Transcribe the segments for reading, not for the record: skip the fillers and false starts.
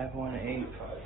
5185.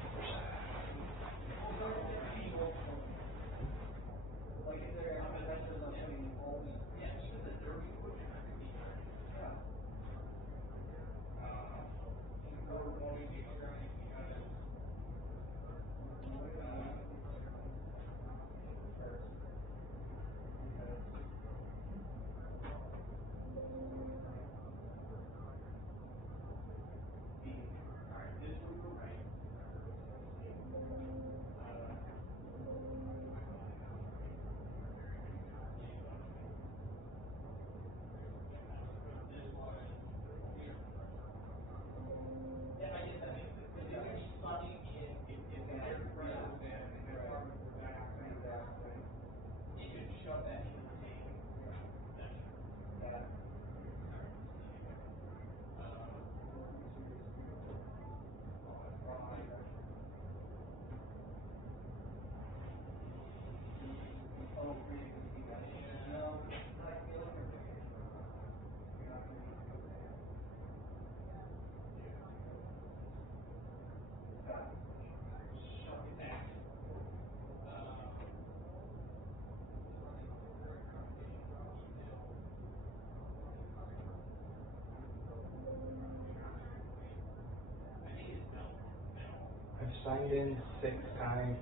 I've signed in 6 times.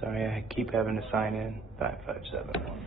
Sorry, I keep having to sign in. 5571.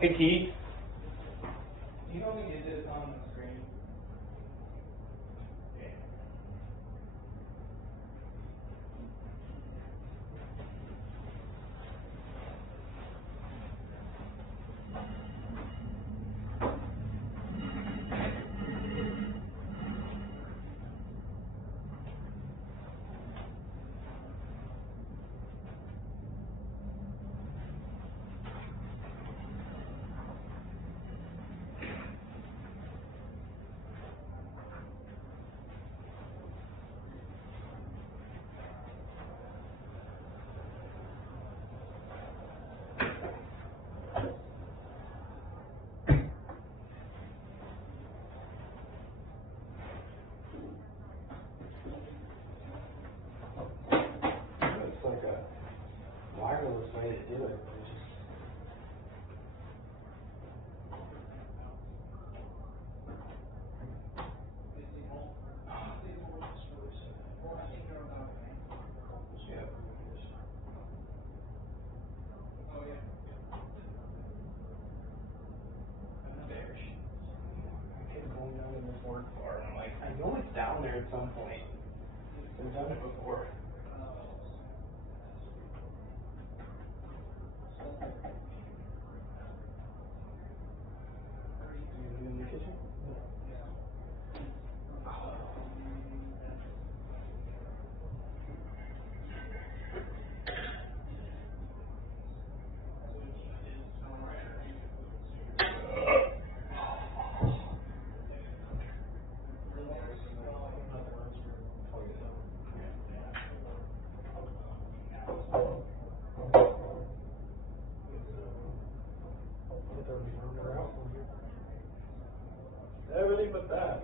Hey Keith. You don't need to do this on the screen. Okay. It's like a wireless way to do it. I'm like, I know it's down there at some point. I've done it before. In the kitchen? Everything but that.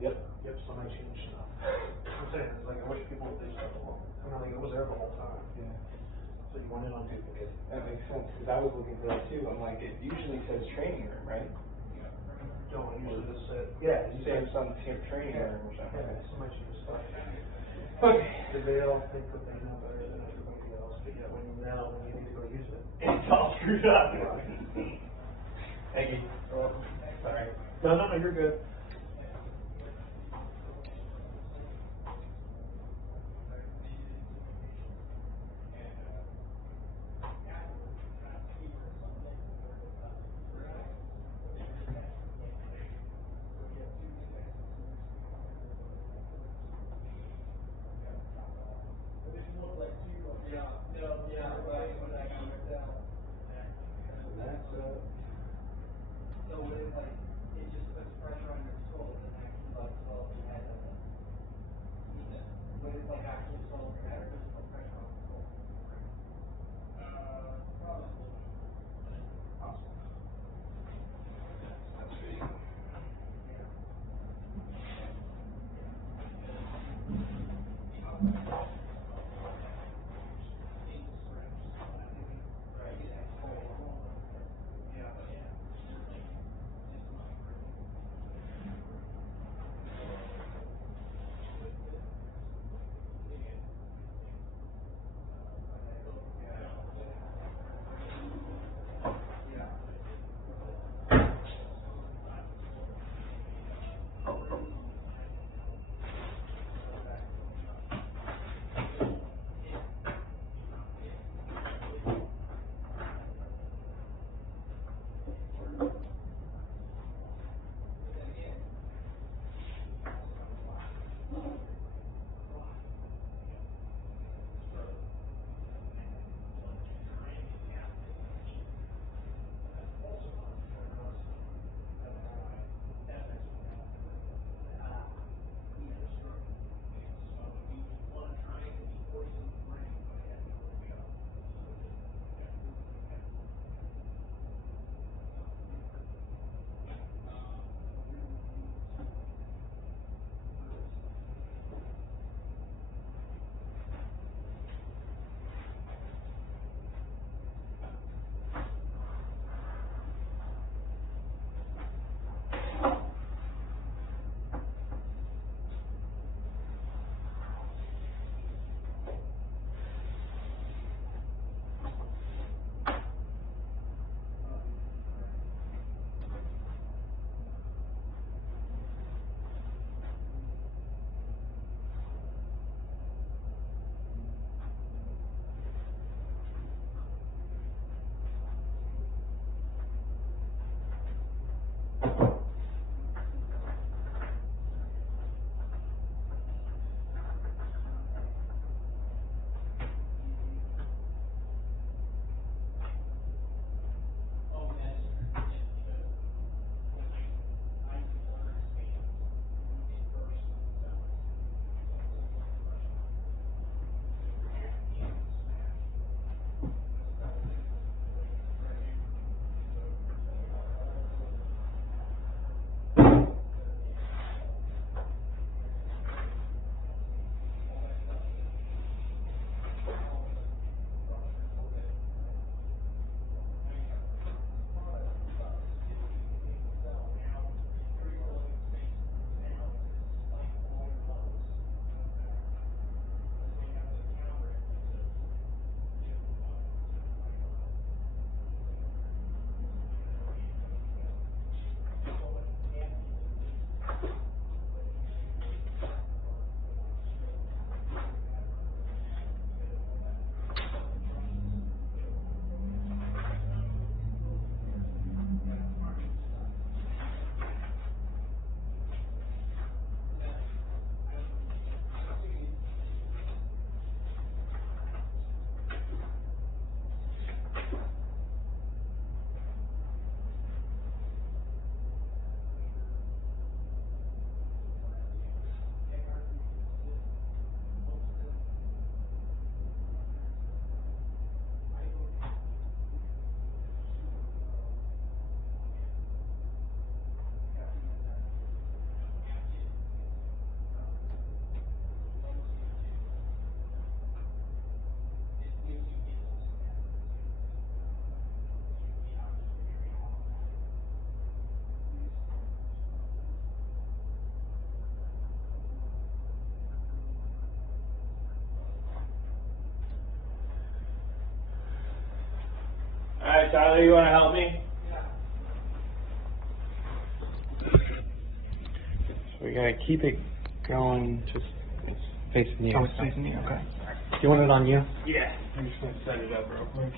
Yep. Yep, somebody changed stuff. I'm saying, it's like, I wish people would do stuff along. I mean, like, it was there the whole time. Yeah. So you went in on duplicate. That makes sense, because I was looking for that too. I'm like, it usually says training room, right? Don't usually just say, yeah, you say, Say some training room or something. yeah, somebody changed stuff. Okay. Did they all think that they know better than everybody else, but yet when you know, when you need to go use it, it's all screwed up. Thank you. Sorry. No, you're good. Alright, Tyler, you want to help me? So we gotta keep it going, just, it's facing you. Oh, it's facing me, okay. Do you want it on you? Yeah. I'm just going to set it up real quick.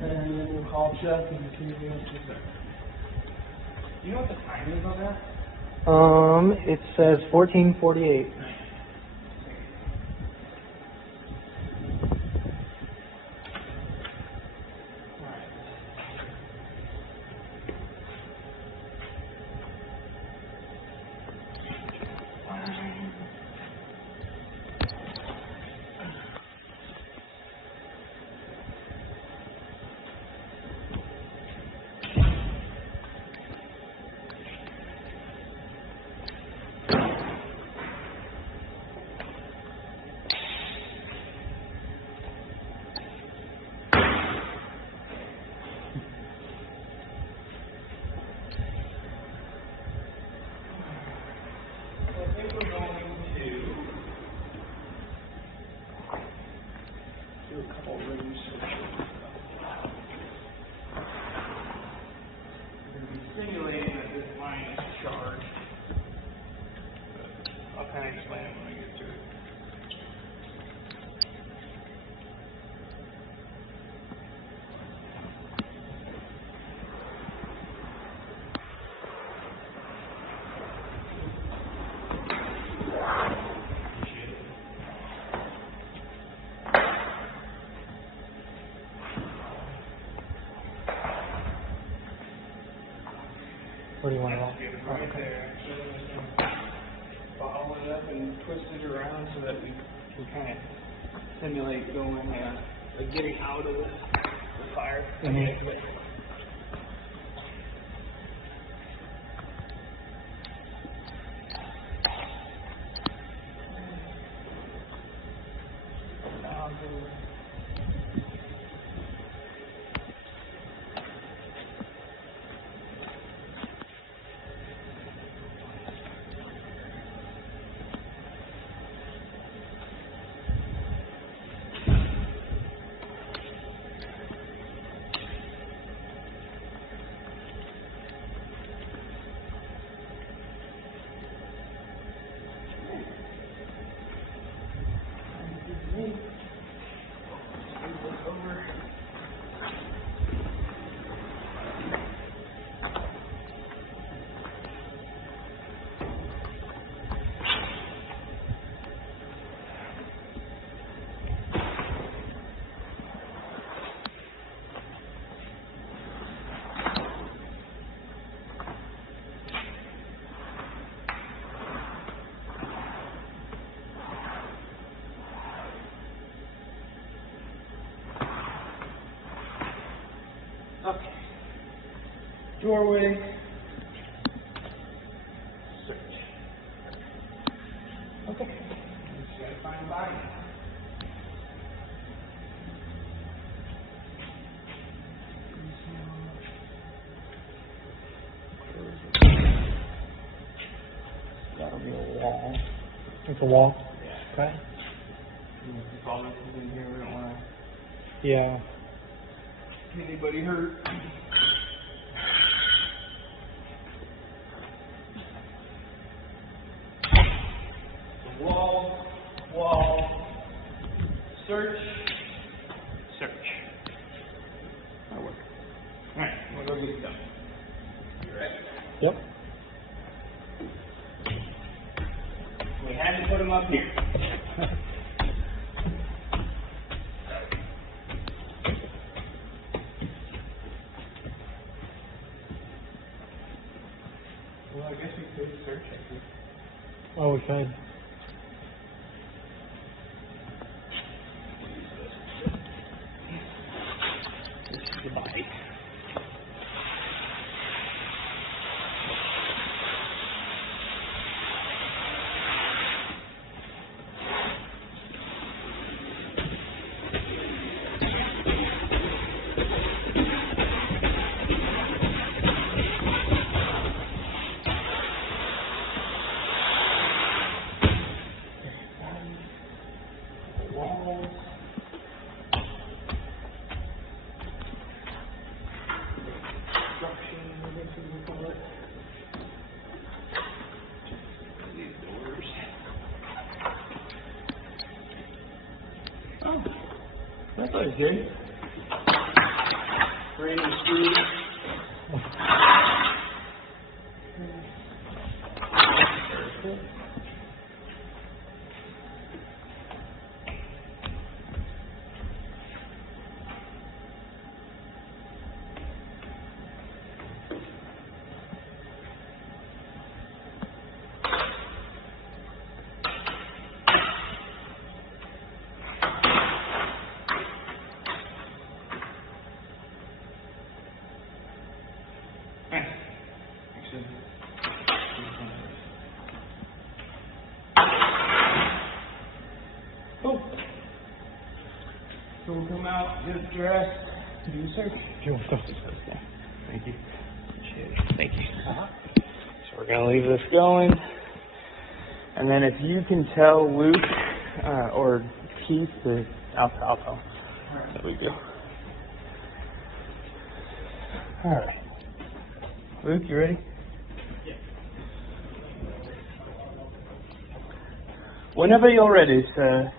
And then we'll call Chuck and see if he wants to start. You know what the time is on that? It says 14:48. I think we're going to do a couple rooms. We're going to be simulating that this line is charged. I'll kind of explain it when I get to it. What do you want to roll? Right there. So I'm just gonna follow it up and twist it around so that we can kind of simulate going, like getting out of the fire. Mhm. Okay. Doorway. Search. Okay. Just gotta find a body. That'll be a wall. It's a wall? Yeah. Okay. If all this is in here, we don't want Yeah. to get anybody hurt. Wall, search, search. That'll work. Alright, we'll go get it done. You ready? Yep. We had to put them up here. Well, I guess we could search it. Oh, we could. This is the body. Thanks, Jay. Random screws. Cool. So we'll come out, get dressed, do the search. Sure, yeah. Thank you. Thank you. So we're gonna leave this going, and then if you can tell Luke or Keith to I'll tell. There we go. All right. Luke, you ready? Yeah. Whenever you're ready, sir.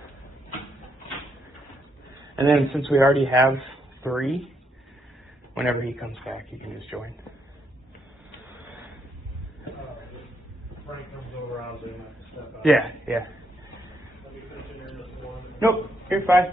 And then since we already have 3, whenever he comes back, you can just join. Frank comes over, I'll do my step out. Yeah, yeah. Let me finish in this one. Nope, you're fine.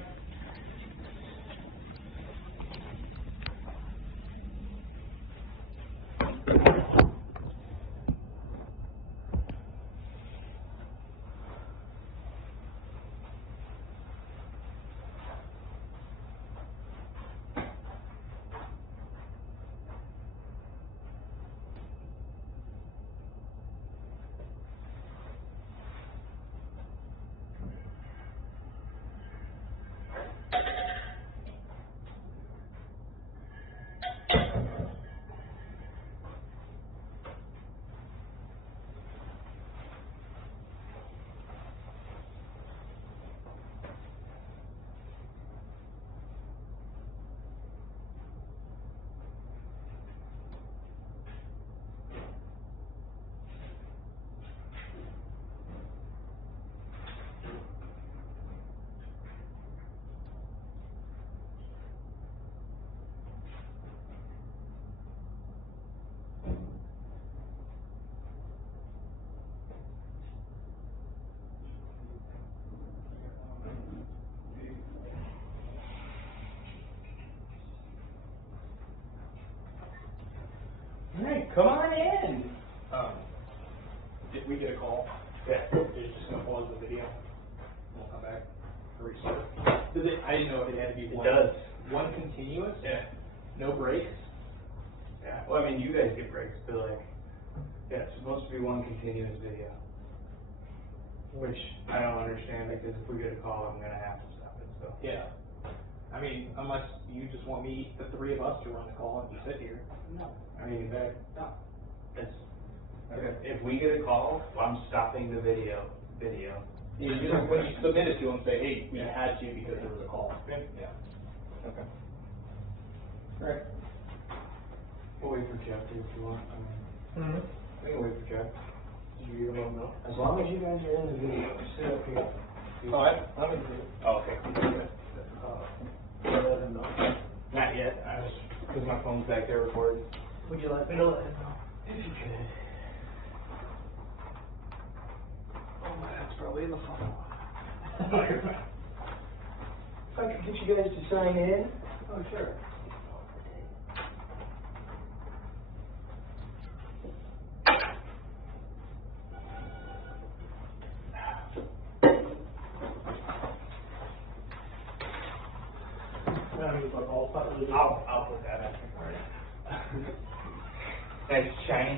Hey, come on in. Did we get a call? Yeah, it's just gonna pause the video. We'll come back, restart. Does it? I didn't know if it had to be It one. does. One continuous? Yeah. No breaks? Yeah, well, I mean, you guys get breaks, but like, yeah, it's supposed to be one continuous video. Which I don't understand, because if we get a call, I'm gonna have to stop it, so. Yeah. I mean, unless you just want me, the 3 of us, to run the call and just sit here. No, I mean, No. it's, if we get a call, I'm stopping the video. You just, when you submit it to them, say, hey, we had to because there was a call. Yeah. Okay. Alright. We'll wait for Jeff if you want, we can wait for Jeff. Did you let them know? As long as you guys are in the video, sit up here. Alright. I'm in the Oh, okay. let them know. Not yet, because my phone's back there recording. Would you like me to let them know? If you could. Oh, that's probably in the phone. If I could get you guys to sign in. Oh, sure. I'll put that in. Alright. That's shiny.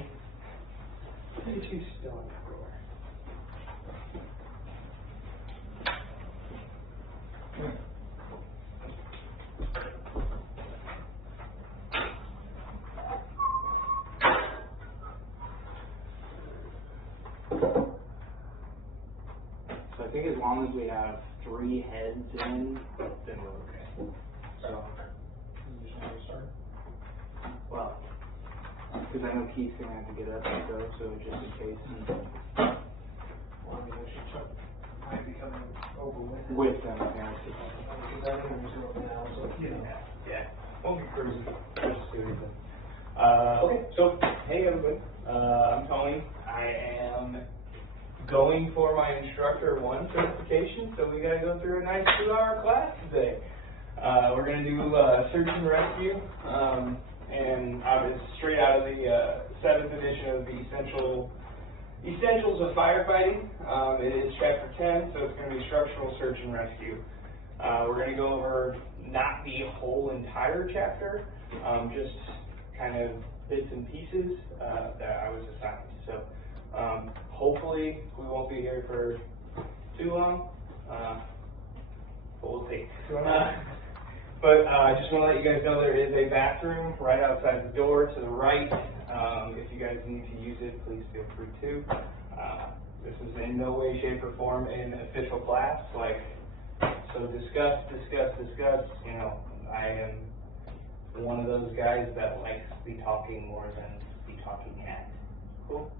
Look at you still on the floor. So I think as long as we have 3 heads in, then we're okay. So, you just want to start? Well, because I know Keith's gonna have to get up and go, so just in case. Well, I mean, I should check. Might be coming over. over with it. With them, yeah. Because everything was broken now, so, you know. Yeah, won't be cruising. Just do anything. Okay, so, hey everybody, I'm Tony. I am going for my Instructor 1 certification, so we gotta go through a nice 2-hour class today. We're gonna do search and rescue, and it's straight out of the 7th edition of the Essentials of Firefighting. It is chapter 10, so it's going to be structural search and rescue. We're going to go over not the whole entire chapter, just kind of bits and pieces that I was assigned. So hopefully we won't be here for too long, but we'll see. But I just want to let you guys know there is a bathroom right outside the door to the right. If you guys need to use it, please feel free to. This is in no way, shape, or form an official class. So discuss. You know, I am one of those guys that likes the talking more than the talking at. Cool?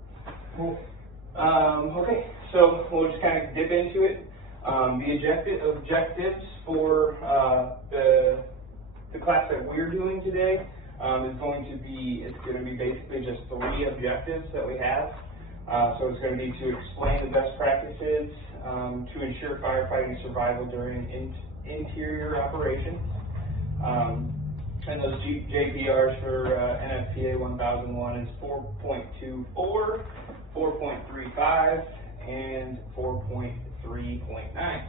Okay, so we'll just kind of dip into it. The objectives for the class that we're doing today is going to be basically just 3 objectives that we have. So it's going to be to explain the best practices to ensure firefighting survival during interior operations. And those JPRs for NFPA 1001 is 4.24, 4.35, and 4.3.9.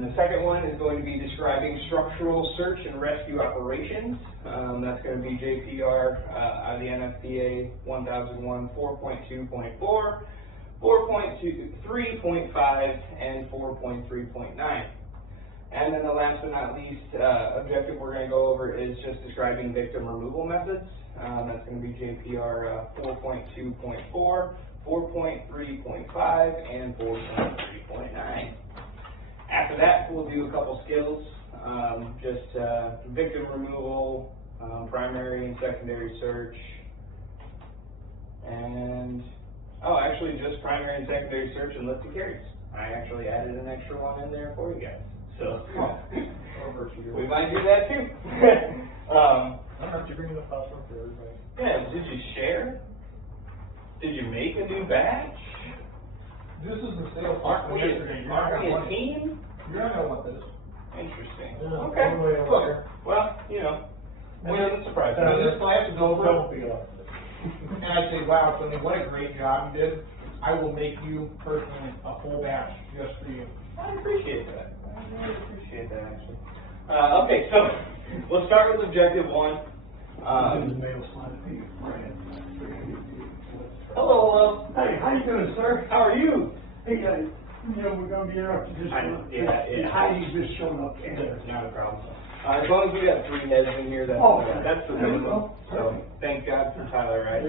The second one is going to be describing structural search and rescue operations. That's going to be JPR out of the NFPA 1001, 4.2.4, 4.3.5, and 4.3.9. And then the last but not least objective we're going to go over is just describing victim removal methods. That's going to be JPR 4.2.4, 4.3.5, and 4.3.9. After that, we'll do a couple skills, just victim removal, primary and secondary search, and, actually just primary and secondary search and lift and carries. I actually added an extra one in there for you guys. So, we might do that too. I don't have to bring the fast one for everybody. Yeah, did you share? Did you make a new batch? This is the sales Aren't we yesterday. a team? You're not gonna want this. Interesting. Yeah, Okay. all the way over there. Well, you know, win the surprise. This class is over. Don't be like this. And I say, wow, Tony, what a great job you did. I will make you personally a whole batch just for you. I appreciate that. I really appreciate that, actually. Okay, so we'll start with objective 1. Hello. Hey, how you doing, sir? How are you? Hey, you know, we're gonna be interrupted just yeah. Heidi's just showing up. Not a problem. As long as we got 3 heads in here, that's the minimum. So thank God for Tyler, right?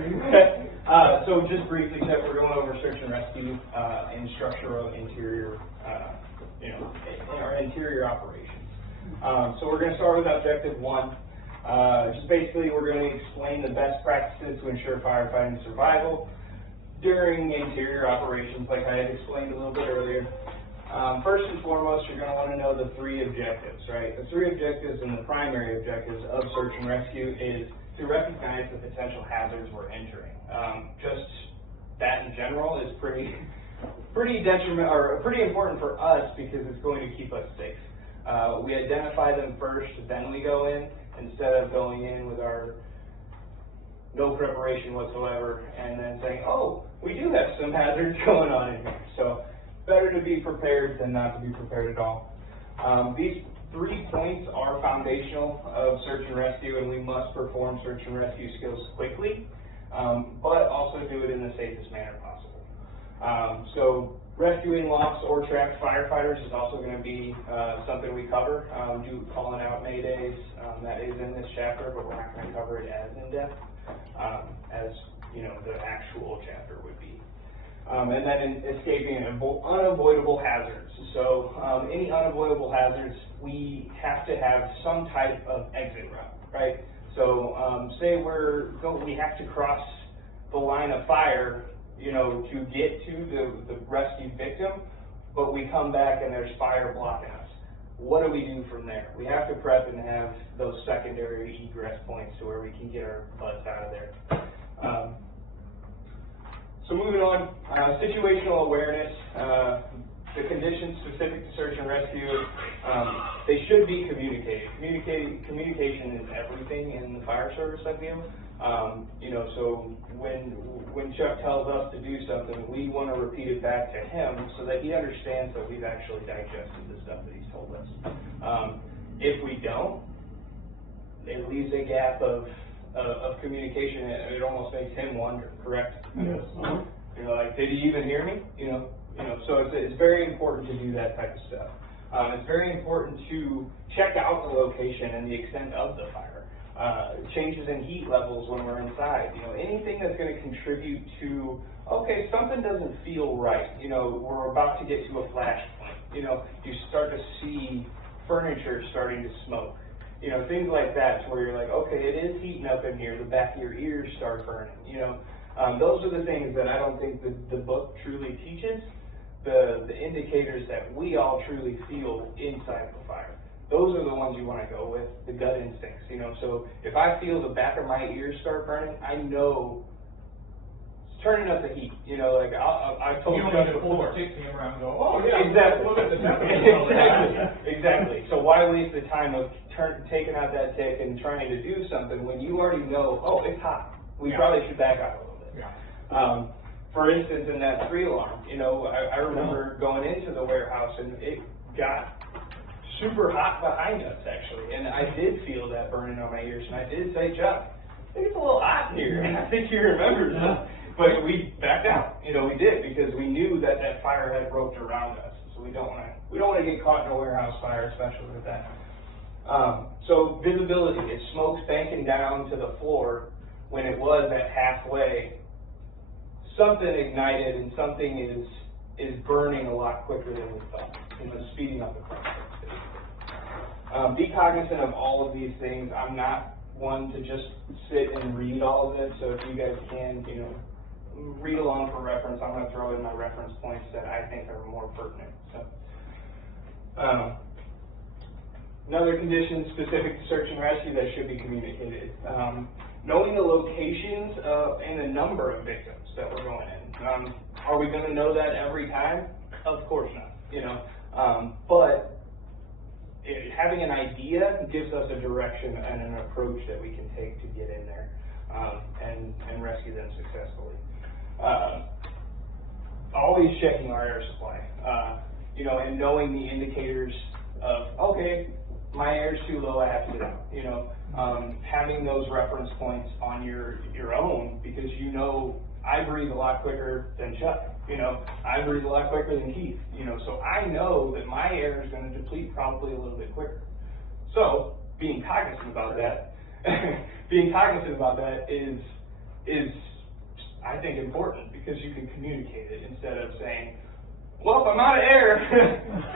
So just briefly, we're going over search and rescue and structural interior, our interior operations. So we're going to start with objective 1. Just basically, we're going to explain the best practices to ensure firefighting survival during interior operations, like I had explained a little bit earlier. First and foremost, you're going to want to know the 3 objectives, right? The 3 objectives and the primary objectives of search and rescue is to recognize the potential hazards we're entering. Just that in general is pretty important for us because it's going to keep us safe. We identify them first, then we go in, instead of going in with our no preparation whatsoever and then saying, oh, we do have some hazards going on in here. So better to be prepared than not to be prepared at all. These 3 points are foundational of search and rescue, and we must perform search and rescue skills quickly, but also do it in the safest manner possible. So rescuing lost or trapped firefighters is also going to be something we cover. Calling out maydays, that is in this chapter, but we're not going to cover it as in depth as the actual chapter would be. And then in escaping unavoidable hazards. So any unavoidable hazards, we have to have some type of exit route, right? So say we have to cross the line of fire, to get to the rescued victim. but we come back and there's fire blocking us. What do we do from there? We have to prep and have those secondary egress points to where we can get our butts out of there. So moving on, situational awareness, the conditions specific to search and rescue, they should be communicated. Communication is everything in the fire service, I feel. You know, so when Chuck tells us to do something, we want to repeat it back to him so that he understands that we've actually digested the stuff that he's told us. If we don't, it leaves a gap of communication. It almost makes him wonder, correct? Yes. You know, like, did he even hear me? You know, so it's very important to do that type of stuff. It's very important to check out the location and the extent of the fire. Changes in heat levels when we're inside. You know, anything that's going to contribute to, okay, something doesn't feel right. You know, we're about to get to a flash point. You know, you start to see furniture starting to smoke. You know, things like that, where you're like, okay, it is heating up in here. The back of your ears start burning. You know, those are the things that I don't think the book truly teaches. The indicators that we all truly feel inside the fire. Those are the ones you want to go with, the gut instincts. You know, so if I feel the back of my ears start burning, I know it's turning up the heat. You know, like I've told you don't pull the tick camera and go, oh yeah, exactly. look at the temperature. Exactly. So why waste the time of taking out that tick and trying to do something when you already know, oh, it's hot. We probably should back out a little bit. Yeah. For instance, in that 3-alarm, you know, I remember going into the warehouse and it got super hot behind us, actually, and I did feel that burning on my ears, and I did say, Chuck, I think it's a little hot in here, and I think he remembers that. But we backed out, you know, we did, because we knew that that fire had roped around us, so we don't want to get caught in a warehouse fire, especially with that. So visibility, if smoke's banking down to the floor when it was at halfway, something ignited and something is burning a lot quicker than we thought, you know, speeding up the process. Be cognizant of all of these things. I'm not one to just sit and read all of this, so if you guys can, you know, read along for reference. I'm going to throw in my reference points that I think are more pertinent. So, another condition specific to search and rescue that should be communicated. Knowing the locations and the number of victims that we're going in. Are we going to know that every time? Of course not. You know, but having an idea gives us a direction and an approach that we can take to get in there and rescue them successfully. Always checking our air supply, you know, and knowing the indicators of, okay, my air is too low, I have to get out. You know, having those reference points on your own, because you know, I breathe a lot quicker than Chuck. You know, I breathe a lot quicker than Keith. You know, so I know that my air is going to deplete probably a little bit quicker. So being cognizant about that, is I think important, because you can communicate it instead of saying, well, if I'm out of air,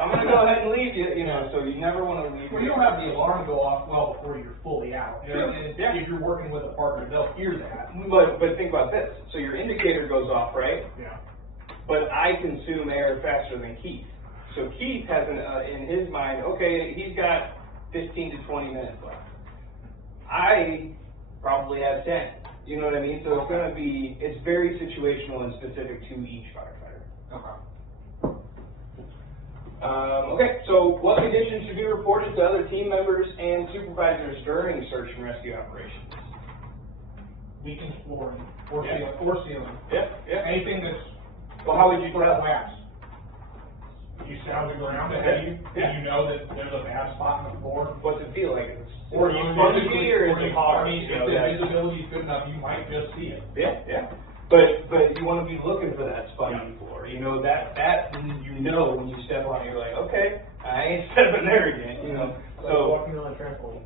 I'm going to go ahead and leave you. You know, so you never want to leave. Well, you don't have the alarm go off well before you're fully out. You know, and if you're working with a partner, they'll hear that. But think about this. So your indicator goes off, right? Yeah. But I consume air faster than Keith. So Keith has in his mind, okay, he's got 15 to 20 minutes left. I probably have 10. You know what I mean? So it's very situational and specific to each firefighter. Okay. Okay, so what conditions should be reported to other team members and supervisors during search and rescue operations? Leaking flooring, or Yeah. ceiling. Yeah. Anything that's Well, how would you tell? wax. You sound the ground ahead of you, and you know that there's a bad spot in the floor. What's it feel like? Or you spongy or is it hard? I mean, if the visibility is good enough, you might just see it. Yeah. But you want to be looking for that spongy floor. You know, that you know when you step on it, you're like, okay, I ain't stepping there again. You know, Like walking on a trampoline.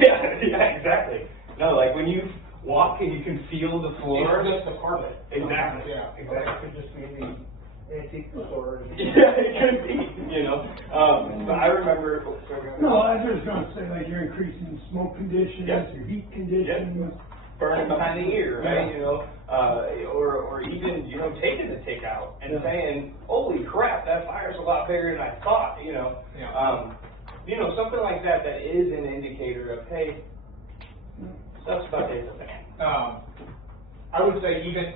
yeah, exactly. No, like when you walk and you can feel the floor. It's just a carpet. Exactly. Yeah. Exactly. It could just be the antique store. Yeah, it could be. You know, but I remember. No, I was just gonna say, like, you're increasing smoke conditions, Yeah. your heat conditions. burning behind the ear, right? You know, or even, you know, taking the tick out and saying, holy crap, that fire's a lot bigger than I thought, you know. You know, something like that that is an indicator of, hey, stuff's about to hit the fan. I would say even,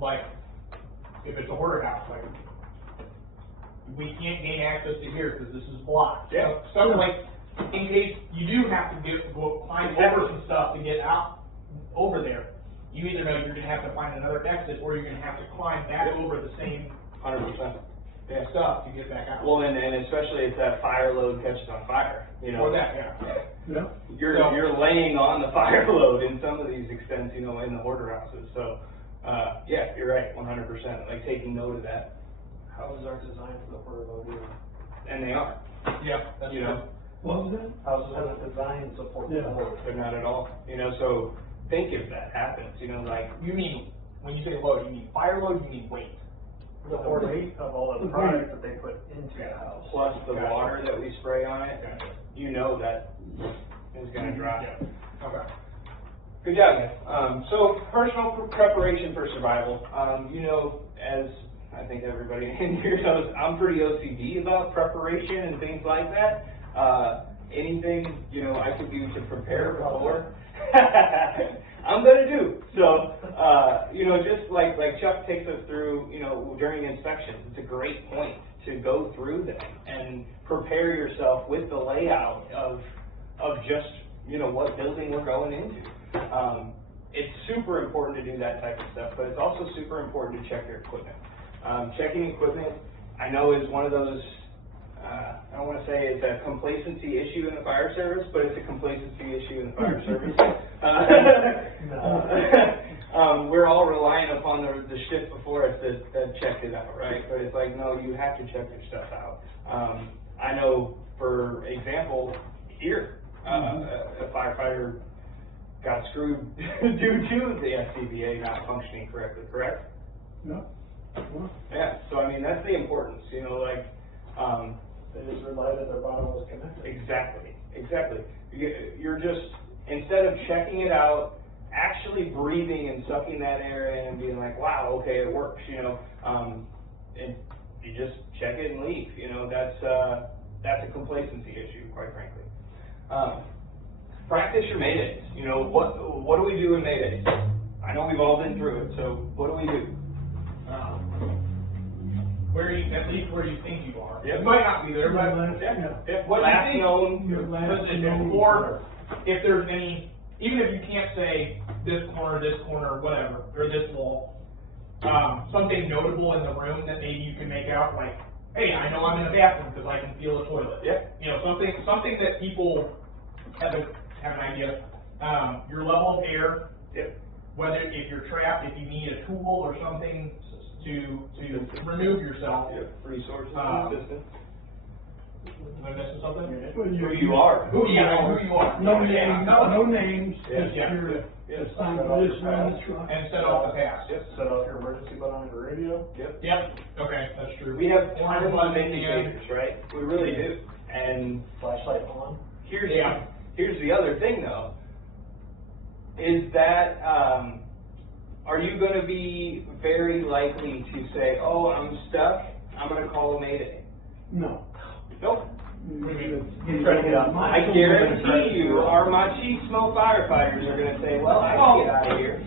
like, if it's a hoarder house, like, we can't gain access to here because this is blocked. Yeah. Something like, in case you do have to go climb over some stuff to get out over there, you either know you're going to have to find another exit or you're going to have to climb back over the same 100%. stuff to get back out. Well, and especially if that fire load catches on fire, you know. Or that, You're laying on the fire load in some of these extents, you know, in the hoarder houses. So, yeah, you're right, 100%. Like taking note of that. Houses aren't designed for the hoarder load either. And they are. Yeah, that's You know, What was that? Houses aren't designed to support the load. they're not at all. You know, so think if that happens, you know, like, You mean, when you say load, you mean fire load, you mean weight? The weight of all the product that they put into the house. plus the water that we spray on it, you know that is going to drop. Okay. Good job, guys. So personal preparation for survival. You know, as I think everybody in here knows, I'm pretty OCD about preparation and things like that. Anything, you know, I could do to prepare before, I'm gonna do. So, you know, just like Chuck takes us through, you know, during inspections, it's a great point to go through them and prepare yourself with the layout of just, you know, what building we're going into. It's super important to do that type of stuff, but it's also super important to check your equipment. Checking equipment, I know, is one of those, I don't want to say it's a complacency issue in the fire service, but it's a complacency issue in the fire service. We're all relying upon the shift before us that checked it out, right? But it's like, no, you have to check your stuff out. I know, for example, here, a firefighter got screwed due to the SCBA not functioning correctly, correct? No. Yeah, so I mean, that's the importance, you know, like, They just relied that their bottom was connected. Exactly. You're just, instead of checking it out, actually breathing and sucking that air in and being like, wow, okay, it works, you know, and you just check it and leave, you know, that's a complacency issue, quite frankly. Practice your maydays, you know, what do we do in maydays? I know we've all been through it, so what do we do? At least where you think you are. Yep. You might not be there, but what Last you think, known position, or if there's any, even if you can't say this corner, whatever, or this wall, something notable in the room that maybe you can make out, like, hey, I know I'm in the bathroom because I can feel a toilet. Yeah. You know, something that people have an idea. Your level of air. Yep. Whether if you're trapped, if you need a tool or something to remove yourself. Yep. Resources and assistance. Am I missing something? Who you are. Who you are. No names, no names, Yeah. just your Yeah. assigned position on the truck. And set off the pass. Yep. Set off your emergency button on your radio. Yep. Yep. Okay, that's true. We have Orange tons of button, indicators, right? We really do. And Flashlight on. here's the other thing, though, is that are you going to be very likely to say, oh, I'm stuck, I'm going to call a mayday? No. Nope. Trying to get out. I guarantee you, our machismo firefighters are going to say, well, I can get out of here.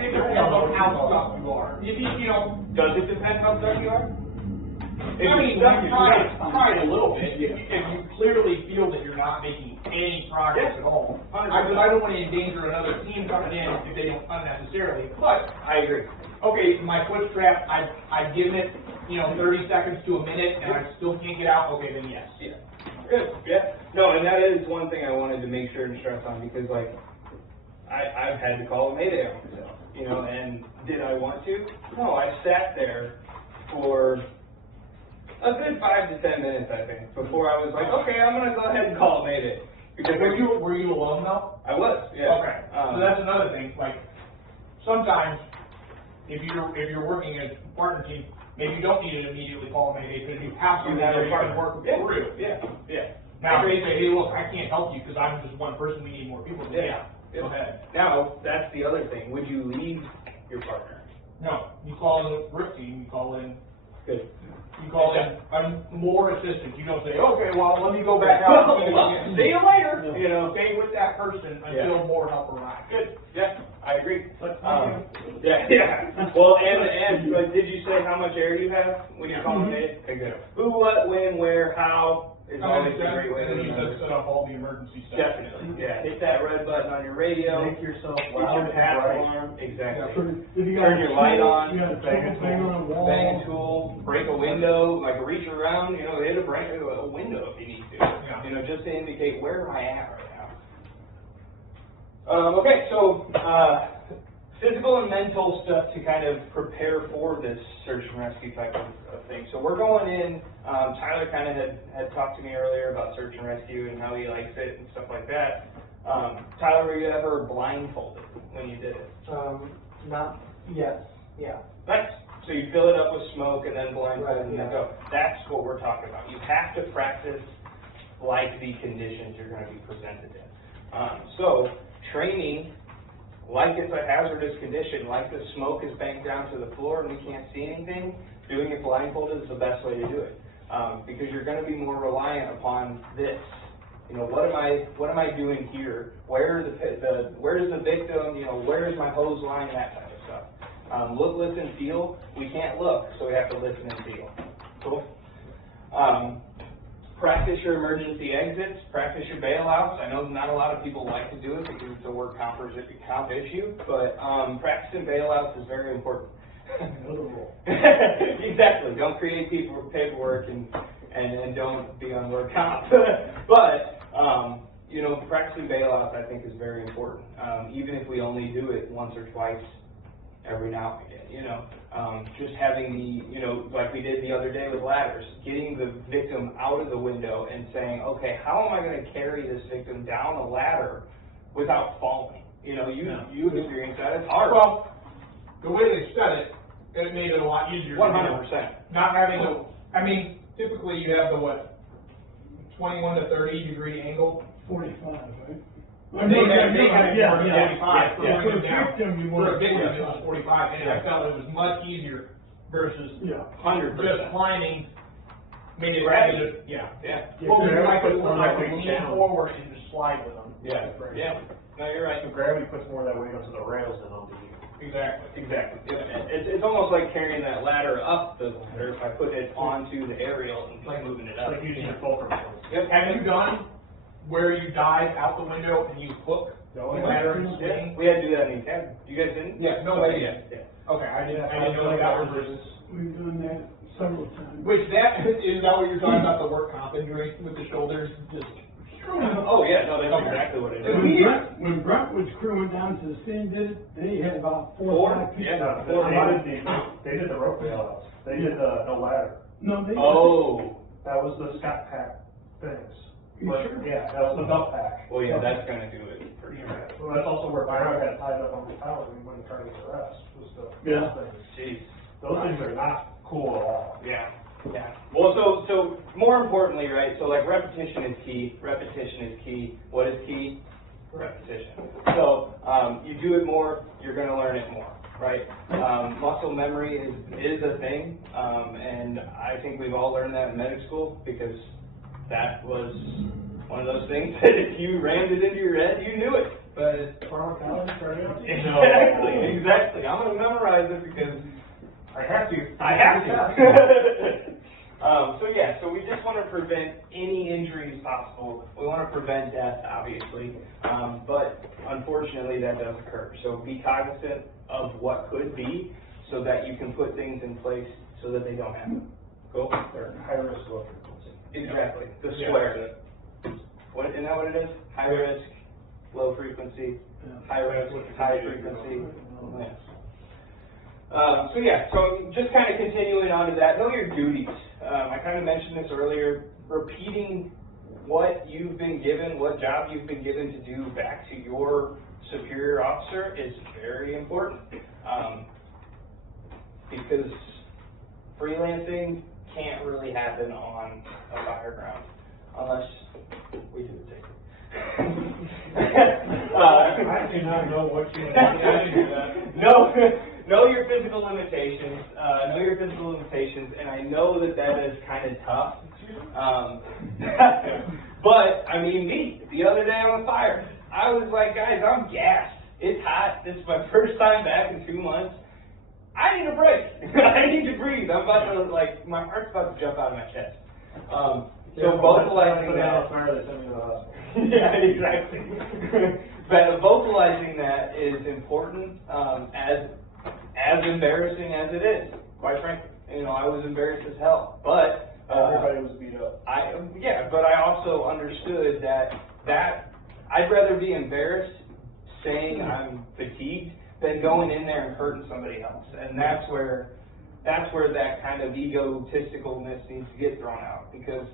It depends on how stuck you are. If you know, Does it depend how stuck you are? I mean, try it a little bit. If you clearly feel that you're not making any progress at all, I don't want to endanger another team coming in if they don't unnecessarily. But I agree. okay, my foot's trapped. I've given it, 30 seconds to a minute, and I still can't get out. Okay, then yes. Yeah. Good. Yeah. No, and that is one thing I wanted to make sure to stress on because, like, I've had to call a mayday on myself, and did I want to? No, I sat there for a good 5 to 10 minutes, I think, before I was like, okay, I'm going to go ahead and call a mayday. Because Were you alone though? I was, yeah. Okay. So that's another thing. Like sometimes, if you're working as a partner team, maybe you don't need to immediately call a mayday because you have something that you can work through. Yeah. Now, if they say, hey, look, I can't help you because I'm just one person, we need more people. Yeah. Go ahead. Now, that's the other thing. Would you leave your partner? No, you call in a RIP team, you call in Good. more assistance. You don't say, okay, well, let me go back out. See you later. You know, stay with that person until more help arrives. Good. Yeah, I agree. Yeah. Well, and but did you say how much air you have when you're calling it? Okay, good. Who, what, when, where, how is always a great way to And then you remember. just set up all the emergency stuff. Definitely. Yeah. Hit that red button on your radio. Make yourself Get loud your and pass bright. alarm. Exactly. If you got Turn your light on. You got a bang on a wall. Bang a tool, break a window, like reach around, you know, hit a break a window if you need to. Yeah. You know, just to indicate where am I at right now. Okay, so physical and mental stuff to kind of prepare for this search and rescue type of thing. So we're going in. Tyler kind of had talked to me earlier about search and rescue and how he likes it and stuff like that. Tyler, were you ever blindfolded when you did it? Not yet, yeah. Nice. So you fill it up with smoke and then blindfold Right, and then yeah. go. That's what we're talking about. You have to practice like the conditions you're going to be presented in. So training, like it's a hazardous condition, like the smoke is banked down to the floor and we can't see anything, doing it blindfolded is the best way to do it. Because you're going to be more reliant upon this. You know, what am I doing here? Where is the victim? You know, where is my hose line? That type of stuff. Look, listen, feel. We can't look, so we have to listen and feel. Cool. Practice your emergency exits. Practice your bailouts. I know not a lot of people like to do it because it's a work comp issue, but practicing bailouts is very important. Exactly. Don't create paperwork and don't be on work comp. But you know, practicing bailouts I think is very important. Even if we only do it once or twice every now and again. You know, just having the, you know, like we did the other day with ladders, getting the victim out of the window and saying, okay, how am I going to carry this victim down a ladder without falling? You know, you've experienced that. It's hard. Well, the way they said it made it a lot easier. 100%. Not having to, I mean, typically you have the 21 to 30 degree angle. 45, right? They had Yeah, more than yeah. 45 for Yeah. going down. Victim, you For want a victim, to- it was 45, and I felt it was much easier versus Yeah. 100%. just climbing, made it Right. rapid. Yeah. Yeah. What would you like to Gravity puts more of that weight lean down. forward and just slide with them? Yeah. Yeah. No, you're right. So gravity puts more of that weight onto the rails than onto you. Exactly. Exactly. It's almost like carrying that ladder up the ladder by putting it onto the aerial and Like- moving it It's up. like using your fulcrum points. Yep. Have you done where you dive out the window and you hook the ladder and Yeah. swing? We had to do that in the academy. You guys didn't? Yeah, no Okay, way. yeah. Okay, I didn't know that was. We've done that several times. Which that, is that what you're talking about, the work comp injury with the shoulders, just. Oh, yeah, no, that's Okay. exactly what it When is. when Brent was crewing down to the scene, they had about four Four? or five people. Yeah. They did the rope bailouts. They did the no ladder. No, they. Oh, That was the Scott pack things. You But, sure? yeah, that was the belt pack. well, yeah, that's gonna do it for sure. Well, that's also where Byron got tied up on the tower when he went to try to get rest, was the Yeah. things. Jeez. Those things are not cool at all. Yeah, yeah. Well, so more importantly, right, so like repetition is key. Repetition is key. What is key? Repetition. So, you do it more, you're gonna learn it more, right? Muscle memory is a thing, and I think we've all learned that in medical school because that was one of those things that if you rammed it into your head, you knew it. But exactly. I'm gonna memorize it because I have to. I have to. So we just want to prevent any injuries possible. We want to prevent death, obviously, but unfortunately that does occur. So be cognizant of what could be so that you can put things in place so that they don't happen. Cool? They're high risk low frequency. Exactly. The square. What, isn't that what it is? High risk, low frequency, high risk, high frequency. Yeah. So just kind of continuing on to that, know your duties. I kind of mentioned this earlier. Repeating what you've been given, what job you've been given to do back to your superior officer is very important. Because freelancing can't really happen on a fire ground unless we do it safely. I do not know what you Know your physical limitations. Know your physical limitations, and I know that is kind of tough. But I mean, me the other day on the fire, I was like, guys, I'm gassed. It's hot. This is my first time back in 2 months. I need a break. I need to breathe. I'm about to my heart's about to jump out of my chest. So vocalizing that. Yeah, exactly. But vocalizing that is important. As embarrassing as it is, quite frankly. You know, I was embarrassed as hell, but Everybody was beat up. but I also understood that I'd rather be embarrassed saying I'm fatigued than going in there and hurting somebody else, and that's where that kind of egotisticalness needs to get thrown out, because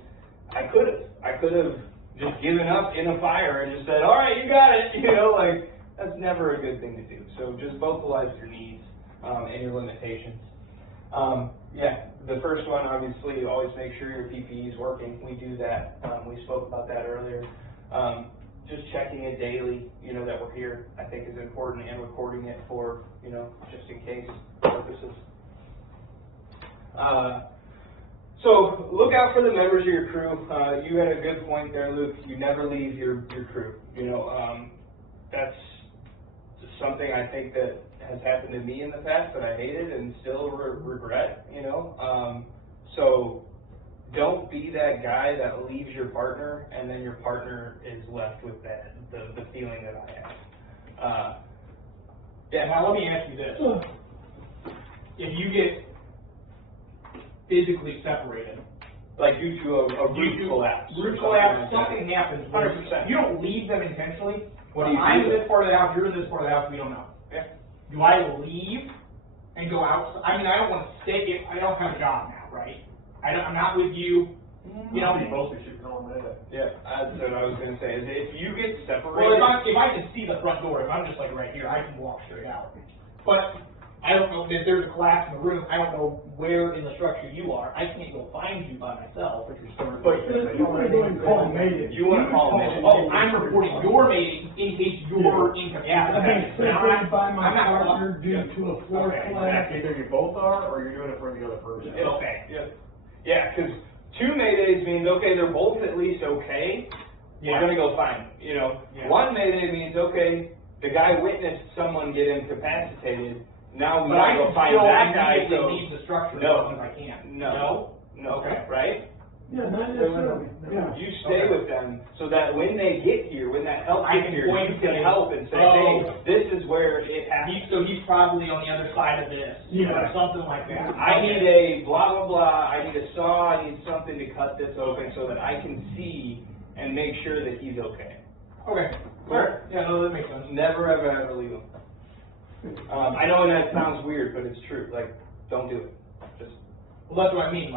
I could have just given up in a fire and just said, all right, you got it, you know, that's never a good thing to do. So just vocalize your needs and your limitations. The first one, obviously, always make sure your PPE is working. We do that. We spoke about that earlier. Just checking it daily, that we're here, I think is important, and recording it for, just in case purposes. So look out for the members of your crew. You had a good point there, Luke. You never leave your crew. That's something I think that has happened to me in the past that I hated and still regret. So don't be that guy that leaves your partner and then your partner is left with the feeling that I have. Now let me ask you this: if you get physically separated, like due to a root collapse, something happens. 100%. You don't leave them intentionally. What do you I'm do? in this part of the house, you're in this part of the house, we don't know. Yeah. Do I leave and go out? I mean, I don't want to stay. I don't have a job now, right? I'm not with you. Both of you should go in there. Yeah, that's what I was going to say. Is if you get separated. Well, if I can see the front door, if I'm just right here, I can walk straight out. But I don't know if there's a collapse in the room. I don't know where in the structure you are. I can't go find you by myself. But You want to go and call Mayday. You want to call Mayday. Oh, I'm reporting your meeting in case you're incapacitated. I've been separated by my I'm not- partner due to a floor collapse. Either you both are, or you're doing it for the other person. Okay. Yeah, because 2 Maydays means, okay, they're both at least okay. We're going to go find them. Yeah. 1 Mayday means, okay, the guy witnessed someone get incapacitated. Now we got to go find that guy. So leave the structure No. if I can. No. Okay. Right? Yeah, not necessarily, yeah. You stay with them so that when they get here, when that help I gets can here, point you can to- help and say, hey, this is where it happened. So he's probably on the other side of this, Yeah. or something like that. I need a blah, blah, blah, I need a saw, I need something to cut this open so that I can see and make sure that he's okay. Okay. Sure. Yeah, no, that makes sense. Never, ever leave him. I know that sounds weird, but it's true. Don't do it. Just. Well, that's what I mean,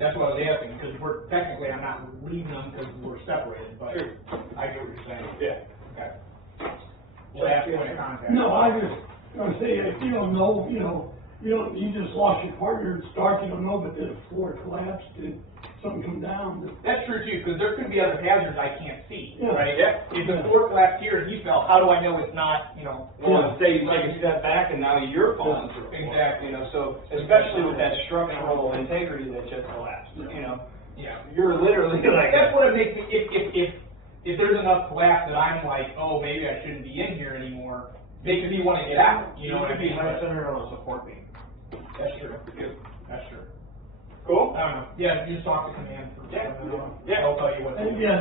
that's what I was asking, because I'm not leaving them because we're separated, but Sure. I get what you're saying. Yeah. Okay. Well, that's point of contact. No, I just gonna say, if you don't know, you just lost your partner, it's dark, you don't know, but did a floor collapse, did something come down? That's true too, because there could be other hazards I can't see, Yeah. right? Yeah. If the floor collapsed here and he fell, how do I know it's not, Well, say you take a step back and now you're falling through. Exactly. So especially with that structural integrity that just collapsed, Yeah. you're literally That's what it makes me, if there's enough collapse that I'm like, oh, maybe I shouldn't be in here anymore, makes me want to get out, you know what I mean? My center on a support beam. That's true. That's true. Cool? I don't know. Yeah, just talk to command for Yeah. Yeah. I'll tell you what to And do. yeah,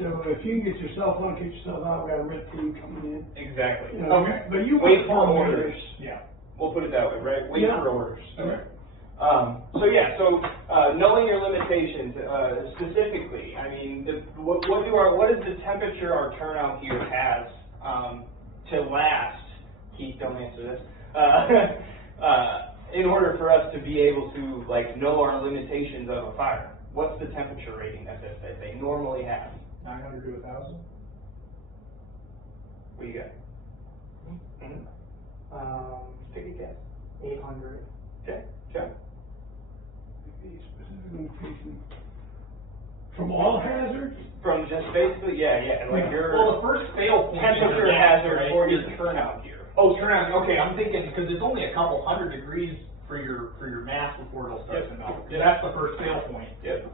so if you can get yourself on, get yourself out, we got a red team coming in. Exactly. Okay. But you Wait want to for call orders. Yeah. We'll put it that way, right? Wait Yeah. for orders. Okay. So knowing your limitations, specifically, I mean, what is the temperature our turnout gear has to last? Keith, don't answer this. In order for us to be able to know our limitations of a fire, what's the temperature rating that they normally have? 900 to 1,000. What do you got? Take a guess. 800. Okay, Jeff. From all hazards from just basically, like your Well, the first fail point is temperature your gas, hazard right? for your turnout gear. Oh, turnout, okay, I'm thinking, because it's only a couple hundred degrees for your mass before it'll start to melt. Yeah, that's the first fail point. Yep.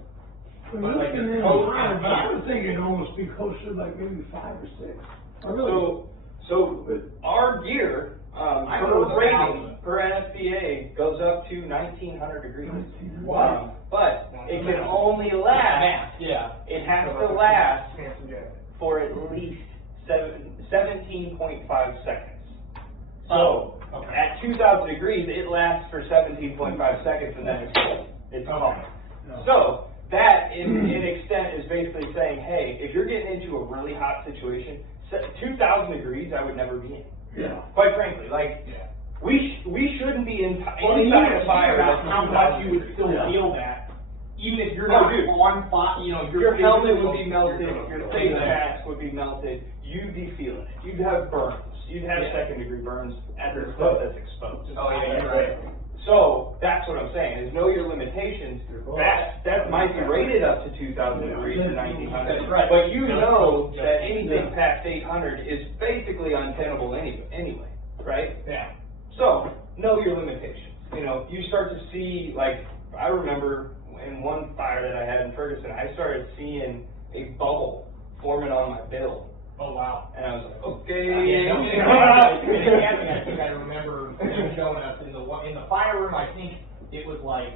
Well, But like looking the in code higher, but I and- was thinking it'd almost be closer, like maybe 5 or 6. I really, So our gear, I per know the rating, 1,000. per NFPA, goes up to 1900 degrees. 1900. Wow. But it can only last, Mass, yeah. it has to last Handsome jacket. for at least 17.5 seconds. Oh, So, okay. at 2000 degrees, it lasts for 17.5 seconds and then it's gone. So, that in extent is basically saying, hey, if you're getting into a really hot situation, 2000 degrees I would never be in. yeah. Quite frankly, like, Yeah. we shouldn't be in, Well, you inside have a fire about that's how much 2000 you would degrees. still Yeah. feel that, even if you're Oh, not dude. on fire, you know, Your helmet would be you're melted, gonna your feel face that. mask would be melted, you'd be feeling it. You'd have burns. You'd have Yeah. second degree burns at the stuff that's exposed. Oh, yeah, you're right. So, that's what I'm saying, is know your limitations. That might be rated up to 2000 degrees or 1900. That's right. But you know Yeah. that anything Yeah. past 800 is basically untenable anyway, right? Yeah. So, know your limitations. You know, you start to see, like, I remember in one fire that I had in Ferguson, I started seeing a bubble forming on my bill. Oh, wow. And I was like, okay. Yeah, no, I think I remember him showing us in the fire room, I think it was like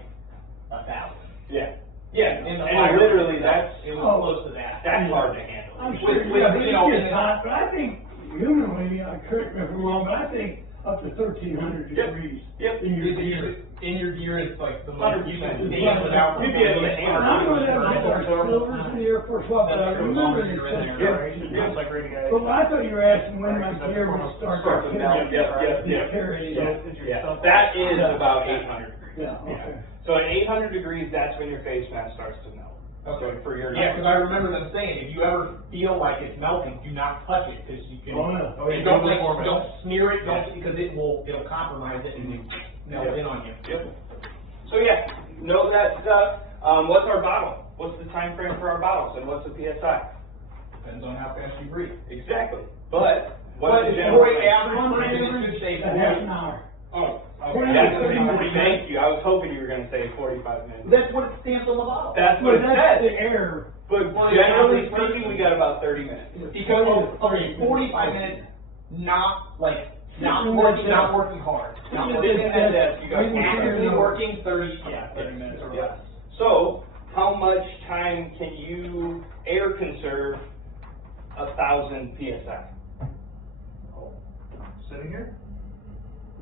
1,000. Yeah. Yeah, In the and fire literally room, that's, it was Oh. close to that. that's hard to handle. I'm With- sure, with, yeah, but you it know, gets hot, but I think humanly, correct me if I'm wrong, but I think up to 1300 Yep. degrees. Yep. In your gear. In your gear, it's like the most you can 100%. stand without. You'd be able to And handle I know it. that was our silvers in the Air Force, what, but I remember they said. Yeah. It's like ready to But I thought you were asking when my gear would start Start to to melt, yeah. carry. Yeah, that is about 800 degrees. Yeah, okay. So at 800 degrees, that's when your face mask starts to melt. Okay. So for your Yeah, because I remember them saying, if you ever feel like it's melting, do not touch it, because you can. Oh, yeah. Oh, yeah, Don't, don't don't smear it, don't, because it'll compromise it and melt in on you. Yep. So yeah, know that stuff. What's our bottle? What's the time frame for our bottles, and what's the PSI? Depends on how fast you breathe. Exactly. But But what's the the general average range? breathing, it should say A half an hour. Oh, Thank you. I was hoping you were going to say 45 minutes. That's what it stands on the bottle. That's what Well, it that's the says. air. But Well, generally it's speaking, we got about 30 minutes. Because, okay, 45 minutes, not working hard. Not Sitting at that desk, you got Actively working 30 minutes or Yeah. less. So, how much time can you air conserve 1,000 PSI? Sitting here?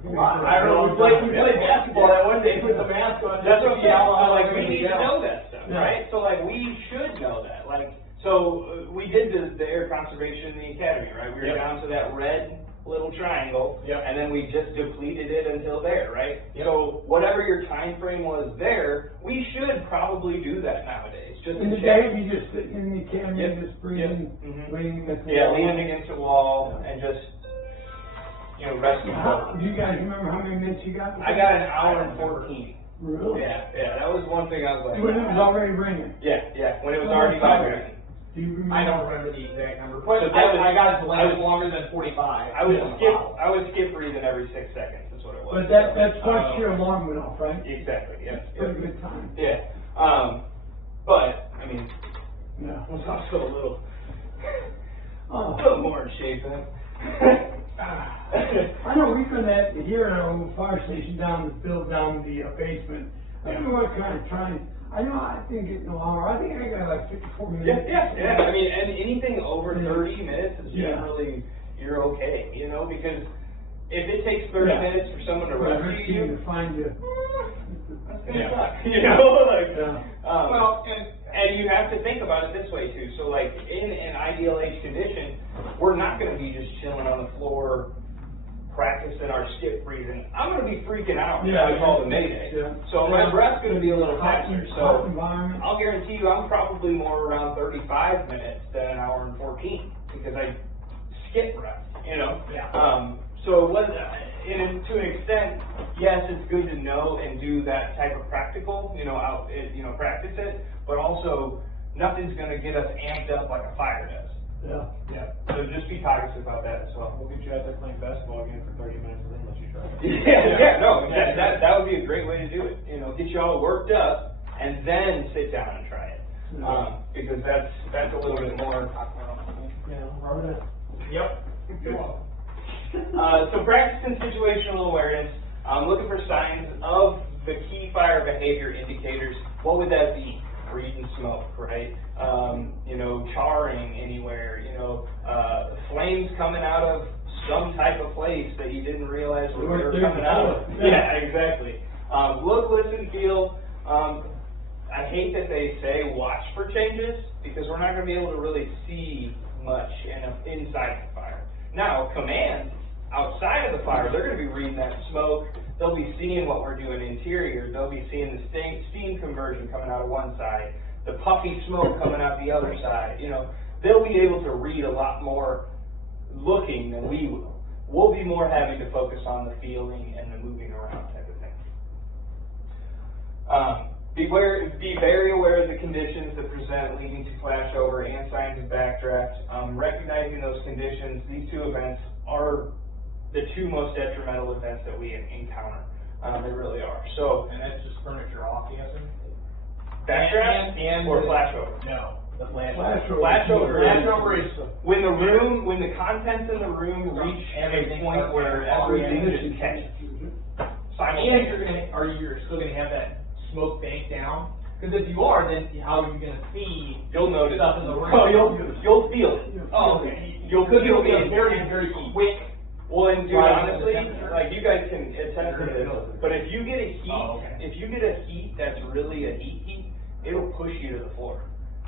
I don't know, we played basketball that one day, put the mask on. That's what I'm saying, how like, long we need to down. know that stuff, right? So like, we should know that, like, so, we did the air conservation in the academy, right? We were Yep. down to that red little triangle, Yep. and then we just depleted it until there, right? Yep. So, whatever your time frame was there, we should probably do that nowadays, just In to the check. day, you just sitting in the cabin, Yep. just breathing, Yep. Mhm. leaning against the Yeah, wall. leaning against the wall and just, you know, resting. Do you guys remember how many minutes you got? I got an hour and 14. Really? Yeah, that was one thing I was like. When it was already raining? Yeah, when it was already vibrating. Do you remember? I don't remember the exact number, but So that was- I got it to I last was- longer than 45. I would Wow. skip breathing every 6 seconds, is what it was. But that's once your alarm went off, right? Exactly, yeah. Pretty good time. Yeah, but, I mean, Yeah. I was also a little Oh. more in shape then. I know we've been at, here at our old fire station down, built down the basement. I don't know what kind of time, I know I didn't get no longer, I think I got like 54 minutes. Yeah, I mean, and anything over Yeah. 30 minutes is Yeah. generally, you're okay, you know, because if it takes 30 Yeah. minutes for someone to Right, rescue you, to find you. that's gonna suck, you know, like, Yeah. Well, and you have to think about it this way too, so like, in an ideal age condition, we're not gonna be just chilling on the floor, practicing our skip breathing. I'm gonna be freaking out when I call the mayday. Yeah. So my breath's gonna be a little Hot faster, hot so environment. I'll guarantee you I'm probably more around 35 minutes than an hour and 14, because I skip breath, you know? Yeah. So what, to an extent, yes, it's good to know and do that type of practical, you know, practice it, but also nothing's gonna get us amped up like a fire does. Yeah. Yeah. So just be cognizant about that as well. We'll get you out there playing basketball again for 30 minutes and then let you try it. That would be a great way to do it. You know, get you all worked up and then sit down and try it. Because that's a little bit more. Yep. So practicing situational awareness, looking for signs of the key fire behavior indicators. What would that be? Breathing smoke, right? You know, charring anywhere, you know, flames coming out of some type of place that you didn't realize were coming out of. Yeah, exactly. Look, listen, feel. I hate that they say watch for changes, because we're not going to be able to really see much inside the fire. Now, commands outside of the fire, they're going to be reading that smoke. They'll be seeing what we're doing interior. They'll be seeing the steam conversion coming out of one side, the puffy smoke coming out the other side. You know, they'll be able to read a lot more looking than we will. We'll be more having to focus on the feeling and the moving around type of thing. Be very aware of the conditions that present leading to flashover and signs of backdraft. Recognizing those conditions, these two events are the two most detrimental events that we encounter. They really are. So, And that's just furniture off, guessing? backdraft and or flashover? No, the Flashover is when the contents in the room reach a point where everything just catches. And you're still gonna have that smoke bank down? Because if you are, then how are you gonna see You'll notice. stuff in the room? Oh, you'll feel it. Oh, okay. You'll Because feel it'll be a it. very, very quick. Well, and dude, Right. honestly, like you guys can attest to this, but if you get a heat, that's really a heat, it'll push you to the floor.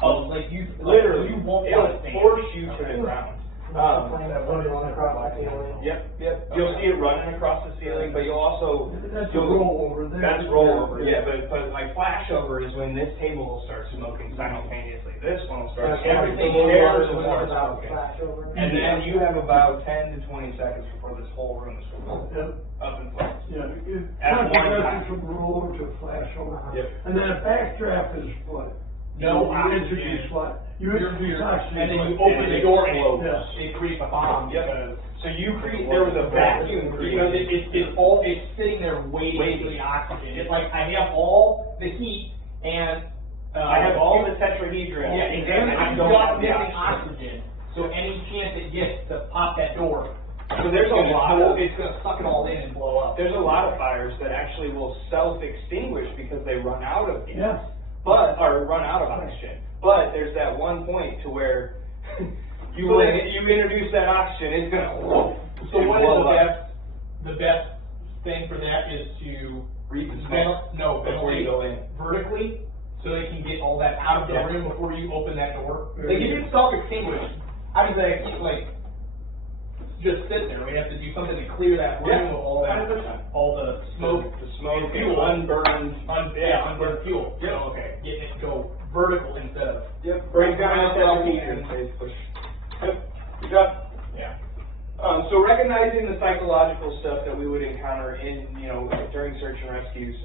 Oh, like you Literally, you won't it'll want to stand. force you to the ground. That running on across the ceiling. Yep. You'll see it running across the ceiling, but you'll also That's a rollover there. That's rollover, yeah. But like flashover is when this table will start smoking simultaneously. This one will start. Everything shares will start smoking. And then you have about 10 to 20 seconds before this whole room is up in flames. Yeah, At one time. from rollover to flashover. Yep. And then a backdraft is what? No You oxygen. introduce what? You introduce oxygen. And then you open the door and Yes. it creates a bomb. Yep. Because So there was a vacuum because created. it's sitting there waiting for the oxygen. It's like I have all the heat and I have all the tetrahedron. Yeah, exactly. I'm just missing oxygen. So any chance it gets to pop that door, So there's a lot of it's gonna suck it all in and blow up. There's a lot of fires that actually will self-extinguish because they run out of gas, Yeah. or run out of oxygen. But there's that one point to where you introduce that oxygen, it's gonna. So what is blow up. the best thing for that is to Read the smoke before you go in. vertically, so they can get all that out of the Yeah. room before you open that door. Very Like if good. it's self-extinguished, obviously I can't just sit there. We have to do something to clear that room Yeah, of all that, 100%. all the smoke, and fuel, unburned. unburned fuel. Yep. So, okay, getting it go vertical instead of Break down that tetrahedron, basically. Yep. Good job. yeah. So recognizing the psychological stuff that we would encounter during search and rescues,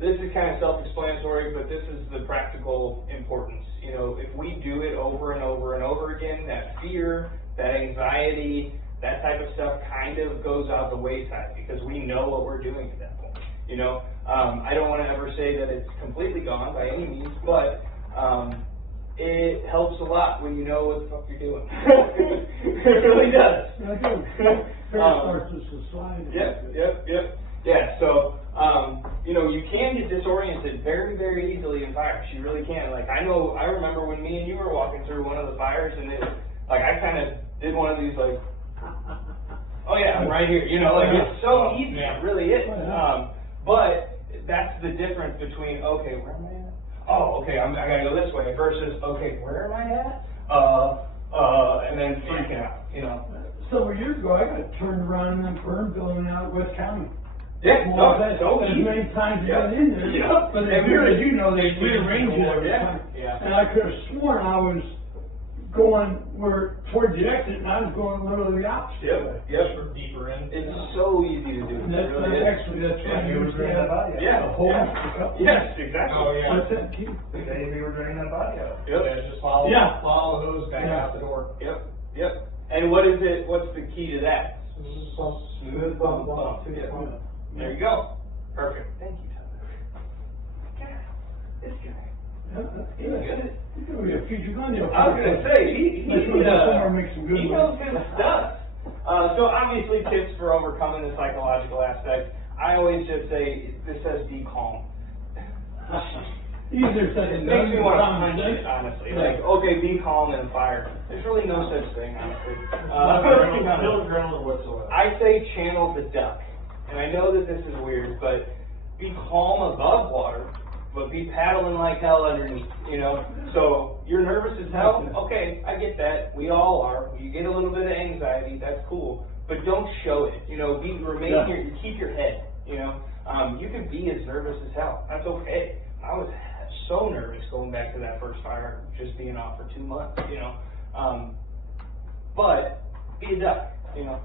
this is kind of self-explanatory, but this is the practical importance. You know, if we do it over and over and over again, that fear, that anxiety, that type of stuff kind of goes out the wayside because we know what we're doing at that point. You know, I don't want to ever say that it's completely gone by any means, but it helps a lot when you know what the fuck you're doing. It really does. I do. Fear starts to subside. Yep. Yeah, so, you can get disoriented very, very easily in fires. You really can. Like, I remember when me and you were walking through one of the fires, and I kind of did one of these, like, oh yeah, I'm right here. You know, like, it's so easy. It really is. But that's the difference between, okay, where am I at? Oh, okay, I gotta go this way, versus, okay, where am I at? And then freaking out, you know. Several years ago, I got turned around in that burn building out in West County. Yeah, Well, so as easy. many times as I got in there. Yep. But they really, you know, they rearrange it every Yeah. time. Yeah. And I could have sworn I was going toward the exit, and I was going literally the opposite way. Yep. Deeper in. It's so easy to do. And It that's really is. actually, that's Yeah, what we were draining that body out. Yeah. A hole, Yeah. a cup. Yes, exactly. Oh, yeah. That's that key. The day we were draining that body out. Yep. Yeah, just follow, Yeah. follow the hose back Yeah. out the door. Yep. Yep. And what is it? What's the key to that? Smooth bump. Yep. There you go. Perfect. Thank you, Tyler. This guy. He's good. He's gonna be a future gun dealer. I was gonna say he Let's go down somewhere and make some good knows ones. his stuff. So obviously tips for overcoming the psychological aspect. I always just say this says be calm. Easier said It than makes done. me want to punch it, honestly. Yeah. Like, okay, be calm and fire. There's really no such thing, honestly. No adrenaline whatsoever. I say channel the duck. And I know that this is weird, but be calm above water, but be paddling like hell underneath, you know? So, you're nervous as hell? Okay, I get that. We all are. You get a little bit of anxiety, that's cool. But don't show it, you know? Keep your head, you know? You can be as nervous as hell. That's okay. I was so nervous going back to that first fire, just being off for 2 months, you know? But, be a duck, you know?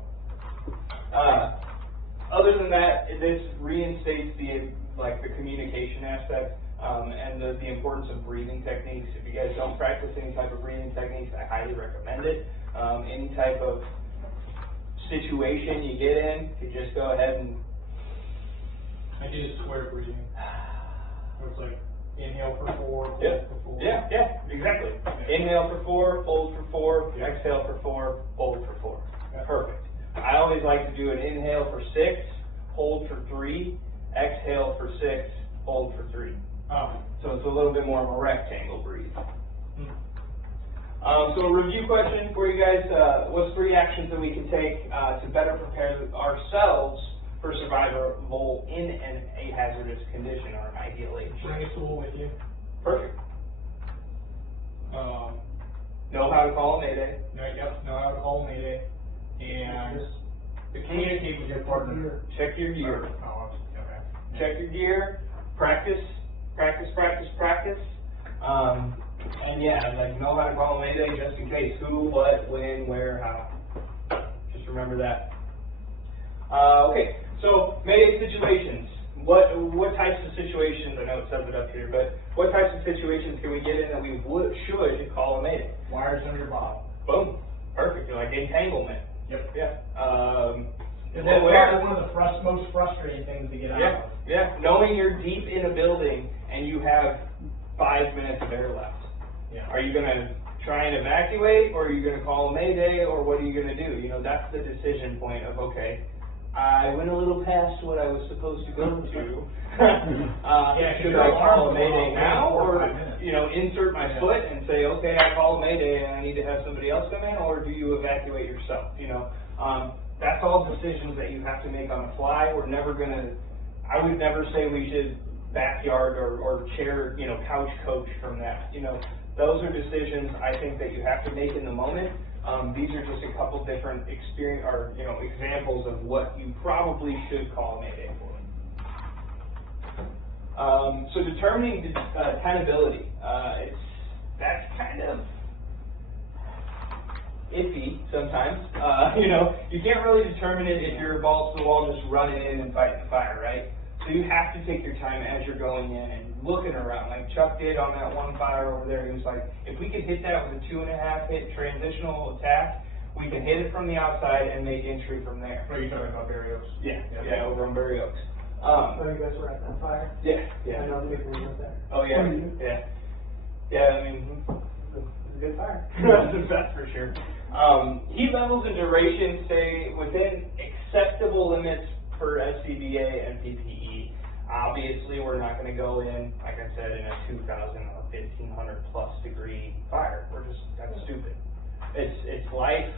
Other than that, this reinstates the communication aspect and the importance of breathing techniques. If you guys don't practice any type of breathing techniques, I highly recommend it. Any type of situation you get in, you just go ahead and I do the square breathing. Where it's like inhale for 4, hold for 4. Yeah, exactly. Inhale for 4, hold for 4, exhale for 4, hold for 4. Yeah. Perfect. I always like to do an inhale for 6, hold for 3, exhale for 6, hold for 3. So it's a little bit more of a rectangle breathe. So a review question for you guys, what's 3 actions that we can take to better prepare ourselves for survival in a hazardous condition or an ideal age? Bring a tool with you. Perfect. Know how to call a mayday. Know how to call Mayday. And to communicate with your partner. Check your gear. Oh, okay. Check your gear. Practice. And yeah, know how to call a mayday just in case. Who, what, when, where, how. Just remember that. Okay, so mayday situations. What types of situations, I know it says it up here, but what types of situations can we get in that we should call a mayday? Wires under your bottom. Boom. Perfect. Like entanglement. Yep. Yeah. That's probably one of the most frustrating things to get out of. Yeah. Knowing you're deep in a building and you have 5 minutes of air left. Yeah. Are you going to try and evacuate, or are you going to call a mayday, or what are you going to do? You know, that's the decision point of, okay, I went a little past what I was supposed to go to. Should I call a mayday now, or, you know, insert my foot and say, okay, I call a mayday and I need to have somebody else come in, or do you evacuate yourself? You know, that's all decisions that you have to make on the fly. We're never going to, I would never say we should backyard or chair, you know, couch coach from that. You know, those are decisions I think that you have to make in the moment. These are just a couple different examples of what you probably should call a mayday for. So determining tenability, that's kind of iffy sometimes. You can't really determine it if you're balls to the wall just running in and fighting the fire, right? So you have to take your time as you're going in and looking around, like Chuck did on that one fire over there. He was like, if we could hit that with a 2.5 hit transitional attack, we can hit it from the outside and make entry from there. What are you talking about, Barry Oaks? Yeah, over on Berry Oaks. You guys were at that fire? Yeah. I know the people who were there. Oh yeah, yeah. I mean, it's a good fire. That's for sure. Heat levels and duration stay within acceptable limits for SCBA and PPE. Obviously, we're not going to go in, like I said, in a 2,000 or 1,500 plus degree fire. That's stupid. It's life,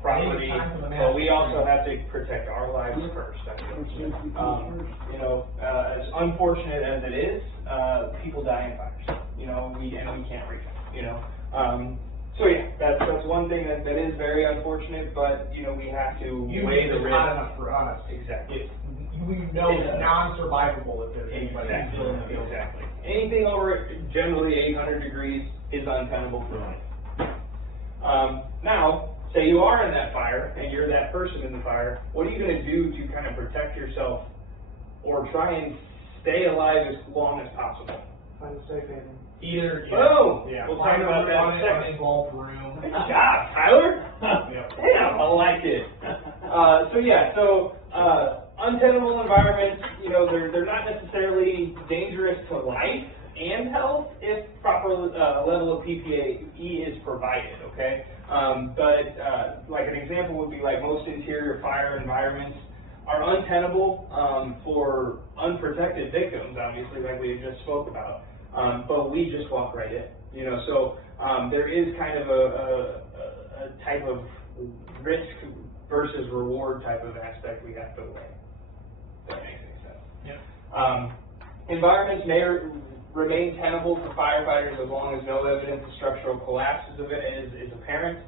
property, but we also have to protect our lives first. As unfortunate as it is, people die in fires. We can't reach them. So yeah, that's one thing that is very unfortunate, but we have to weigh the risk. Not enough for us. Exactly. We know it's non-survivable if there's anybody still in the field. Exactly. Anything over generally 800 degrees is untenable for life. Now, say you are in that fire and you're that person in the fire. What are you going to do to kind of protect yourself or try and stay alive as long as possible? Find a safe haven. Either, Oh, yeah, we'll find talk about that in a second. uninvolved room. Good job, Tyler. Yep. Damn, I like it. So untenable environments, you know, they're not necessarily dangerous to life and health if proper level of PPE is provided, okay? Like an example would be like most interior fire environments are untenable for unprotected victims, obviously, like we just spoke about. But we just walk right in, you know. So there is kind of a type of risk versus reward type of aspect we have to weigh. If that makes any sense. Yeah. Environments may remain tenable for firefighters as long as no evidence of structural collapse is apparent,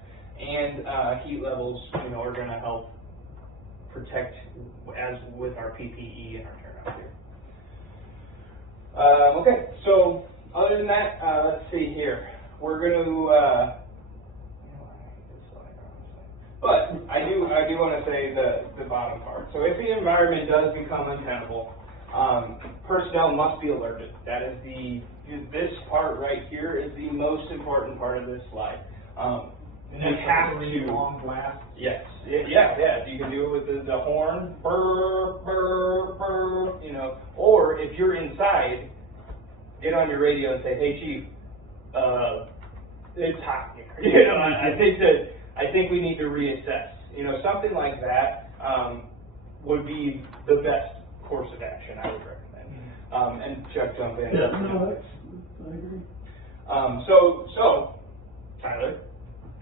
and heat levels, you know, are going to help protect, as with our PPE and our turnout here. Okay, so other than that, let's see here. We're going to, but I do want to say the bottom part. So if the environment does become untenable, personnel must be alerted. That is this part right here is the most important part of this slide. And that's have really to long blast. Yes. Yeah. You can do it with the horn, burr, burr, burr, you know. Or if you're inside, get on your radio and say, "Hey, Chief, it's hot here." You know, I think we need to reassess. You know, something like that would be the best course of action I would recommend. And Chuck, jump in. Yeah, no, I agree. So Tyler,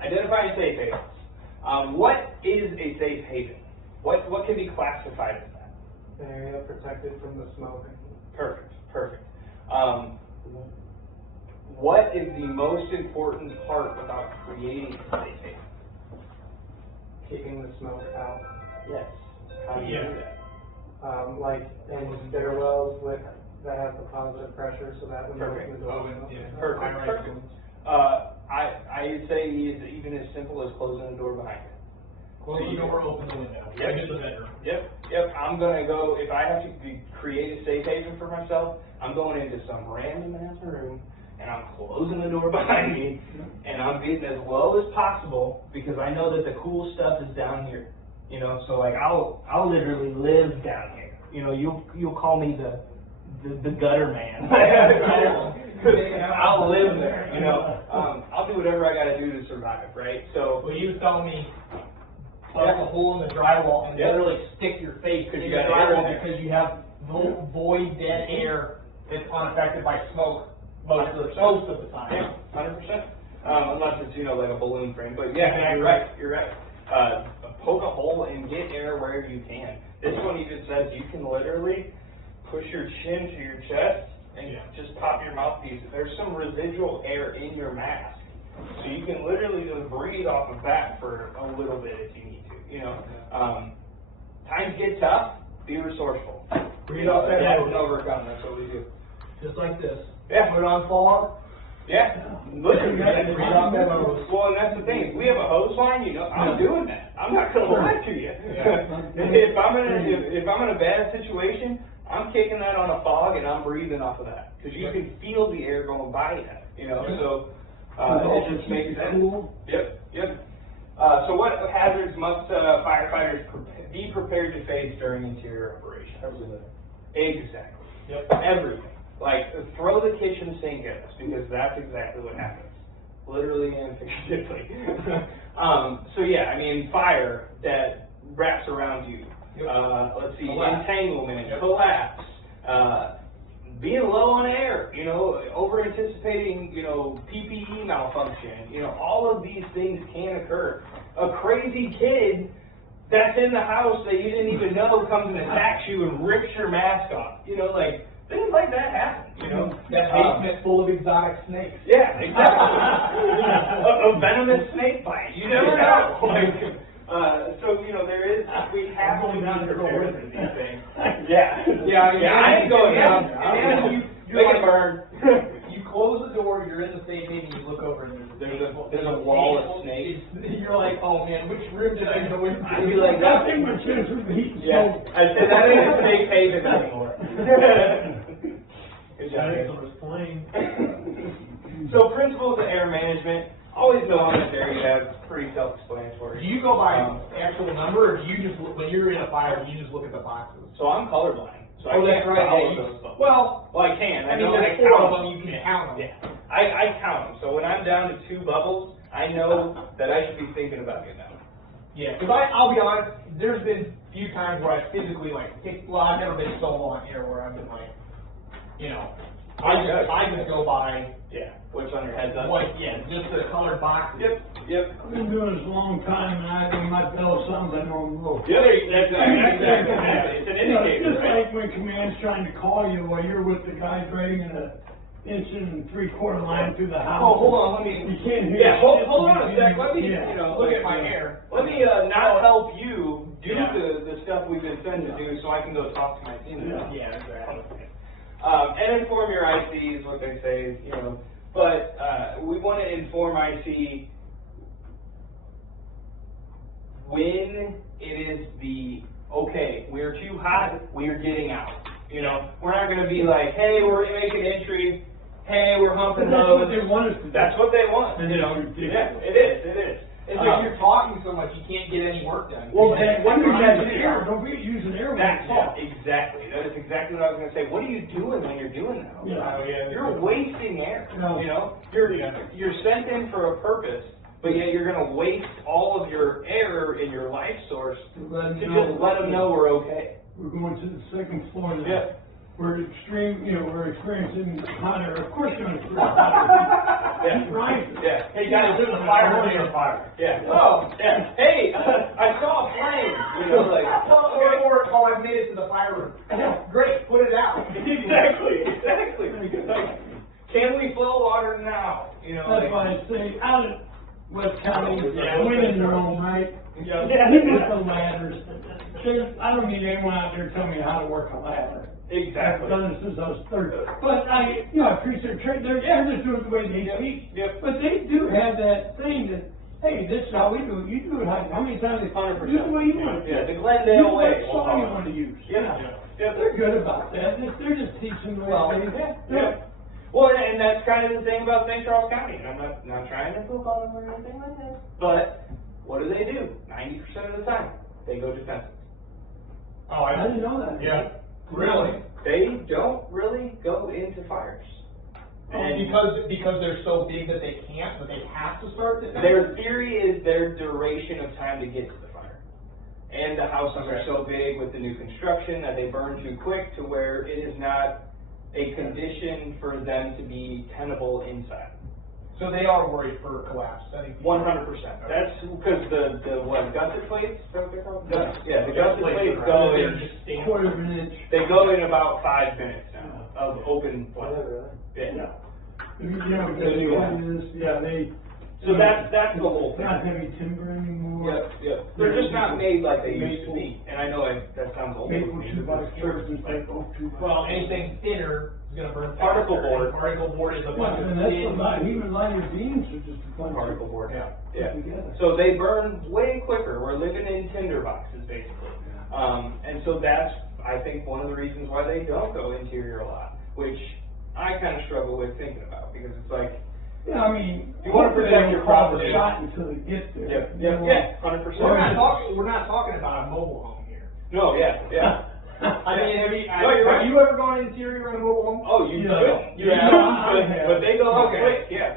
identifying safe havens. What is a safe haven? What can be classified as that? An area protected from the smoke. Perfect. What is the most important part about creating a safe haven? Keeping the smoke out. Yes. How do you do that? Like in stairwells that have the positive pressure, so that when you open the door. Perfect. I'd say it's even as simple as closing the door behind you. Close the door, open the window. Yep. Right in the bedroom. Yep. I'm gonna go, if I have to create a safe haven for myself, I'm going into some random ass room and I'm closing the door behind me and I'm getting as low as possible because I know that the cool stuff is down here. You know, so like I'll literally live down here. You know, you'll call me the gutter man. I'll live there. You know, I'll do whatever I got to do to survive. Right. So. Well, you tell me. Plug a hole in the drywall and literally stick your face in the drywall because you have void dead air that's unaffected by smoke most of the time. Yeah, 100%. Unless it's, you know, like a balloon frame. But yeah, you're right. Poke a hole and get air where you can. This one even says you can literally push your chin to your chest and just pop your mouthpiece. There's some residual air in your mask. So you can literally just breathe off of that for a little bit if you need to. You know, times get tough, be resourceful. Breathe off that nose. nose. Overcome, that's what we do. Just like this. Yeah. Put it on fog. Yeah. Literally. Breathe off that nose. Well, and that's the thing. If we have a hose line, you know, I'm doing that. I'm not going to lie to you. If I'm in a bad situation, I'm kicking that on a fog and I'm breathing off of that because you can feel the air going by that. You know, so it just makes sense. Yep. So what hazards must firefighters be prepared to face during interior operations? Exactly. Yep. Everything. Like, throw the kitchen sink at us because that's exactly what happens. Literally and figuratively. So yeah, I mean, fire that wraps around you. Let's see, entanglement, collapse, being low on air, you know, over anticipating, you know, PPE malfunction, you know, all of these things can occur. A crazy kid that's in the house that you didn't even know comes and attacks you and rips your mask off. You know, like, things like that happen, you know. That basement full of exotic snakes. Yeah, exactly. a venomous snake bite. You never know. Like, so, you know, we have to be prepared for these things. Yeah, I ain't going down. You Make it burn. You close the door, you're in the safe haven, you look over and there's a there's a wall of snakes. You're like, oh man, which room did I go into? I'd be like, I think my chance would be. yeah, I said that ain't snake haven anymore. Good job. So principles of air management, always know on that there you have pretty self-explanatory. Do you go by actual number, or do you just, when you're in a fire, you just look at the boxes? So I'm colorblind. So I Oh, that's can't right. follow Yeah, those buttons. well, I can. I mean, know there's I 4 count of them, you can count them. Yeah. I count them. So when I'm down to 2 bubbles, I know that I should be thinking about getting out. Yeah, because I'll be honest, there's been a few times where I physically I've never been so low on air where I've been like, you know, I just go by Yeah. What's on your head? just the colored boxes. Yep. I've been doing this a long time, and when my bell sounds, I know I'm low. Yeah, exactly. It's an You know, indicator, it's just right? like when command's trying to call you while you're with the guy dragging a 1 3/4 line through the house. Oh, hold on, let me. You can't hear. Yeah, hold on a shit. sec. Let me, Yeah. look at my hair. Let me not help you do the stuff we've been sent to do, so I can go talk to my team. Yeah, exactly. And inform your IC is what they say, But we want to inform IC when it is okay, we're too hot, we're getting out. We're not going to be like, hey, we're making entry, hey, we're humping That's what hose. they want us to do. That's what they want. And it's ridiculous. Yeah, it is. It's like you're talking so much, you can't get any work done. Well, Like, what When are you're you using air, don't forget using air when That's you talk. exactly. That is exactly what I was going to say. What are you doing when you're doing that? Yeah. You're wasting air. No. You're sent in for a purpose, but yet you're going to waste all of your air in your life source To let to them just let them know we're okay. We're going to the 2nd floor now. Yeah. We're experiencing hotter. Of course, you're going to experience hotter. Yeah. Right. Yeah. Hey guys, there's a fire on fire. Yeah. Oh, yeah. Hey, I saw a flame. Oh, I've made it to the fire room. Great, put it out. Exactly. Like, can we flow water now? That's why I say out of West County, women room, right? Yeah. With the ladders. I don't need anyone out there telling me how to work a ladder. Exactly. I've done it since I was 30. But I appreciate they're just doing it the way they teach. Yep. But they do have that thing that, hey, this is how we do it. You do it how many times they 100%. do it the way you want it. Yeah, the Glendale way. What song you want to use. Yeah. They're good about that. They're just teaching the way they Yeah. Well, and that's kind of the thing about St. Charles County. And I'm not trying to poke on them or anything like that. But what do? 90% of the time, they go defensive. Oh, I didn't know that. Yeah. Really? They don't really go into fires. And because they're so big that they can't, but they have to start defensive? Their theory is their duration of time to get to the fire. And the houses are so big with the new construction that they burn too quick to where it is not a condition for them to be tenable inside. So they are worried for collapse. 100%. That's because the gusset plates? Is that what they're called? Yeah, the gusset plates go They're in. just standing. Quarter of an inch. They go in about 5 minutes now of open flame. Yeah. So that's the whole thing. Not heavy timber anymore. Yep. They're just not made like they used to be. And I know that sounds old. Maple 2x4s instead of 2x4s. Well, anything thinner is going to burn faster. Particle board. Particle board is a bunch of And that's thin. a lot, even lighter beams are just a bunch Particle of board. Yeah. Yeah. together. So they burn way quicker. We're living in tinder boxes basically. And so that's, I think, one of the reasons why they don't go interior a lot, which I kind of struggle with thinking about because it's like, Yeah, I mean, You wanna protect your property. Shot until it gets there. 100%. We're not talking about a mobile home here. No, yeah. I mean, you're right. have you ever gone interior in a mobile home? Oh, you Yeah. do. You Yeah, have, I have. but they go up Okay. quick, yeah.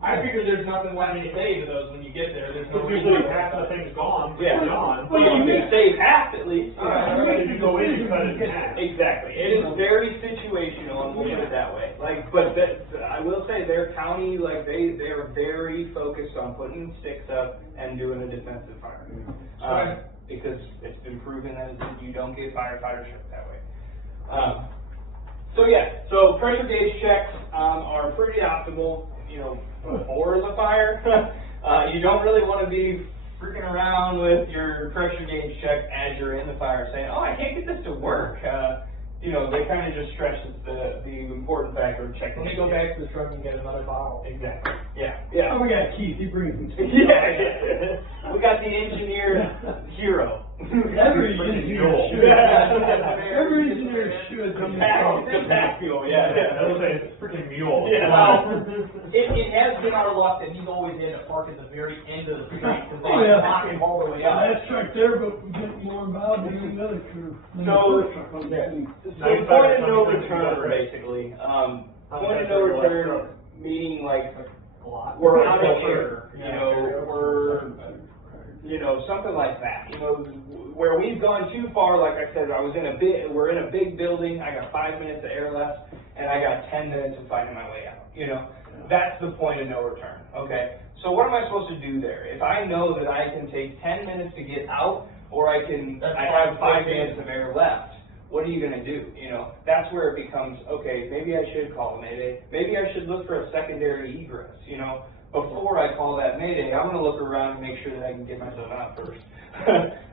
I figure there's nothing left to say to those when you get there. There's no But usually reason. half the thing's gone. Yeah. Gone. Well, you can save half at least. You go in and cut it in half. Exactly. It is very situational, and we'll put it that way. But I will say their county, they are very focused on putting sticks up and doing a defensive fire. Because it's been proven that you don't get firefighters hurt that way. So pressure gauge checks are pretty optimal, before the fire. You don't really want to be freaking around with your pressure gauge check as you're in the fire saying, oh, I can't get this to work. you know, they kind of just stresses the important factor of checking. Let me go back to the truck and get another bottle. Exactly. Yeah. Yeah. Oh, we got Keith, he brings them to Yeah. We got the engineer hero. Every engineer should. Every engineer should. The pack fuel, yeah. I was saying, it's freaking mule. Yeah. Well, it has been our luck that he's always had to park at the very end of the street because they Oh, yeah. knock him all the way up. That's right there, but we get more involved than the other crew. So, Yeah. So point of no return, basically. Point of no return, meaning like A lot. we're out of here, you know, we're, you know, something like that. You know, where we've gone too far, like I said, we're in a big building, I got 5 minutes of air left, and I got 10 minutes of finding my way out, you know. That's the point of no return, okay? So what am I supposed to do there? If I know that I can take 10 minutes to get out, or I have 5 minutes of air left, what are you going to do? You know, that's where it becomes, okay, maybe I should call a Mayday. Maybe I should look for a secondary egress, you know. Before I call that Mayday, I'm going to look around and make sure that I can get myself out first.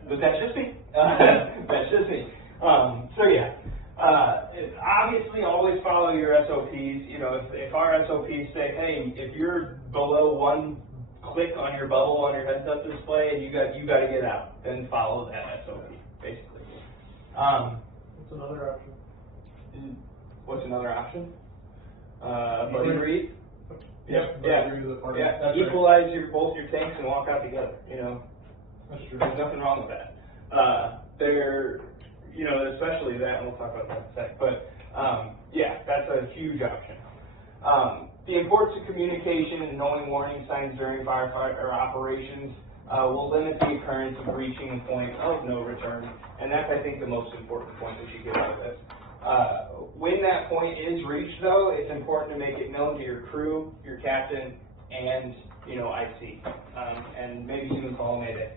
But that's just me. That's just me. So yeah, obviously always follow your SOPs. You know, if our SOPs say, hey, if you're below 1 click on your bubble on your heads-up display and you got to get out, then follow that SOP, basically. What's another option? What's another option? Buddy read. Yep. Yeah. Yeah. That's Equalize both your tanks and walk out together. You know, That's true. there's nothing wrong with that. You know, especially that, and we'll talk about that in a sec. But yeah, that's a huge option. The importance of communication and knowing warning signs during firefight or operations will limit the occurrence of reaching a point of no return, and that's, I think, the most important point that you get out of this. When that point is reached, though, it's important to make it known to your crew, your captain, and, you know, IC, and maybe even call Mayday.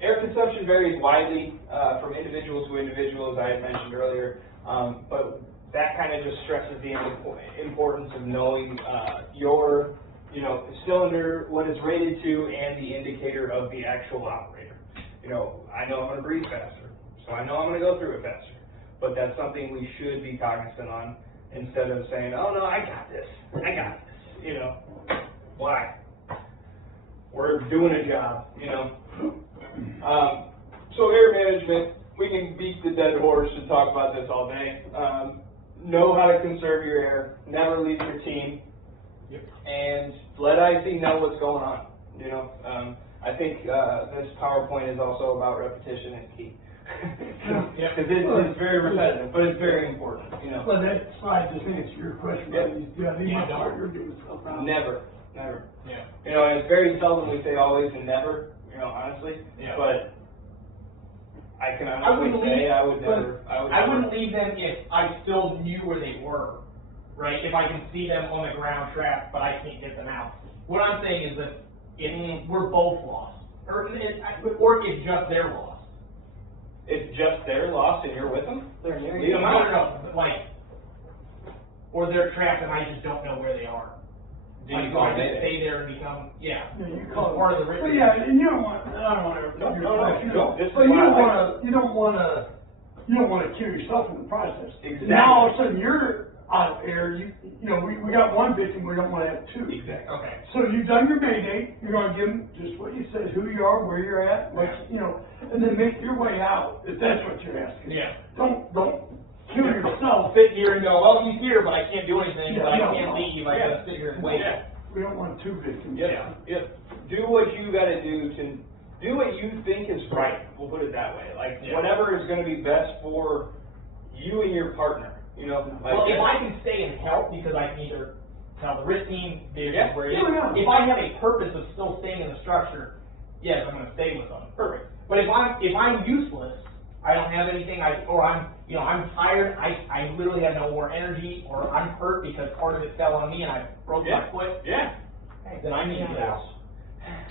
Air consumption varies widely from individual to individual, as I had mentioned earlier, but that kind of just stresses the importance of knowing your, you know, cylinder, what it's rated to, and the indicator of the actual operator. You know, I know I'm going to breathe faster, so I know I'm going to go through it faster. But that's something we should be cognizant on, instead of saying, oh no, I got this, you know. Why? We're doing a job, you know. So air management, we can beat the dead horse and talk about this all day. Know how to conserve your air, never leave your team, and let IC know what's going on, you know. I think this PowerPoint is also about repetition and key. Because it's very repetitive, but it's very important, you know. Well, that slide just answers your question. Yeah, leave my partner do stuff around. Never. Yeah. You know, and it's very seldom we say always and never, you know, honestly. Yeah. But I can honestly say I would never. I wouldn't leave them if I still knew where they were, right? If I can see them on the ground trapped, but I can't get them out. What I'm saying is that if we're both lost, or if just they're lost. It's just their loss and you're with them? They're near you. No, like, or they're trapped and I just don't know where they are. Do you So I call just Mayday? stay there and become, Yeah, you it's call part of the Well, ritual. yeah, and you don't want, I don't want to. No, this is But you why don't want to kill yourself in the process. Exactly. Now all of a sudden you're out of air. You know, we got one victim. We don't want to have two. Exactly. Okay. So you've done your Mayday. You're going to give them just what you said, who you are, where you're at, what you know, and then make your way out if that's what you're asking. Yeah. Don't kill yourself. Sit here and go, well, he's here, but I can't do anything, but I Yeah, can't no. leave. I gotta sit here and wait. Yeah. We don't want two victims. Yep. Do what you got to do to do what you think is right. We'll put it that way. Like whatever is going to be best for you and your partner. You know. Like, Well, if I can stay and help because I can either tell the risk team they're Yeah. where it is. Yeah. If I have a purpose of still staying in the structure, yes, I'm going to stay with them. Perfect. But if I'm useless, I don't have anything, I'm tired, I literally have no more energy, or I'm hurt because part of it fell on me and I broke my foot, Yeah. then I need to get out.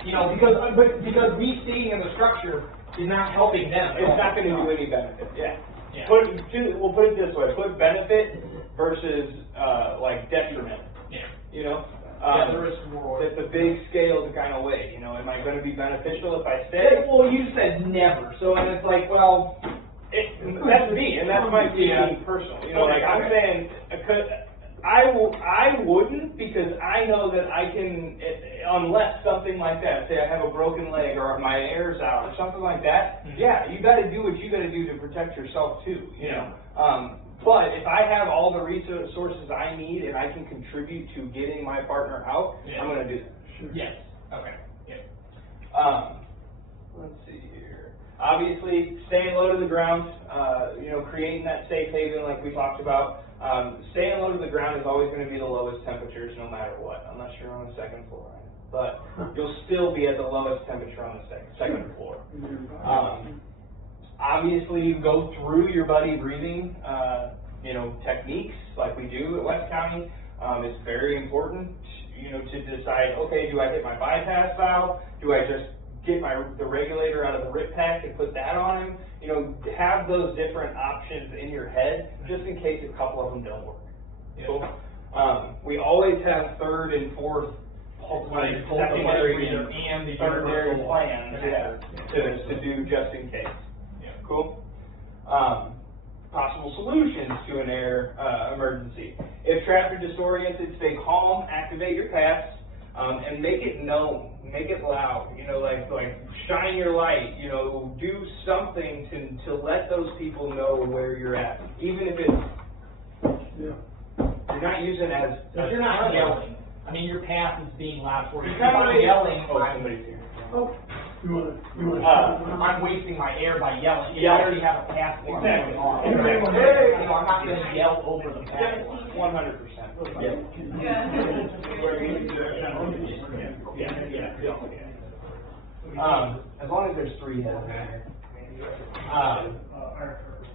You know, because me staying in the structure is not helping them. It's not going to do any benefit. Yeah. Yeah. We'll put it this way: put benefit versus like detriment. Yeah. You know. Yeah, the risk reward. It's a big scale to kind of weigh. You know, am I going to be beneficial if I stay? Well, you said never, so and it's like, well, That's me, and that's my being personal. You know, like I'm saying, I wouldn't, because I know that I can, unless something like that, say I have a broken leg or my air's out or something like that, yeah, you got to do what you got to do to protect yourself too, you know. But if I have all the resources I need and I can contribute to getting my partner out, I'm going to do that. Sure. Yes. Okay. Yeah. Let's see here. Obviously, staying low to the ground, you know, creating that safe haven like we talked about. Staying low to the ground is always going to be the lowest temperatures no matter what, unless you're on the second floor. But you'll still be at the lowest temperature on the second floor. Obviously, you go through your buddy breathing, you know, techniques like we do at West County. It's very important, you know, to decide, okay, do I hit my bypass valve? Do I just get the regulator out of the rip pack and put that on him? You know, have those different options in your head just in case a couple of them don't work. Cool. We always have third and fourth, like secondary and third plans, to do just in case. Cool. Possible solutions to an air emergency. If trapped or disoriented, stay calm, activate your paths, and make it known, make it loud. You know, like shine your light. You know, do something to let those people know where you're at, even if it's you're not using it as. If you're not yelling, I mean, your path is being loud for you. If You're kind of I'm yelling, somebody's here. Oh, you want I'm wasting my air by yelling. I already have a path for me. Exactly. You know, I'm not going to yell over the path. 100%. As long as there's three heads in there.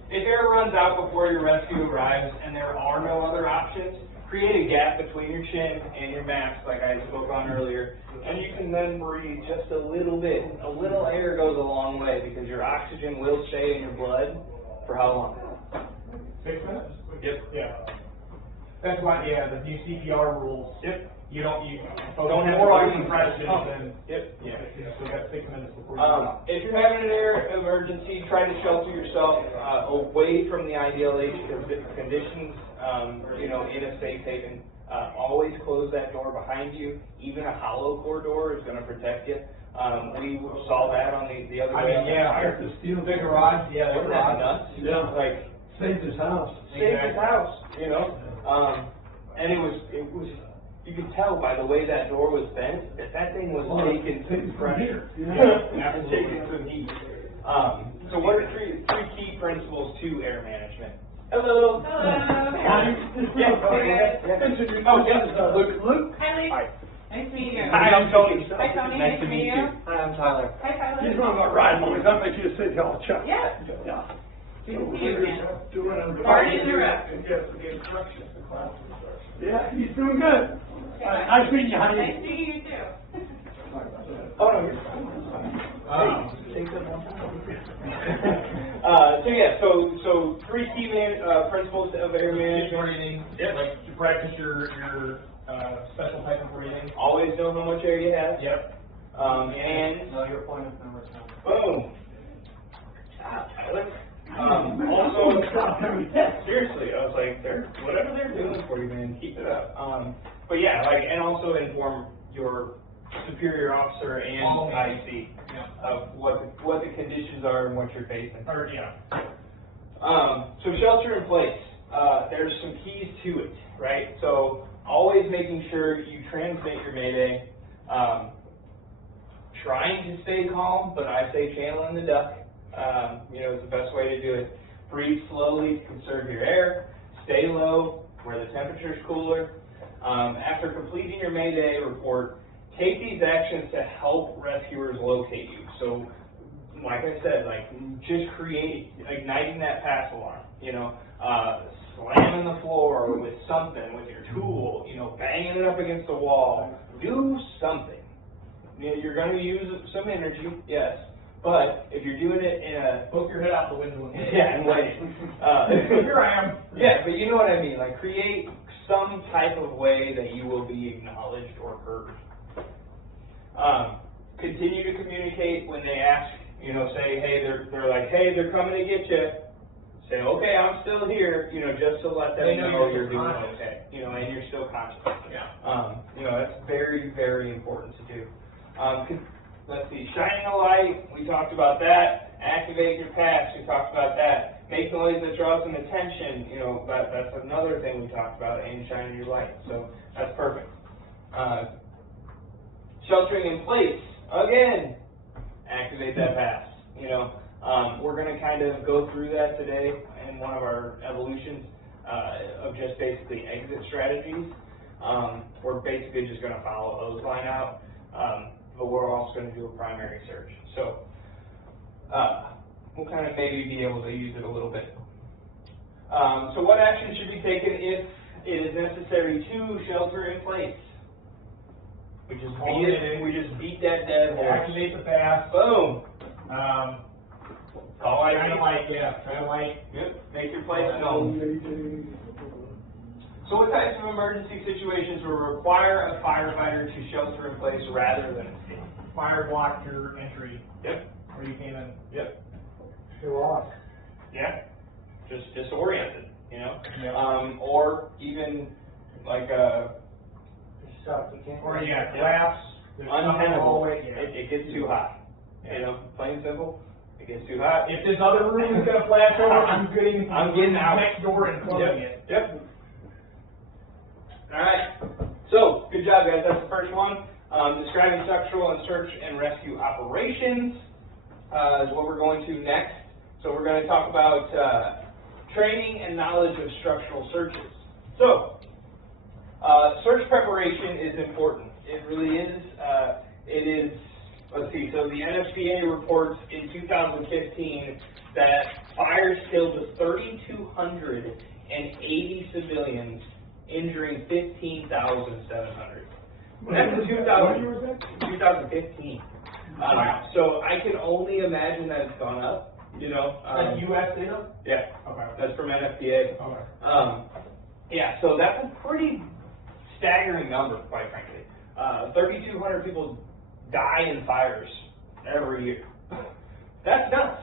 If air runs out before your rescue arrives and there are no other options, create a gap between your chin and your mask, like I spoke on earlier, and you can then breathe just a little bit. A little air goes a long way because your oxygen will stay in your blood for how long? 6 minutes? Yep. Yeah. That's why, the new CPR rules. Yep. You don't have more to like compression than. Yep. Yeah. So you got 6 minutes before you. If you're having an air emergency, try to shelter yourself away from the ideal conditions, you know, in a safe haven. Always close that door behind you. Even a hollow core door is going to protect you. We saw that on the other way. the steel The garage, yeah, the Wasn't that garage. nuts? Yeah. Like, saved his house. saved his house, you know? And it was, you could tell by the way that door was bent, that thing was taking some pressure. After taking some heat. So what are three key principles to air management? Hello. Luke. Hi, Lee. Hi. Nice to meet you. Hi, I'm Tony. Hi, Tony. Nice to meet you. Hi, I'm Tyler. Hi, Tyler. He's one of our ride boys. I'll make you a city hall check. Yeah. Yeah. Good to see you again. Doing Party in the rep. Yeah, he's doing good. Nice meeting you, honey. Nice meeting you too. Oh, no, you're fine. So three key principles of air management. Breathing. Yep. Like to practice your special type of breathing. Always know how much air you have. Yep. And Know your appointment number. boom. Tyler. Also, seriously, I was like, whatever they're doing for you, man, keep it up. But yeah, and also inform your superior officer and IC of what the conditions are and what you're facing. So shelter in place. There's some keys to it, right? So always making sure you transmit your mayday. Trying to stay calm, but I say channeling the duck. You know, is the best way to do it. Breathe slowly to conserve your air. Stay low where the temperature is cooler. After completing your Mayday report, take these actions to help rescuers locate you. So, like I said, just igniting that pass alarm. You know, slamming the floor with something, with your tool. You know, banging it up against the wall. Do something. You know, you're going to use some energy, yes. But if you're doing it in a Poke your head out the window and and wait. Here I am. Yeah, but you know what I mean. Create some type of way that you will be acknowledged or heard. Continue to communicate when they ask. You know, say, hey, they're like, hey, they're coming to get you. say, okay, I'm still here, you know, just to let them They know know you're you're doing conscious. okay, you know, and you're still conscious. Yeah. You know, that's very, very important to do. Let's see, shining a light, we talked about that. Activate your pass, we talked about that. Make noise that draws some attention, you know, that's another thing we talked about, and shining your light. So that's perfect. Sheltering in place, again, activate that pass, you know. We're going to kind of go through that today in one of our evolutions of just basically exit strategies. We're basically just going to follow those line out, but we're also going to do a primary search. So we'll kind of maybe be able to use it a little bit. So what action should be taken if it is necessary to shelter in place? We just beat it. We just beat that dead horse. Activate the pass. Boom. Call Shine a light, yeah, shine a light. Yep. Make your place known. So what types of emergency situations will require a firefighter to shelter in place rather than escape? Fire blocked your entry, Yep. or you came in. Yep. You're lost. Yeah. Just disoriented, you know? Yep. Or even like Or yeah, collapse. There's something untenable. always- yeah. It gets too hot. You know, plain and simple. It gets too hot. If this other room is gonna flash over, I'm getting out. next door and closing it. Yep. All right. So, good job, guys. That's the first one. Describing structural and search and rescue operations is what we're going to next. So, we're going to talk about training and knowledge of structural searches. So, search preparation is important. It really is. It is. Let's see. So, the NFPA reports in 2015 that fires killed 3,280 civilians, injuring 15,700. That's in 2015. So I can only imagine that it's gone up. You know. That's U.S. data? Yeah. Okay. That's from NFPA. Okay. Yeah. So that's a pretty staggering number, quite frankly. 3,200 people die in fires every year. That's nuts.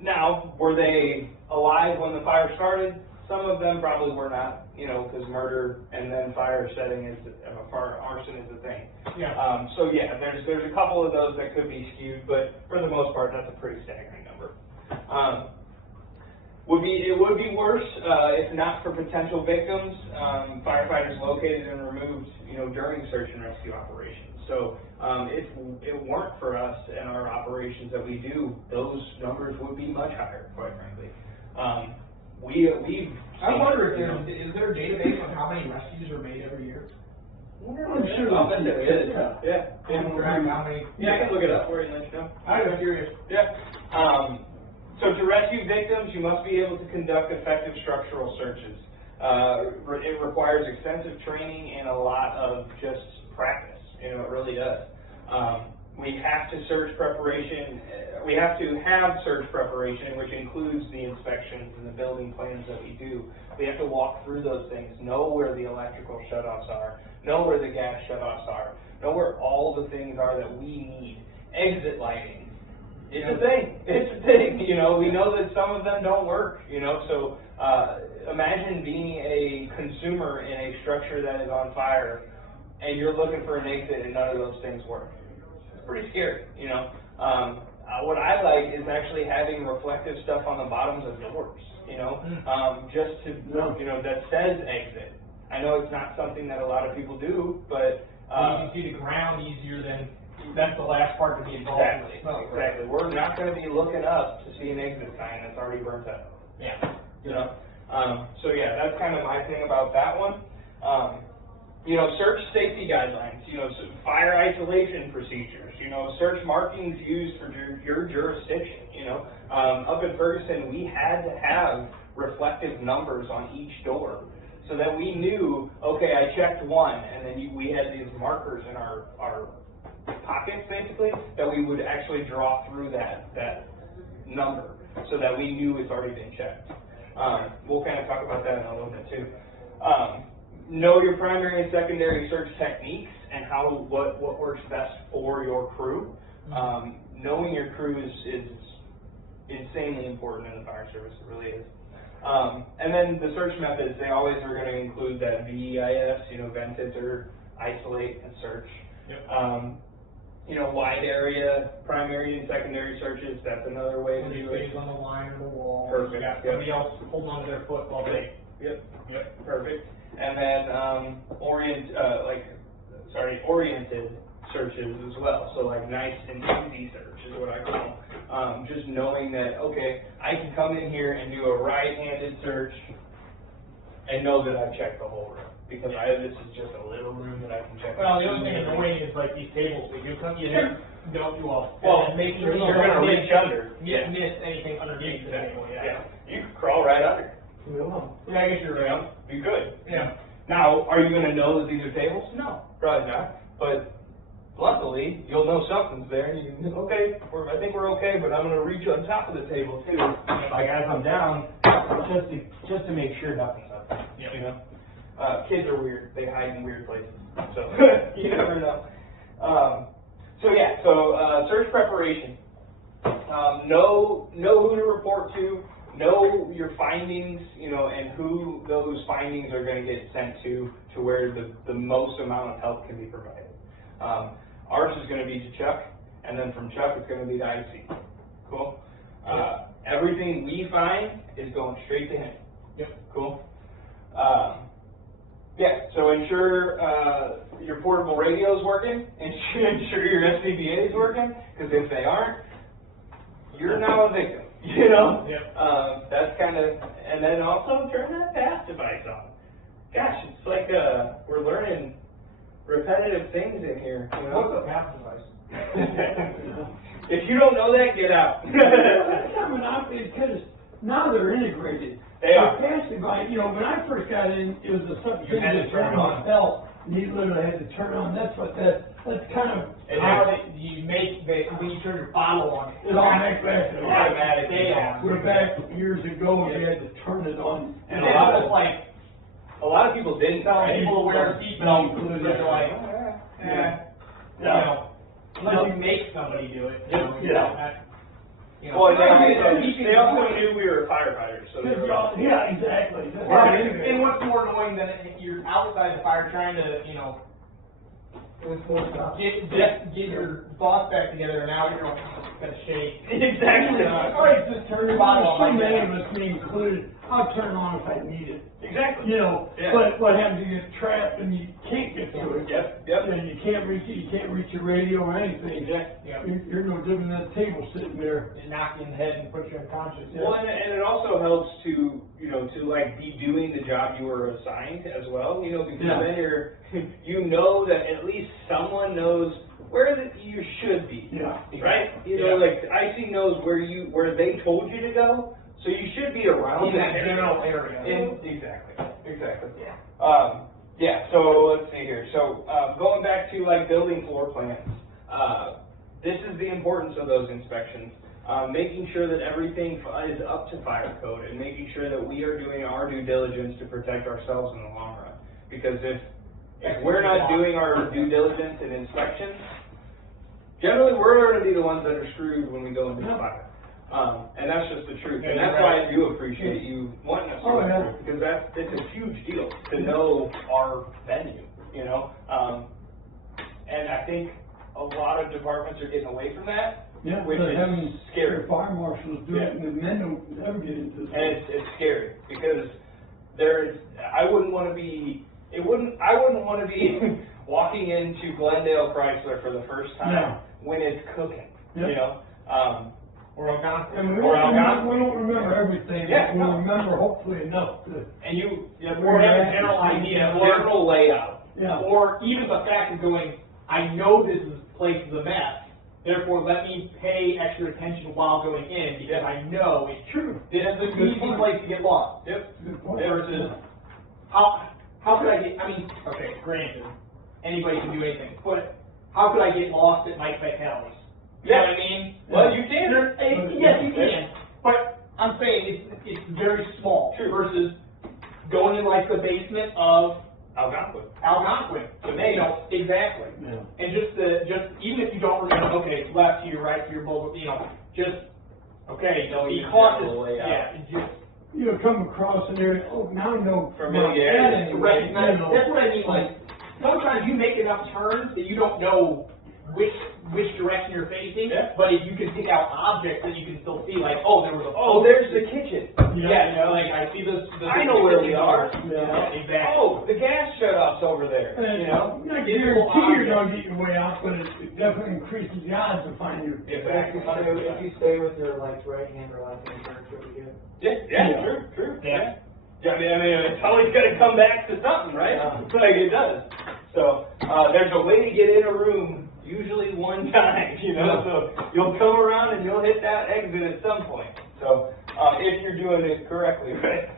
Now, were they alive when the fire started? Some of them probably were not, you know, because murder and then fire setting is, arson is a thing. Yeah. So yeah, there's a couple of those that could be skewed, but for the most part, that's a pretty staggering number. It would be worse if not for potential victims, firefighters located and removed, you know, during search and rescue operations. So if it weren't for us and our operations that we do, those numbers would be much higher, quite frankly. I wonder if is there a database on how many rescues are made every year? I'm sure I'll bet there is. Yeah. Keep track of how many. Yeah, I can look it up for you and let you know. I'm curious. Yeah. So to rescue victims, you must be able to conduct effective structural searches. It requires extensive training and a lot of just practice. You know, it really does. We have to search preparation. We have to have search preparation, which includes the inspections and the building plans that we do. We have to walk through those things, know where the electrical shutoffs are, know where the gas shutoffs are, know where all the things are that we need. Exit lighting. It's a thing. It's a thing. You know, we know that some of them don't work. You know, so imagine being a consumer in a structure that is on fire, and you're looking for an exit, and none of those things work. It's pretty scary. You know. What I like is actually having reflective stuff on the bottoms of doors. You know, just to you know that says exit. I know it's not something that a lot of people do, but you can see the ground easier than. That's the last part to be involved exactly. with. Exactly. We're not going to be looking up to see an exit sign that's already burnt up. Yeah. You know. So yeah, that's kind of my thing about that one. You know, search safety guidelines. You know, fire isolation procedures. You know, search markings used for your jurisdiction. You know, up in Ferguson, we had to have reflective numbers on each door, so that we knew, okay, I checked one, and then we had these markers in our pockets, basically, that we would actually draw through that number, so that we knew it's already been checked. We'll kind of talk about that in a little bit too. Know your primary and secondary search techniques and what works best for your crew. Knowing your crew is insanely important in the fire service, it really is. And then the search methods, they always are going to include that VEIS, vent, enter, isolate, and search. Yep. Wide area, primary and secondary searches, that's another way to do it. Things on the line or the wall. Perfect. You got somebody else holding onto their foot while they. Yep, perfect. And then, oriented searches as well. So like nice and easy search is what I call them. Just knowing that, okay, I can come in here and do a right-handed search and know that I've checked the whole room. Because this is just a little room that I can check. Well, the other thing annoying is like these tables, if you come, don't do all. Well, make sure you're going to reach under. Miss anything underneath the table, Yeah. You can crawl right under. Yeah, I guess you're right. Be good. Yeah. Now, are you going to know that these are tables? No, probably not. But luckily, you'll know something's there, and you can, okay, I think we're okay, but I'm going to reach on top of the table too. Like as I'm down, just to make sure nothing's up there. Yeah. Kids are weird. They hide in weird places. So, you never know. Search preparation. Know who to report to, know your findings, and who those findings are going to get sent to where the most amount of help can be provided. Ours is going to be to Chuck, and then from Chuck it's going to be to IC. Cool? Everything we find is going straight to him. Yep. Cool? So ensure your portable radio is working, ensure your SCBA is working, because if they aren't, you're now a victim, Yep. That's kind of, and then also turn that pass device on. Gosh, it's like we're learning repetitive things in here. What's a pass device? If you don't know that, get out. Because now they're integrated. They are. Especially by, when I first got in, it was a something You had to that turn turned it on on. belt, and you literally had to turn on. That's kind of And now that you make, when you turn your bottle on, it all makes back. Automatic. We're back years ago, we had to turn it on. And it's almost like a lot of people didn't. telling right? people to wear a seatbelt, but they're like, unless you make somebody do it. Well, they also knew we were firefighters, so they were Yeah, exactly. And what's more annoying than if you're outside the fire trying to, get your boss back together, and now you're gonna shake. Exactly. Alright, just turn your bottle So on. many of us, me included, I'll turn it on if I need it. Exactly. Yeah. But what happens, you get trapped and you can't get to it. Yep. And you can't reach it, you can't reach your radio or anything. Yeah. You're no different than that table sitting there. It knock you in the head and put you unconscious. Well, and it also helps to be doing the job you were assigned as well, because then you know that at least someone knows where you should be. Yeah. Right? Like IC knows where they told you to go, so you should be around In that general area. Exactly. Yeah. So let's see here. So going back to like building floor plans, this is the importance of those inspections. Making sure that everything is up to fire code, and making sure that we are doing our due diligence to protect ourselves in the long run. Because if we're not doing our due diligence and inspections, generally we're going to be the ones that are screwed when we go into the fire. And that's just the truth. And that's why I do appreciate you wanting us to go through, because it's a huge deal to know our venue, and I think a lot of departments are getting away from that, which is scary. The fire marshals do it, and the men don't ever get into it. And it's scary, because I wouldn't want to be walking into Glendale Chrysler for the first time when it's cooking, Or Algonquin. And we don't remember everything, but we remember hopefully enough to. And you Or have a general idea, general layout. Yeah. or even the fact of going, I know this place is a mess, therefore let me pay extra attention while going in, because I know it's true. This is an easy place to get lost. Yep. Versus, how could I get, okay, granted, anybody can do anything, but how could I get lost at Mike Vitale's? You know what I mean? Well, you can. Yes, you can. But I'm saying it's very small. True. Versus going in like the basement of Algonquin. Exactly. Yeah. And just even if you don't remember, okay, it's left here, right here, both, just Okay, No, be you cautious, have a layout. yeah, you just, You come across and there, oh, now I know. Familiarity. where I'm at anyway, recognize, you know. that's what I mean, like, sometimes you make enough turns that you don't know which direction you're facing, Yeah. but if you can pick out objects that you can still see, like, oh, there was a. Oh, there's the kitchen. Yeah, you know, like, I see this. I know where we are. Yeah, exactly. Oh, the gas shut-off's over there, you know? I guarantee you're gonna get your way out, but it definitely increases the odds of finding your. Exactly. If you stay with your like right hand or left hand, it's really good. Yeah, true. Yeah. I mean, it's always gotta come back to something, right? Like it does. So, there's a way to get in a room, usually one time, you know, so you'll come around and you'll hit that exit at some point. So, if you're doing it correctly, right?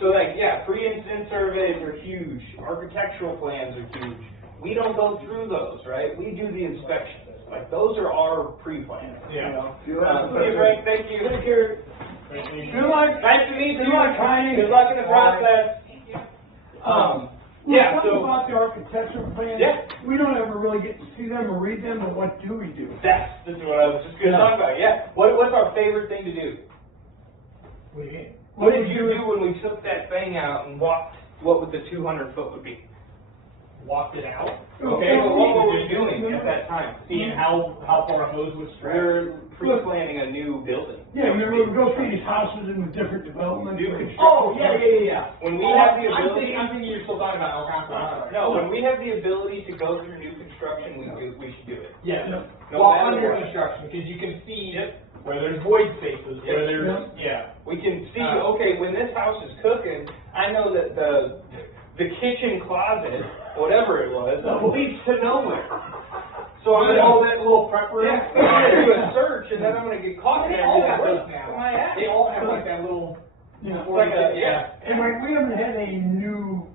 So like, yeah, pre-instance surveys are huge. Architectural plans are huge. We don't go through those, right? We do the inspections. Like, those are our pre-plans, you know? Okay, Frank, thank you. Take care. Good luck. Nice to meet you. Good luck, Heidi. Good luck in the process. Yeah, Talking so, about the architectural plans. Yeah. We don't ever really get to see them or read them, but what do we do? this is what I was just gonna talk about, yeah. What's our favorite thing to do? What did you do when we took that thing out and walked, what would the 200 foot would be? Walked it out. Okay, well, what were we doing at that time? Seeing how far a hose would stretch. We're pre-planning a new building. Yeah, remember we go through these houses in the different developments. New construction. Oh, yeah. When we have the ability. I'm thinking you're still talking about Alcantara. No, when we have the ability to go through new construction, we should do it. Yeah. No Well, matter under what. construction, because you can see where there's void spaces, where there's, We can see, okay, when this house is cooking, I know that the kitchen closet, whatever it was, leads to nowhere. So I'm gonna all that little prep room. I'm gonna do a search and then I'm gonna get caught They there. all have Where those the now. fuck am I at? They all have like that little. It's like a, And we haven't had any new,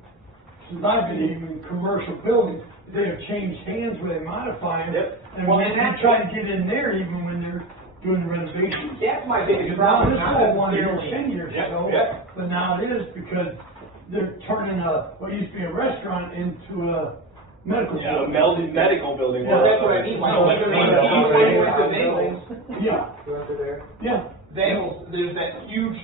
since I've been even commercial buildings, they have changed hands where they modify them. Yep. And Well, we and that's try to get in there even when they're doing renovations. That's my biggest Now, problem. this Not whole one here necessarily- 10 years ago, yeah. but now it is because they're turning what used to be a restaurant into a medical Yeah, a building. melded medical building. Well, that's what I mean, like, So, like, like, Yeah, Go into there. yeah, There's that huge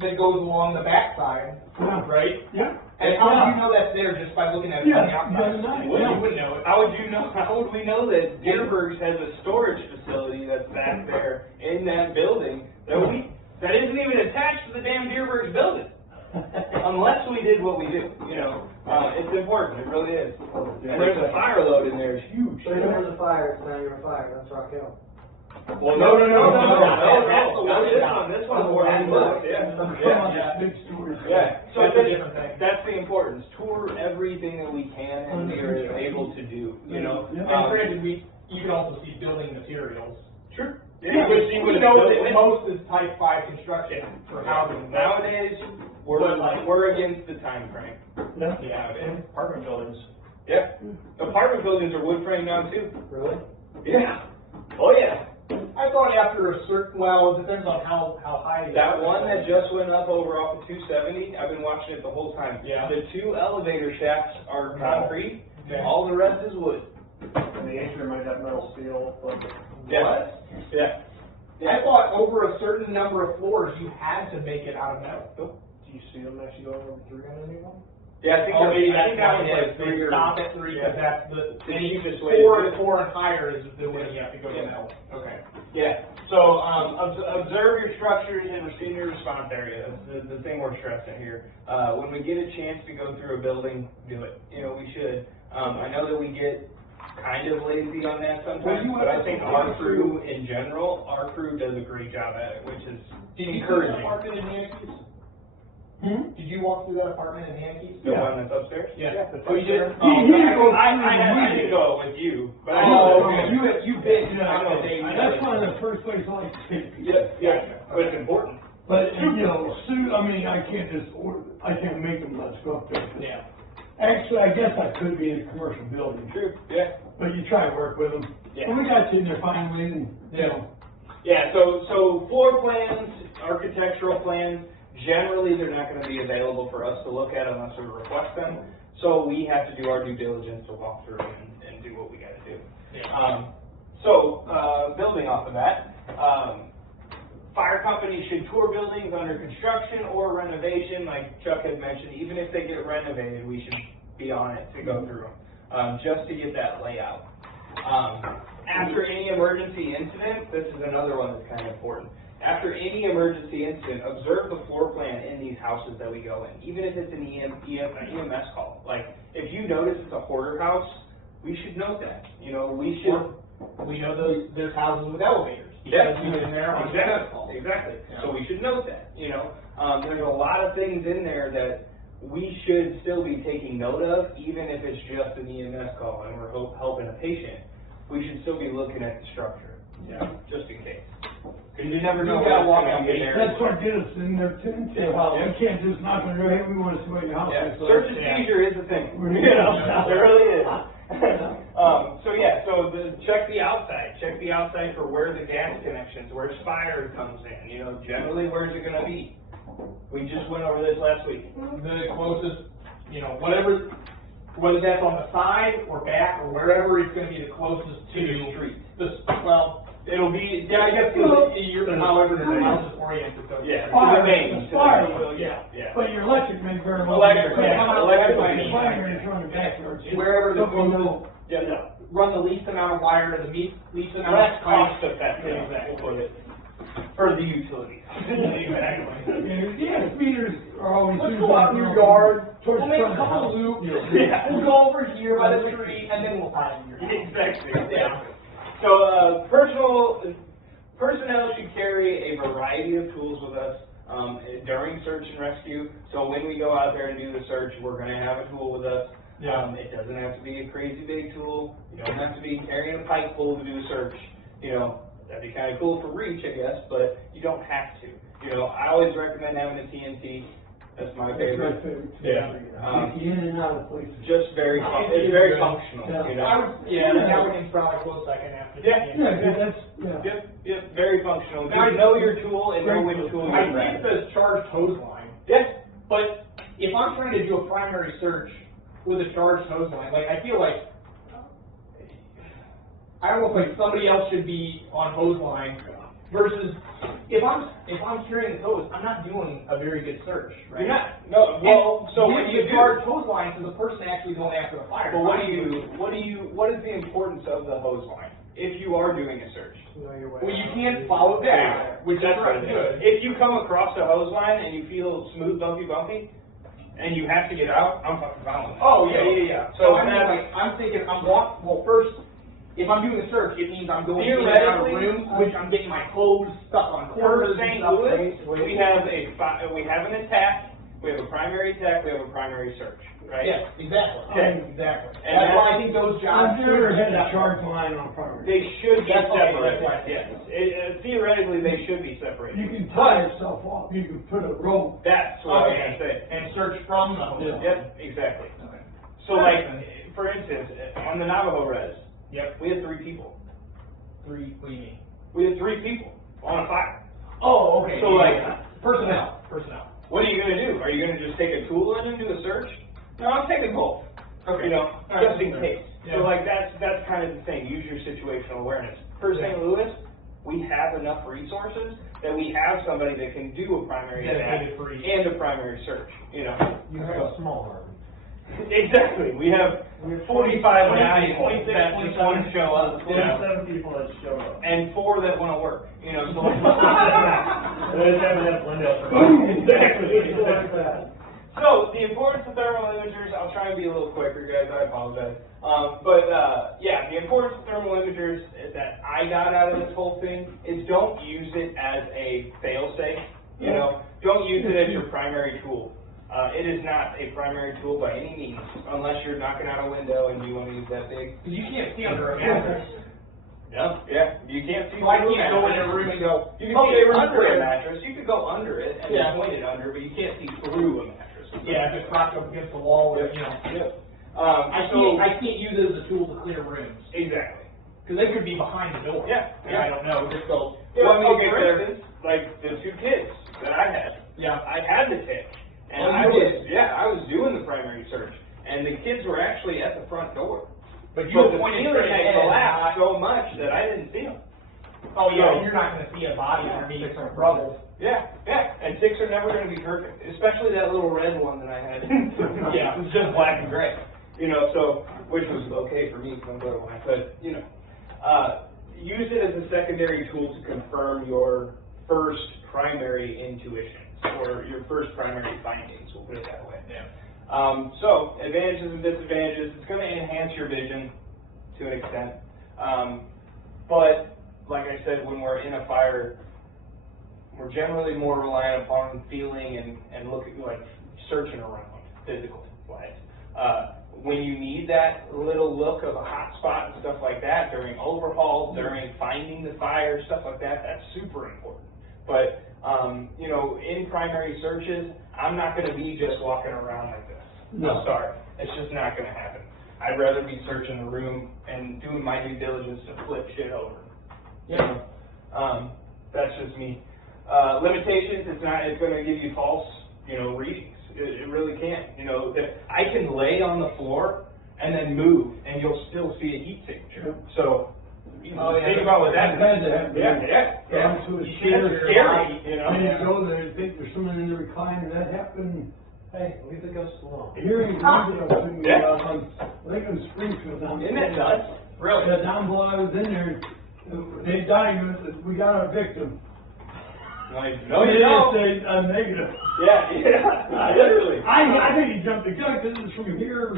that goes along the backside, yeah, right? yeah. And how do you know that's there just by looking at it from the Yeah, outside? yeah, nice. You wouldn't know it. How would you know? How would we know that Deerberg's has a storage facility that's back there in that building that isn't even attached to the damn Deerberg's building? Unless we did what we do, you know. It's important. It really is. And there's a fire load in there. It's huge. So if there's a fire, it's not your fire, that's Rock Hill. Well, no. This one's more than this. Yeah. So That's a different thing. that's the importance. Tour everything that we can and we are able to do, you know. And granted, you can also see building materials. Sure. Which we know that most is type 5 construction for housing. Nowadays, we're against the time frame. Yeah, And apartment buildings. Yeah. Apartment buildings are wood frame now too. Really? Yeah. Oh yeah. I thought after a certain, well, it depends on how high. That one that just went up over off of 270, I've been watching it the whole time. Yeah. The 2 elevator shafts are concrete, Okay. all the rest is wood. And the atrium might have metal steel, but Yeah. Yeah. I thought over a certain number of floors, you had to make it out of metal. do you see them actually going over 300 anymore? Yeah, I think Oh, maybe I think that that's why was like 3 or. stop at 3, because that's the, The any cheapest way to do it. 4 and higher is the way you have to go to Yeah. metal. Okay. Yeah, so, observe your structures and receive your response area, that's the thing we're stressing here. When we get a chance to go through a building, do it, you know, we should. I know that we get kind of lazy on that sometimes, but I think our crew in general, our crew does a great job at it, which is Did you see that encouraging. apartment in Yankees? Hmm? Did you walk through that apartment in Yankees? The one that's upstairs? Yeah. Oh, you did? He didn't go I through didn't go with you, but I Oh, know. okay. You've been, I know. That's one of the first places I like to take people. Yeah, but it's important. But, you know, I can't just order, I can't make them, let's go up there. Yeah. Actually, I guess I could be in a commercial building, True, yeah. but you try to work with them. Yeah. And we got you in there finally, and, you know, Yeah, so floor plans, architectural plans, generally they're not gonna be available for us to look at unless we request them. So we have to do our due diligence to walk through and do what we gotta do. Yeah. Building off of that, fire companies should tour buildings under construction or renovation, like Chuck had mentioned. Even if they get renovated, we should be on it to go through them, just to get that layout. After any emergency incident, this is another one that's kind of important. After any emergency incident, observe the floor plan in these houses that we go in, even if it's an EMS call. Like, if you notice it's a hoarder house, we should note that. You know, we should. We know there's houses with elevators. Yeah, Because we've been there on exactly. calls. Exactly. Yeah. So we should note that. You know, there's a lot of things in there that we should still be taking note of, even if it's just an EMS call and we're helping a patient. We should still be looking at the structure. Yeah. Just in case. Because you never know You gotta what's walk going out to be in there. That's what did us in there too, well, we can't just knock on your head, we want to see what your house Yeah, is. search and Yeah. seizure is a thing. We're You know, gonna- there really is. Check the outside. Check the outside for where the gas connections, where fire comes in. You know, generally where's it gonna be? We just went over this last week. The closest, you know, whatever, whether that's on the side or back or wherever it's gonna be the closest To the street. Well, It'll be, yeah, I guess, however the house is oriented, so. Yeah, to Fire, the main. to the fire. main. So, yeah, yeah. But your electric may very well. Electric, be- yeah, Come out electric like may be- fire in front of the backyard. Wherever the Something closest, Yeah. run the least amount of wire to the least amount Less of cost effective, Exactly. we'll put it, for the utilities. Exactly. Yeah, speeders are always. Let's go out in your yard, Towards we'll the make front a of the couple house. loops, Yeah. we'll go over here by the tree, and then we'll tie it in your house. Exactly, Yeah. So, personnel should carry a variety of tools with us, during search and rescue. So when we go out there and do the search, we're gonna have a tool with us. Yeah. It doesn't have to be a crazy big tool. You don't have to be carrying a pipe full to do a search. You know, that'd be kind of cool for reach, I guess, but you don't have to. You know, I always recommend having a TNT. That's my favorite. Yeah. In and out of places. Just very, it's very functional, you know? I would, yeah, that would be probably a close second after. Yeah. Yeah, that's, yeah. Yep, very functional. Just know your tool and know which tool I you're think at. the charged hose line, Yes. but if I'm trying to do a primary search with a charged hose line, like, I feel like, I almost like somebody else should be on hose line versus, if I'm carrying the hose, I'm not doing a very good search, right? You're not, no, well, so If what do you do? charge hose line to the person actually going after the fire. But what is the importance of the hose line if you are doing a search? Well, you can't follow that, which is That's not what it good. is. If you come across a hose line and you feel smooth, bumpy, and you have to get out, I'm fucking following that. Oh, yeah. So I mean, that's, like, I'm thinking, well, first, if I'm doing a search, it means I'm going in and out of Theoretically, rooms, which I'm getting my hose stuck on for corners and St. stuff. Louis, we have an attack, we have a primary attack, we have a primary search, right? Yes, exactly. Okay. Exactly. And That's why I that's- think those I've jobs. never had a charge line on primary. They should be That's okay, separated, that's right. yes. Theoretically, they should be separated. You can tie yourself off, you can put a rope. That's what I was gonna say. And search from the hose line. Yep, exactly. So like, for instance, on the Navajo res, Yep. we had 3 people. What do you mean? We had 3 people on a fire. Oh, okay. So, like, personnel. What are you gonna do? Are you gonna just take a tool in and do a search? No, I'm taking both. Okay. You know, All right. just in case. Yeah. So like, that's kind of the thing, use your situational awareness. For St. Louis, we have enough resources that we have somebody that can do a primary attack Dedicated for each. and a primary search, you know? You have a small army. Exactly, we have 45 guys that just want to show up, you know, 27 people that show up. and 4 that want to work, you know, so. They just have enough windows. Exactly. So, the importance of thermal imagers, I'll try and be a little quicker, guys, I apologize. Yeah, the importance of thermal imagers that I got out of this whole thing is don't use it as a fail-safe, you know? Don't use it as your primary tool. It is not a primary tool by any means, unless you're knocking out a window and you want to use that big. Because you can't see under a mattress. No, yeah, you can't see. So I through a can't go in mattress. a room and go, You can okay, see we're under a under it. mattress, you could go under it and Yeah. point it under, but you can't see through a mattress. Yeah, just propped up against the wall with, you know. Yep. I can't use it as a tool to clear rooms. Exactly. Because they could be behind the door. Yeah. And I don't know, just go. Well, okay, for there. instance, like the 2 kids that I had, Yeah. I had the tick. And Oh, I you was, did? yeah, I was doing the primary search. And the kids were actually at the front door. But you But were the pointing ceiling straight had ahead. collapsed so much that I didn't see them. Oh yeah, you're not gonna see a body underneath rubble. Yeah, and ticks are never going to be perfect, especially that little red one that I had. Yeah, it was just black and gray. You know, so, which was okay for me, because I'm colorblind, but, you know, use it as a secondary tool to confirm your first primary intuitions, or your first primary findings, we'll put it that way. Yeah. So, advantages and disadvantages, it's going to enhance your vision to an extent, but, like I said, when we're in a fire, we're generally more reliant upon feeling and looking, like searching around, physical wise. When you need that little look of a hot spot and stuff like that during overhaul, during finding the fire, stuff like that, that's super important. But, you know, in primary searches, I'm not going to be just walking around like this. No. Sorry, it's just not going to happen. I'd rather be searching the room and doing my due diligence to flip shit over. Yeah. That's just me. Limitations, it's going to give you false, you know, readings. It really can. You know, I can lay on the floor and then move, and you'll still see a heat signature. So, think about what that is. Yeah. Down to a It's chair. scary, you know. And you go there and think there's someone in the recliner. That happened. Hey, leave the ghost alone. Here in London, I think in Springfield. Isn't that nuts? Really? Yeah, down below I was in there, they diagnosed that we got our victim. Like, no, you don't. They say negative. Yeah, literally. I think he jumped the gun because it was from here.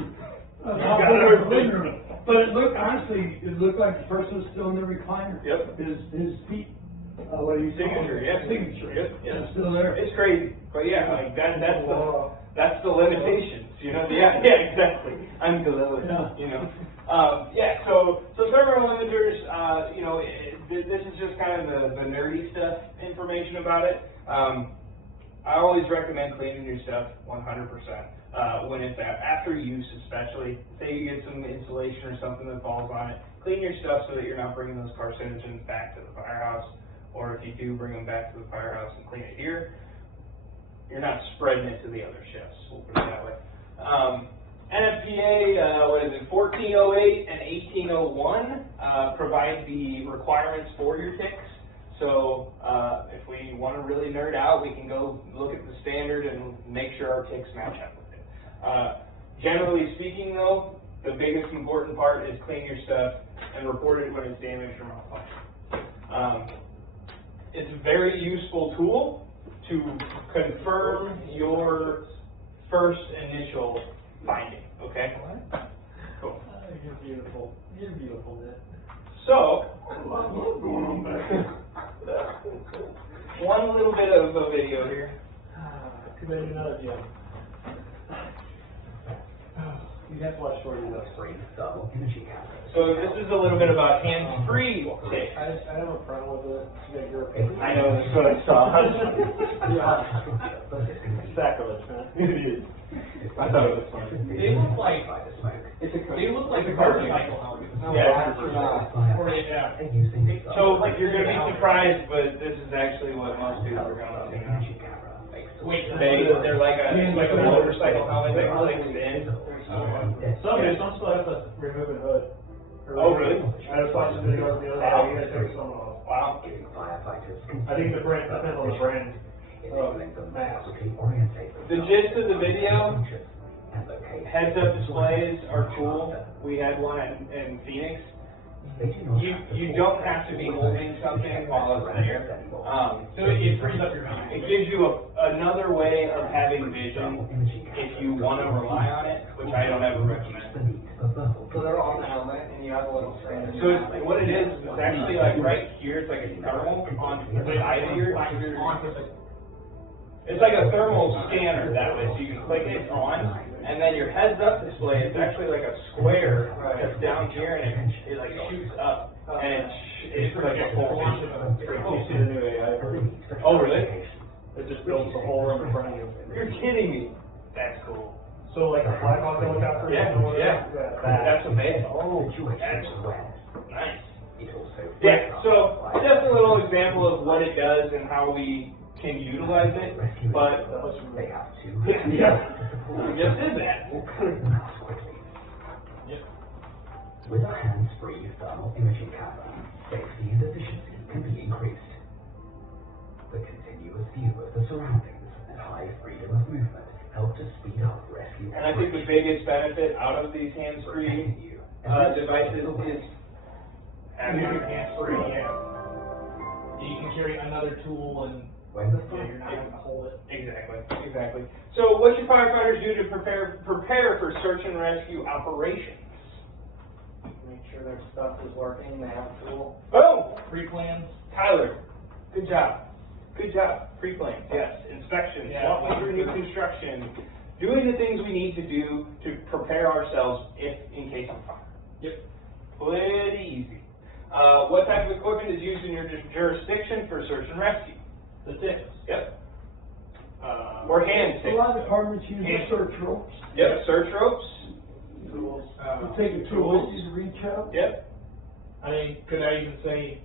But it looked, honestly, it looked like the person was still in the recliner. Yep. His feet, what do you Signature, yeah. Signature. Yep. It's still there. It's crazy, but yeah, like that's the limitations, you know. Yeah, exactly. I'm glowing, you know. So thermal limiters, you know, this is just kind of the nerdy stuff information about it. I always recommend cleaning your stuff 100%. When it's after use, especially, say you get some insulation or something that falls on it, clean your stuff so that you're not bringing those carcinogens back to the firehouse, or if you do bring them back to the firehouse and clean it here, you're not spreading it to the other shifts, we'll put it that way. NFPA, 1408 and 1801 provide the requirements for your ticks. So if we want to really nerd out, we can go look at the standard and make sure our ticks match up with it. Generally speaking, though, the biggest important part is clean your stuff and report it when it's damaged or malfunctioning. It's a very useful tool to confirm your first initial finding, okay? Cool. You're beautiful. You're beautiful, man. So, one little bit of a video here. Too bad you're not a gym. You have to watch Shorty though. So this is a little bit about hands-free ticks. I have a problem with it. You got your opinion. I know, that's what I saw. Sacrilege, man. I thought it was funny. They look like a motorcycle helmet. Yeah. Yeah. So, like, you're going to be surprised, but this is actually what most people are going to see now. Wait, They're like a motorcycle helmet that clicks in. Some still have the removing hood. Oh, really? I just watched the video the other day, you guys took some off. Wow. I think the brand, depends on the brand. Mask. The gist of the video, heads-up displays are cool. We had one in Phoenix. You don't have to be holding something while it's there. So it frees up your mind. It gives you another way of having vision if you want to rely on it, which I don't ever recommend. So they're on the helmet, and you have a little stand. So what it is actually like right here. It's like a thermal on the side of your. It's like a thermal scanner that way, so you can click it on, and then your heads-up display is actually like a square that's down here, and it like shoots up, and it's like a whole bunch of pretty cool. See the new AI. Oh, really? It just builds a whole room in front of you. You're kidding me. That's cool. So like a Black Hawk helicopter? Yeah. That's amazing. Oh, that's nice. Yeah, so just a little example of what it does and how we can utilize it, but just is that. With a hands-free thermal imaging camera, safety and efficiency can be increased. The continuous view of the surroundings and high freedom of movement help to speed up rescue. And I think the biggest benefit out of these hands-free devices is having your hands-free. You can carry another tool and When the you're not having to hold it. Exactly. So what should firefighters do to prepare for search and rescue operations? Make sure their stuff is working, they have a tool. Oh, Pre-plans. Tyler, good job. Pre-plans, yes. Inspections, Yeah. walking through new construction, doing the things we need to do to prepare ourselves if in case of fire. Yep. Pretty easy. What type of equipment is used in your jurisdiction for search and rescue? The tips. Yep. Or hand A sticks. lot of departments use Hand- search ropes. Yep, search ropes. Tools. You take a tool with you to reach out. Yep. I mean, could I even say,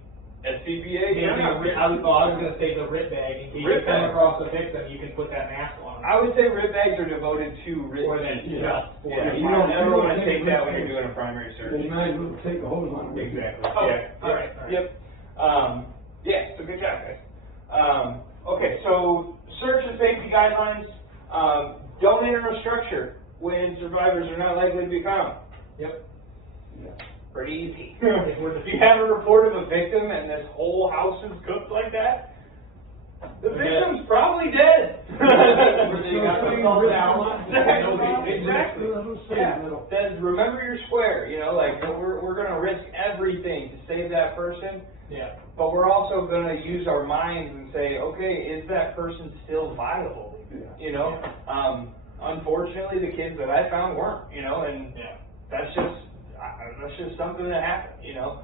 SCBA. I was gonna say the rip bag, in case you Rip come bag. across the victim, you can put that mask on. I would say rib bags are devoted to rib Or that, feet. just for Yeah, the you fire. don't ever don't want to take take that rib when you're bags. doing a primary search. Then you might as well take a hose on it. Exactly. Oh, Yeah. all right. Yep. So good job, guys. Okay, so search and safety guidelines. Don't enter a structure when survivors are not likely to be found. Yep. Pretty easy. If you have a report of a victim and this whole house is cooked like that, the victim's probably dead. Where they got the thumb down. Exactly. Yeah. Then remember your square. You know, like we're gonna risk everything to save that person. Yeah. But we're also going to use our minds and say, okay, is that person still viable? You know, unfortunately, the kids that I found weren't. You know, and that's just something that happened. You know,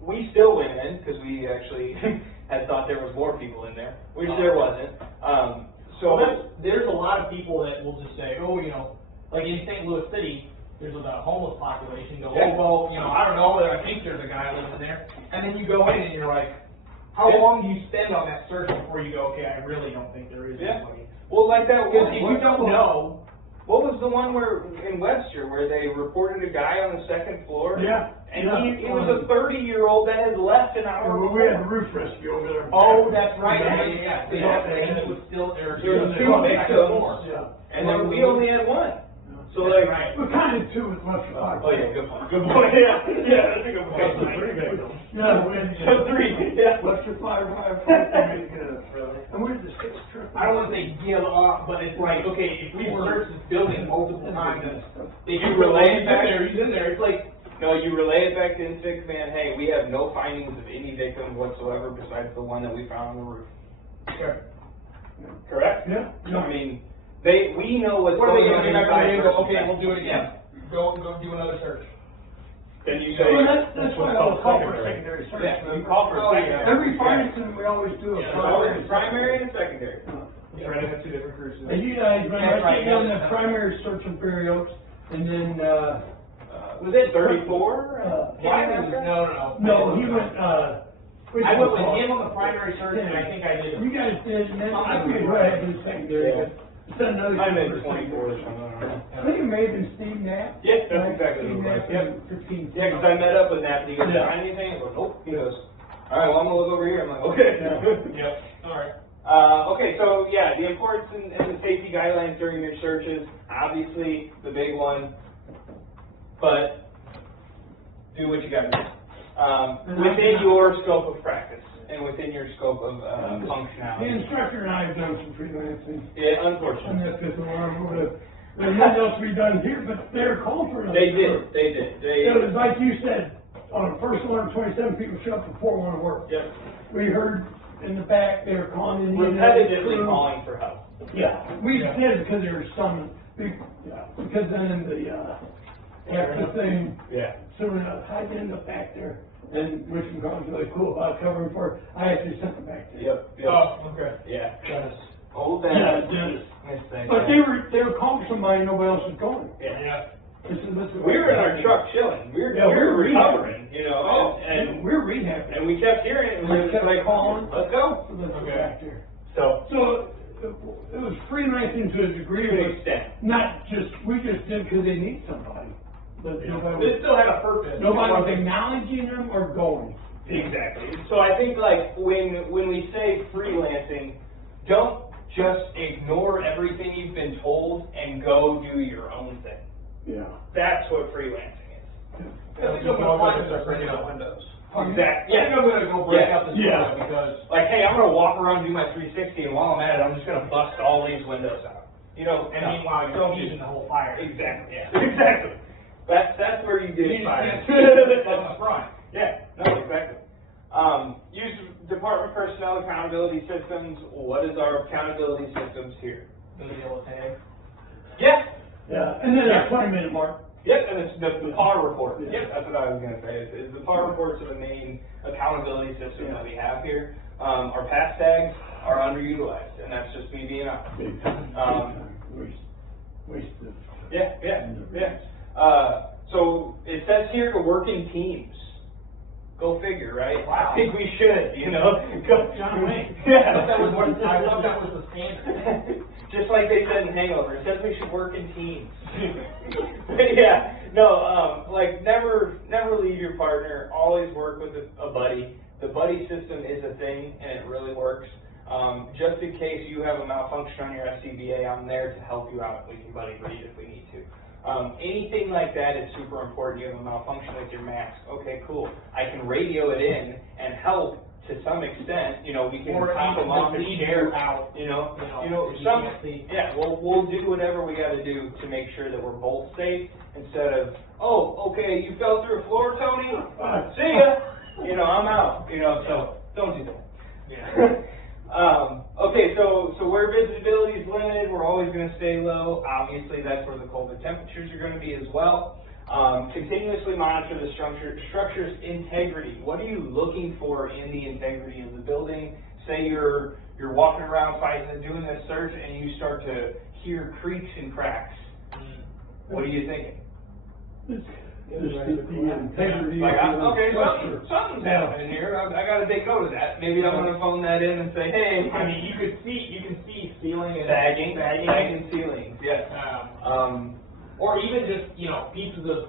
we still went in because we actually had thought there was more people in there, which there wasn't. So there's a lot of people that will just say, oh, you know, like in St. Louis City, there's a homeless population. Go, Yeah. oh, well, you know, I don't know, I think there's a guy living there. And then you go in and you're like, how long do you spend on that search before you go, okay, I really don't think there is anybody? Well, like that Because one. if you don't know, What was the one where in Webster where they reported a guy on the second floor? Yeah. And he was a 30-year-old that had left an hour We had a before. roof rescue over there. oh, that's right, yeah. So it was still there. There were two victims, and then we only had one. So like, Right. We're kind of two with Western Fire. oh yeah, good point. Good point. Yeah, that's a good point. Yeah, when, So three. Yeah. Western Fire, and we're the sixth trip. I don't want to say give up, but it's like, okay, if we search this building multiple times, and if you relay it back there, he's in there, it's like, No, you relay it back to Instinct Command. Hey, we have no findings of any victim whatsoever besides the one that we found on the roof. Correct? Yeah. I mean, we know what's what are they going gonna on do back there? inside. Go, okay, we'll do it again. Go do another search. Then you say, Well, that's why I was called for a secondary search. yeah, you call for a secondary. Every fire incident, we always do a It's always primary and secondary. Right, I have two different cruises. And you guys, when I That's right, take on yeah. the primary search in Prairie Oaks, and then, Was it 34? no, he went, I went with him on the primary search, and I think I did. You guys did, and then I think go ahead and do secondary, but it's another. I made 24 or something. I don't know. I think it may have been Steve Knapp. Yeah, that's Right? exactly Steve what it was. Knapp Yep. in 15. Yeah, because I met up with Nat, and he goes, Yeah. find anything? I go, nope. He goes, all right, well, I'm going to look over here. I'm like, okay. Yep, all right. Okay, so yeah, the importance and the safety guidelines during your searches, obviously the big one, but do what you got to do. Within your scope of practice and within your scope of The functionality. instructor and I have done some freelancing. Yeah, And unfortunately. that's just a lot of, there's nothing else to be done here, but they're calling for it. They did. It was like you said, on the first one, 27 people showed up before one to work. Yep. We heard in the back, they were calling in. Repetitively calling for help. Yeah, we did because there was some, because then after the thing, Yeah. so I ended up back there. And Richard Collins was really cool about covering for it. I actually sent them back there. Yep. Oh, okay. Yeah. Dennis. Old Yeah, Dennis. Dennis. Nice thing. But they were calling for somebody, nobody else was going. Yeah. This is We were in our truck chilling. We Yeah, we were were recovering, you know, Oh, and we're rehabbing. and we kept hearing it, and we were just like, calling. let's go. So let's go Okay. back there. So, So it was freelancing to a degree, to an but extent. not just, we just did because they need somebody. but This nobody, still had a purpose. nobody was acknowledging them or going. Exactly. So I think like when we say freelancing, don't just ignore everything you've been told and go do your own thing. Yeah. That's what freelancing is. I think I'm gonna find this breaking out windows. Exactly. I think I'm gonna go break out this Yeah. window because Like, hey, I'm gonna walk around, do my 360, and while I'm at it, I'm just gonna bust all these windows out. You know, and meanwhile you're using the whole fire. Exactly. Yeah. Exactly. That's where you You get need to fired. see it from the front. Yeah. No. Exactly. Use department personnel accountability systems. What is our accountability systems here? The yellow tag. Yeah. Yeah, and then a 20-minute mark. Yep, and it's the PAR report. Yep, that's what I was gonna say. Is the PAR reports are the main accountability system that we have here. Our pass tags are underutilized, and that's just me being honest. Big time. Waste of. Yeah. So it says here to work in teams. Go figure, right? Wow. I think we should, you know. John Wayne. Yeah. I thought that was the standard. Just like they said in Hangover, it says we should work in teams. Yeah, no, like never leave your partner. Always work with a buddy. The buddy system is a thing, and it really works. Just in case you have a malfunction on your SCBA, I'm there to help you out. We can buddy read if we need to. Anything like that is super important. You have a malfunction with your mask. Okay, cool. I can radio it in and help to some extent. You know, we can Or pop them even off and lead share. you out. You know, You some. can't see. Yeah, we'll do whatever we got to do to make sure that we're both safe. Instead of, oh, okay, you fell through a floor, Tony. See ya. You know, I'm out. You know, so don't do that. Yeah. Okay, so where visibility is limited, we're always going to stay low. Obviously, that's where the colder temperatures are going to be as well. Continuously monitor the structure's integrity. What are you looking for in the integrity of the building? Say you're walking around fighting and doing this search, and you start to hear creaks and cracks. What are you thinking? Just the integrity Like, of the okay, structure. something's happening here. I got to take note of that. Maybe I'm going to phone that in and say, hey, I mean, you can see ceiling and sagging ceilings. Yes. Or even just, you know, pieces of,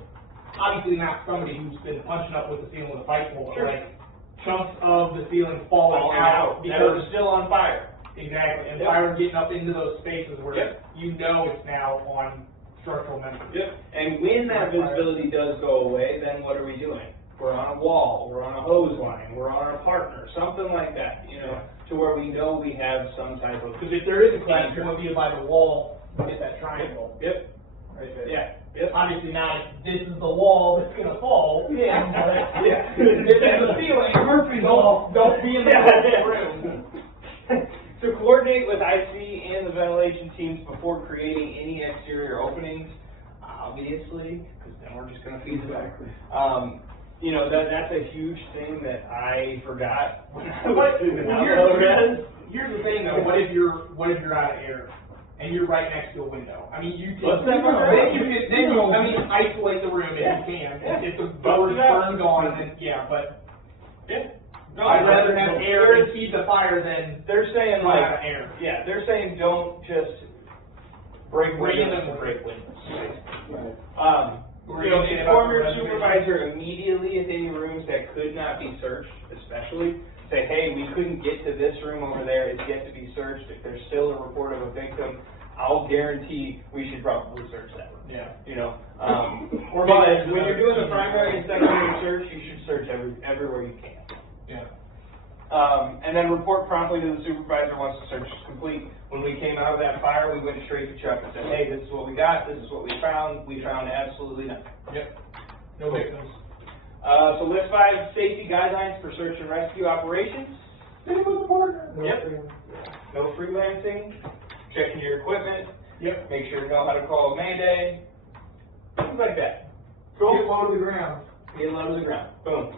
obviously not somebody who's been punching up with the ceiling with a pipe pole, but like chunks of the ceiling falling out that are because still on fire. exactly, and Yep. fire getting up into those spaces where Yep. you know it's now on structural members. Yep. And when that visibility does go away, then what are we doing? We're on a wall, we're on a hose line, we're on a partner, something like that, you know, to where we know we have some type of. Because if there is a crack, you're going to be by the wall, you get that triangle. Yep. Right there. Yeah. Yep. Obviously not, this is the wall that's going to fall. Yeah. But Yeah. If there's a ceiling, Murphy's Law. don't be in the Yeah. room. To coordinate with IC and the ventilation teams before creating any exterior openings, obviously, because then we're just going to feed it back. You know, that's a huge thing that I forgot when I was But doing the here's the thing though, what if you're out of air and you're right next to a window? I mean, you can, Let's have isolate the room if Yeah. you can. Yeah. If the door is Bust it out. burned on, then yeah, but Yeah. No, I'd rather have air and feed the fire than they're saying run like, out of air. yeah, they're saying don't just break windows Random. to break windows. Right. You know, inform your supervisor immediately if any rooms that could not be searched, especially. Say, hey, we couldn't get to this room over there, it's yet to be searched. If there's still a report of a victim, I'll guarantee we should probably search that room. Yeah. You know, Or but maybe when you're doing the there's primary and secondary search, you should search everywhere you can. Yeah. And then report promptly to the supervisor once the search is complete. When we came out of that fire, we went straight to Chuck and said, hey, this is what we got, this is what we found. We found absolutely nothing. Yep. No victims. So list 5 safety guidelines for search and rescue operations. Yep. No freelancing. Checking your equipment. Yep. Make sure you know how to call a mayday. Things like that. Cool. Get low to the ground. Get low to the ground. Boom.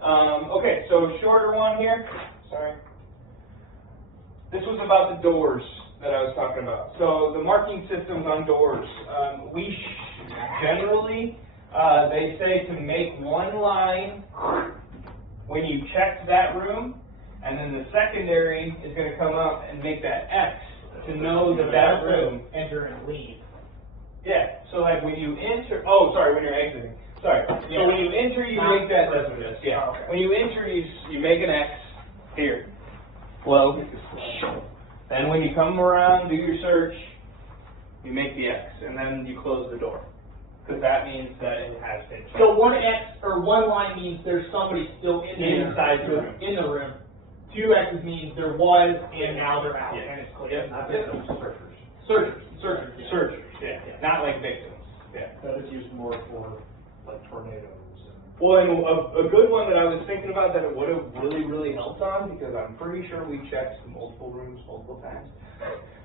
Okay, so shorter one here. Sorry. This was about the doors that I was talking about. So the marking systems on doors. We generally, they say to make one line when you check that room, and then the secondary is going to come up and make that X to know that that room. Enter and leave. Yeah, so like when you enter, oh, sorry, when you're exiting. Sorry. So when you enter, you Not make that, residence. yeah. Oh, okay. When you enter, you make an X here. Flow. Then when you come around, do your search, you make the X, and then you close the door. Because that means that it has been checked. So one X or one line means there's somebody still in there. Inside the room. In the room. Two X's means there was and now they're out Yeah. and it's clear. Yep. I think those searchers. Searchers. Searchers, yeah. Not like victims. Yeah. That is used more for like tornadoes and. Well, and a good one that I was thinking about that it would have really, really helped on, because I'm pretty sure we checked multiple rooms multiple times,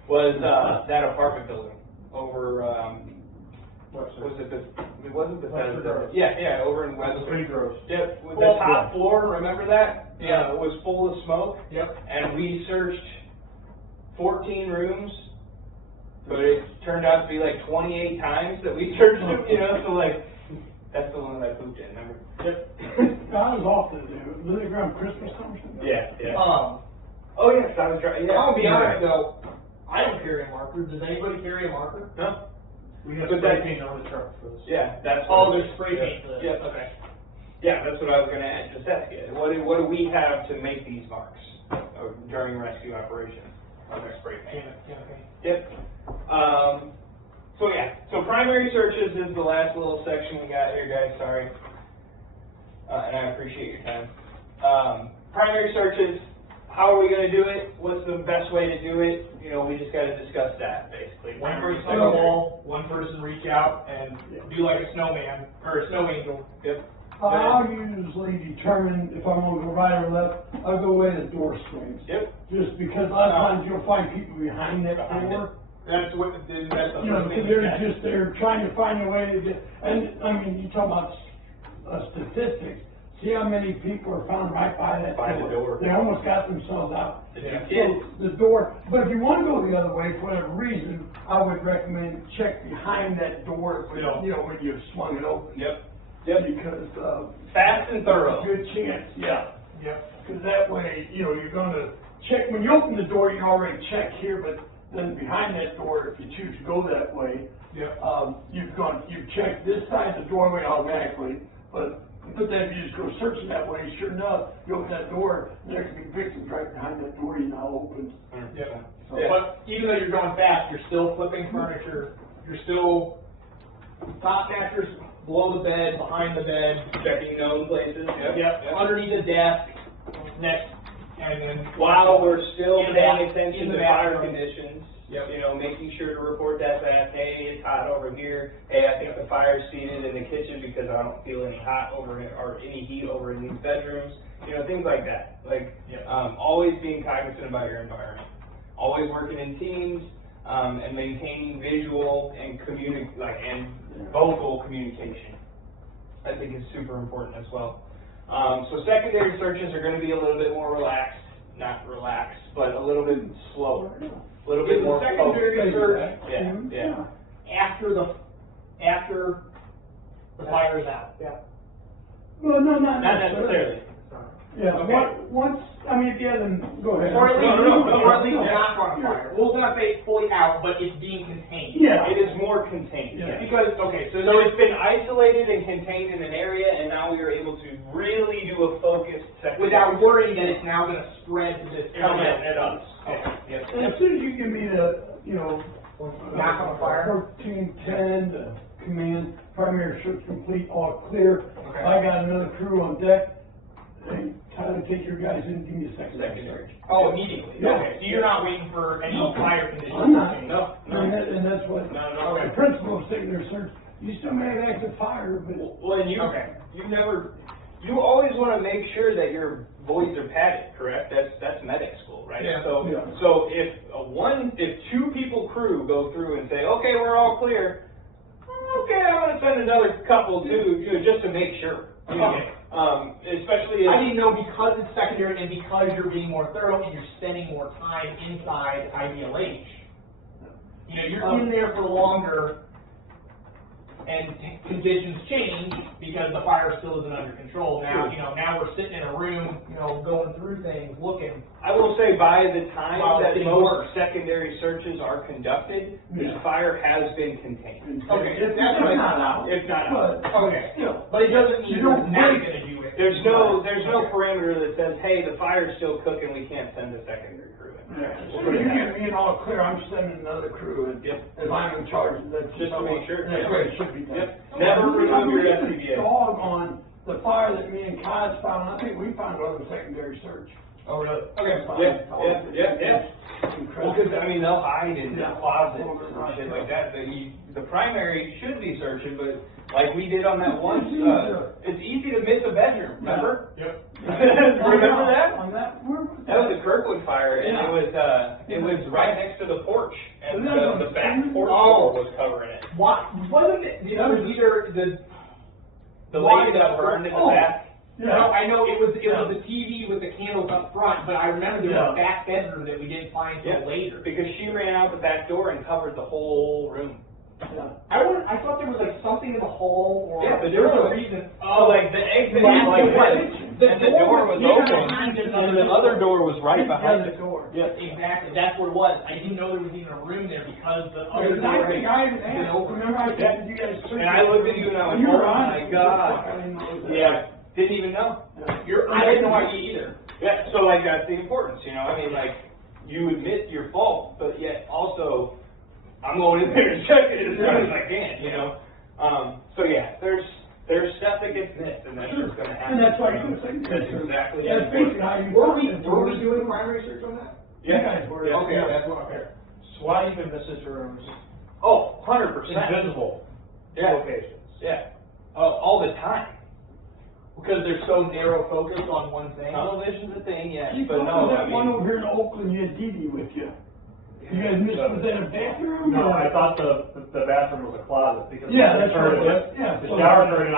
was that apartment building over, was it it wasn't Webster Bethesda. Groves. Yeah, over in Webster. Pretty gross. Yep, with the top floor, remember that? Yeah. Was full of smoke, Yep. and we searched 14 rooms, but it turned out to be like 28 times that we searched them, you know, so like, that's the one that I pooped in, remember? Yep. That was often, dude. Did they grab Christmas something? Yeah, yeah. Oh yes, I was driving, yeah. I'll be honest though, I don't carry a marker. Does anybody carry a marker? No? We have But spray that- paint on the truck for this. Yeah, that's. Oh, what- there's spray paint for this. Yeah. Okay. Yeah, that's what I was gonna just ask you. What do we have to make these marks during rescue operations? On their spray paint? Yep. So yeah, so primary searches is the last little section we got here, guys, sorry. And I appreciate your time. Primary searches, how are we gonna do it? What's the best way to do it? You know, we just gotta discuss that, basically. One person on the wall, one person reach out and do like a snowman, or a snow angel. Yep. I'll usually determine if I'm gonna go right or left. I'll go where the door swings. Yep. Just because a lot of times you'll find people behind that Behind door. That's what, that's the You first know, thing. they're trying to find a way to get, and, I mean, you talk about statistics, see how many people are found right by that door. By the door. They almost got themselves out. The two Yeah. kids. So, the door, but if you wanna go the other way, for whatever reason, I would recommend check behind that door, you know, when you've swung it open. Yep. Yep. Because, Fast and thorough. good chance, yeah. Yep. Because that way, you know, you're gonna check, when you open the door, you already check here, but then behind that door, if you choose to go that way, Yep. you've checked this side of the doorway automatically, but then if you just go searching that way, sure enough, you open that door, and there could be victims right behind that door you now opened. Yep. So- Yeah. But even though you're going fast, you're still flipping furniture, you're still top mattress, below the bed, behind the bed, Checking known places. Yep. underneath the desk, next, and then. While we're still In the paying bath- attention in the to fire bathroom. conditions, Yep. you know, making sure to report that fast, hey, it's hot over here, hey, I think the fire's seated in the kitchen because I don't feel any hot over it, or any heat over in these bedrooms, you know, things like that. Like, Yep. always being cognizant about your environment, always working in teams, and maintaining visual and and vocal communication. I think is super important as well. So secondary searches are gonna be a little bit more relaxed, not relaxed, but a little bit slower, a little bit Is the more secondary focused. search Yeah, yeah. after the fire is out. Yeah. Well, no, Not necessarily. Yeah, Okay. once, I mean, yeah, then, go ahead. Or at least, No. or at least not on fire. We'll not say it's fully out, but it's being contained. Yeah. It is more contained. Yeah. Because, okay, so So it's been isolated and contained in an area, and now we are able to really do a focused secondary. without worrying that it's now gonna spread to this Come area. at us. Okay. Yes. And as soon as you give me the, you know, Knock on the fire. 1410, the command, primary search complete, all clear. Okay. I got another crew on deck, and Tyler, take your guys in, give me a secondary Secondary. search. Oh, immediately, Yeah. okay, so you're not waiting for any fire conditions I'm to not. change? No, And that's what, No. the principle of secondary search, you still may have active fire, but Well, and you always want to make sure that your voids are padded, correct? That's medic school, right? Yeah. So, Yeah. so if two people crew go through and say, okay, we're all clear, okay, I'm gonna send another couple too, you know, just to make sure. You know, especially I if, didn't know because it's secondary and because you're being more thorough and you're spending more time inside IDLH. You know, you're in there for longer and conditions change because the fire still isn't under control. Now, you know, now we're sitting in a room, you know, going through things, looking. I will say by the time Wow, that it's most worse. secondary secondary searches are conducted, the fire has been contained. Okay, If that's it's what not out. If not out. But, Okay, still, but it doesn't mean You don't we're not break- gonna do it. There's no parameter that says, hey, the fire's still cooking, we can't send a secondary crew in. yeah. So you give me an all clear, I'm sending another crew in. Yep. If I'm in charge of that. Just to make sure. That's the way it should be done. Yep. Never remove your SCBA. Dog on the fire that me and Kaz found, I think we found it on the secondary search. Oh, really? Okay. Yeah. Well, Incredible. because, I mean, they'll hide in Yeah. closets and shit like that, the primary should be searching, but like we did on that one, it's easy to miss a bedroom, remember? Yep. Remember that? On that, where was That was a Kirkwood fire, and it was right next to the porch, and the back porch door was covering it. What, wasn't it, it was either The lady that burned in the back. No, I know it was the TV with the candles up front, but I remember there was a back bedroom that we didn't find till later. Because she ran out the back door and covered the whole room. Yeah. I thought there was like something in the hall or Yeah, but there was a there was- reason. Oh, like the exit Yeah, was like the this, and the door was open, behind it, and the other door was right behind it. door. Yeah. Exactly, that's what it was. I didn't know there was even a room there because the other Because door I think I even had been asked, open. remember I said, you guys. And I looked at you and I was, You were oh on my it. God. I didn't know that. Yeah, didn't even know. I didn't know I either. Yeah, so like that's the importance, you know, I mean, like, you admit your fault, but yet also, I'm going in there and checking it as soon as I can, you know? So yeah, there's stuff that gets missed, and that's just gonna happen. And that's why you say. That's exactly That's it. basically how you. Were we doing primary research on that? You guys were. Yeah. Okay, that's what, okay. Swipe and Mrs. Rooms, Oh, 100%. invisible Yeah, locations. yeah, all the time. Because they're so narrow focused on one thing. Tunnel vision's a thing, yes, You but told no, me I that one mean, over here in Oakland, you had Dee Dee with you. You guys missed, was that a bathroom? No, or- I thought the bathroom was a closet because. Yeah, that's when I what it was. turned Yeah. The shower curtain,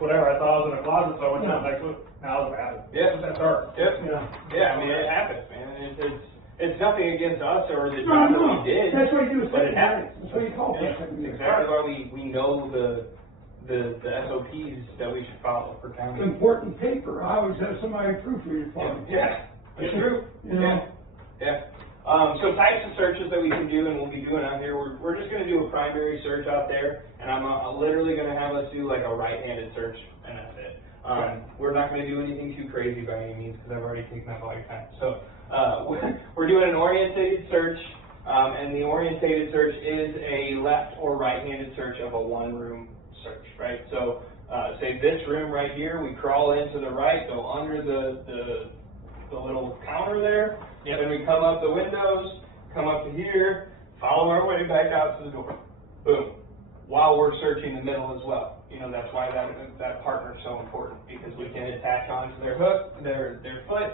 whatever, I thought I was in a closet, so I went down Yeah. next to it, now it's a bathroom. yeah, That's dark. yep, Yeah. yeah, I mean, it happens, man, it's nothing against us or the No, job that no, we did. that's what you do, But it secondary, happens. that's what you call it, Yeah, secondary. exactly why we know the SOPs that we should follow for It's county. important paper, I always have somebody proofread for me. Yeah, it's true, You know? yeah. So types of searches that we can do and we'll be doing out here, we're just gonna do a primary search out there, and I'm literally gonna have us do like a right-handed search, and that's it. We're not gonna do anything too crazy by any means, because I've already taken up all your time. So, we're doing an orientated search, and the orientated search is a left or right-handed search of a one-room search, right? So, say this room right here, we crawl into the right, go under the little counter there, then we come up the windows, come up to here, follow our way back out to the door. Boom. While we're searching the middle as well. You know, that's why that partner's so important, because we can attach onto their hook, their foot,